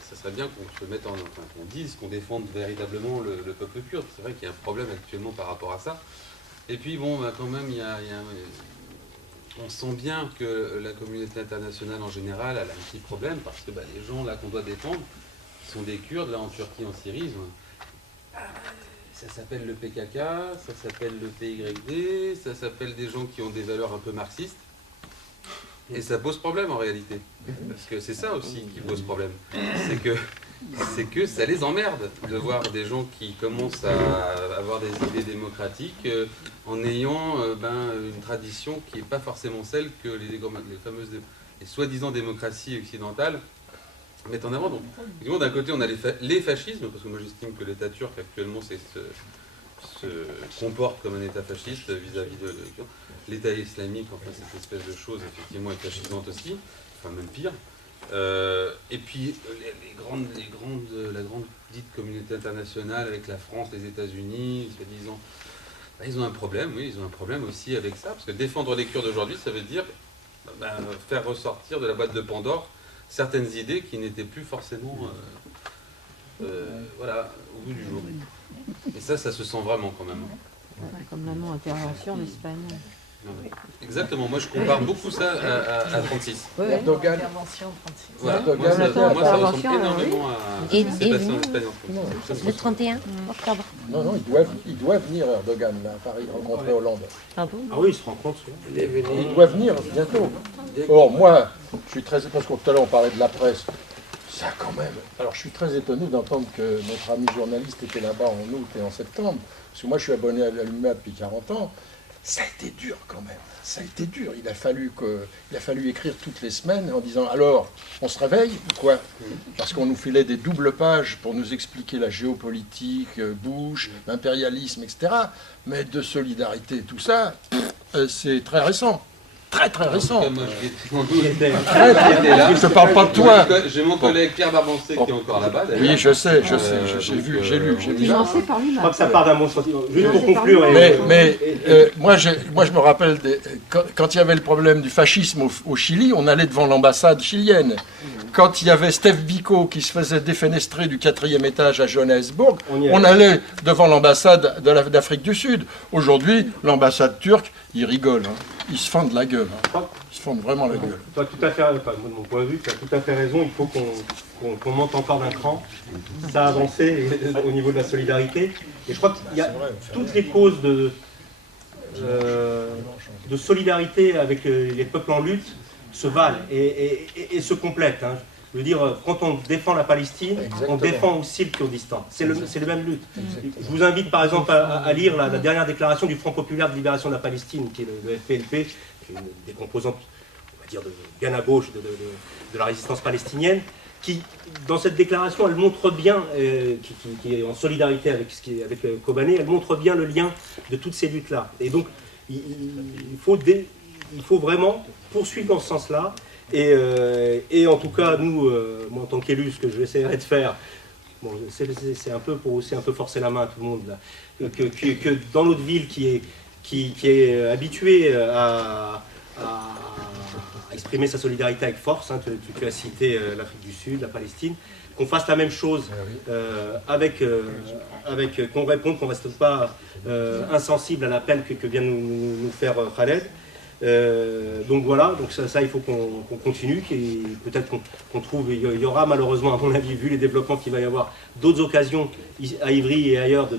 ça serait bien qu'on se mette qu'on dise qu'on défende véritablement le peuple kurde. C'est vrai qu'il y a un problème actuellement par rapport à ça. Et puis bon, bah, quand même, on sent bien que la communauté internationale en général a un petit problème, parce que les gens là qu'on doit défendre, qui sont des Kurdes, là en Turquie, en Syrie, ça s'appelle le PKK, ça s'appelle le PYD, ça s'appelle des gens qui ont des valeurs un peu marxistes. Et ça pose problème en réalité. Parce que c'est ça aussi qui pose problème. C'est que ça les emmerde de voir des gens qui commencent à avoir des idées démocratiques en ayant une tradition qui n'est pas forcément celle que les fameuses, les soi-disant démocraties occidentales mettent en avant. Donc, d'un côté, on a les fascismes, parce que moi j'estime que l'État turc actuellement se comporte comme un État fasciste vis-à-vis de l'État islamique. Enfin, cette espèce de chose effectivement est fascisante aussi, enfin même pire. Et puis la grande dite communauté internationale avec la France, les États-Unis, soi-disant, ils ont un problème, oui, ils ont un problème aussi avec ça, parce que défendre les Kurdes aujourd'hui, ça veut dire faire ressortir de la boîte de Pandore certaines idées qui n'étaient plus forcément voilà, au bout du jour. Et ça se sent vraiment quand même. Comme la non-intervention d'Espagne. Exactement, moi je compare beaucoup ça à 36. Erdogan. Voilà, Erdogan, moi ça ressemble intervention, énormément à ce qui s'est passé en Espagne en 36. Le 31 octobre. Non, il doit venir Erdogan là, à Paris rencontrer Hollande. Ah bon? Ah oui, ils se rencontrent. Il est venu. Il doit venir bientôt. Or, moi, je suis très étonné, parce que tout à l'heure on parlait de la presse. Ça quand même. Alors je suis très étonné d'entendre que notre ami journaliste était là-bas en août et en septembre. Parce que moi je suis abonné à l'UMA depuis 40 ans. Ça a été dur quand même. Ça a été dur. Il a fallu écrire toutes les semaines en disant alors, on se réveille ou quoi? Parce qu'on nous filait des doubles pages pour nous expliquer la géopolitique, Bush, l'impérialisme, etc. Mais de solidarité, tout ça, c'est très récent. Très récent. Moi, je Je ne parle pas de toi. J'ai mon collègue Pierre Barbancet qui est encore là-bas. Oui, je sais, j'ai lu, j'ai lu. Financé par lui. Je crois que ça part d'un bon sentiment. Juste pour conclure. Moi, je me rappelle, quand il y avait le problème du fascisme au Chili, on allait devant l'ambassade chilienne. Quand il y avait Steve Biko qui se faisait défenestrer du 4e étage à Johannesburg, on allait devant l'ambassade d'Afrique du Sud. Aujourd'hui, l'ambassade turque, ils rigolent. Ils se fendent la gueule. Ils se fendent vraiment la gueule. Tu as tout à fait, de mon point de vue, tu as tout à fait raison. Il faut qu'on monte encore d'un cran. Ça a avancé au niveau de la solidarité. Et je crois qu'il y a toutes les causes de solidarité avec les peuples en lutte se valent et se complètent. Hein. Je veux dire, quand on défend la Palestine, on défend aussi le Kurdistan. C'est le même lutte. Je vous invite par exemple à lire la dernière déclaration du Front populaire de libération de la Palestine, qui est le FPLP, qui est une des composantes, on va dire, bien à gauche de la résistance palestinienne, qui, dans cette déclaration, elle montre bien, qui est en solidarité avec Kobané, elle montre bien le lien de toutes ces luttes-là. Et donc, il faut vraiment poursuivre dans ce sens-là. Et en tout cas, nous, moi en tant qu'élu, ce que je vais essayer de faire, bon, c'est un peu pour aussi un peu forcer la main à tout le monde, là, que dans notre ville qui est habituée à exprimer sa solidarité avec force, hein, tu as cité l'Afrique du Sud, la Palestine, qu'on fasse la même chose qu'on réponde, qu'on ne reste pas insensible à l'appel que vient nous faire Khaled. Donc voilà, donc ça il faut qu'on continue, peut-être qu'on trouve, il y aura malheureusement à mon avis, vu les développements qu'il va y avoir, d'autres occasions à Ivry et ailleurs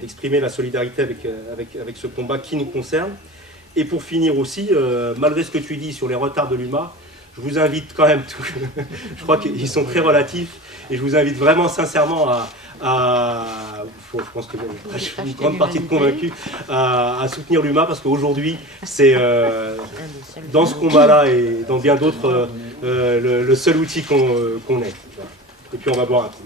d'exprimer la solidarité avec ce combat qui nous concerne. Et pour finir aussi, malgré ce que tu dis sur les retards de l'UMA, je vous invite quand même, je crois qu'ils sont très relatifs, et je vous invite vraiment sincèrement je pense que je suis une grande partie de convaincus à soutenir l'UMA, parce qu'aujourd'hui, c'est dans ce combat-là et dans bien d'autres, le seul outil qu'on ait. Et puis on va boire un coup.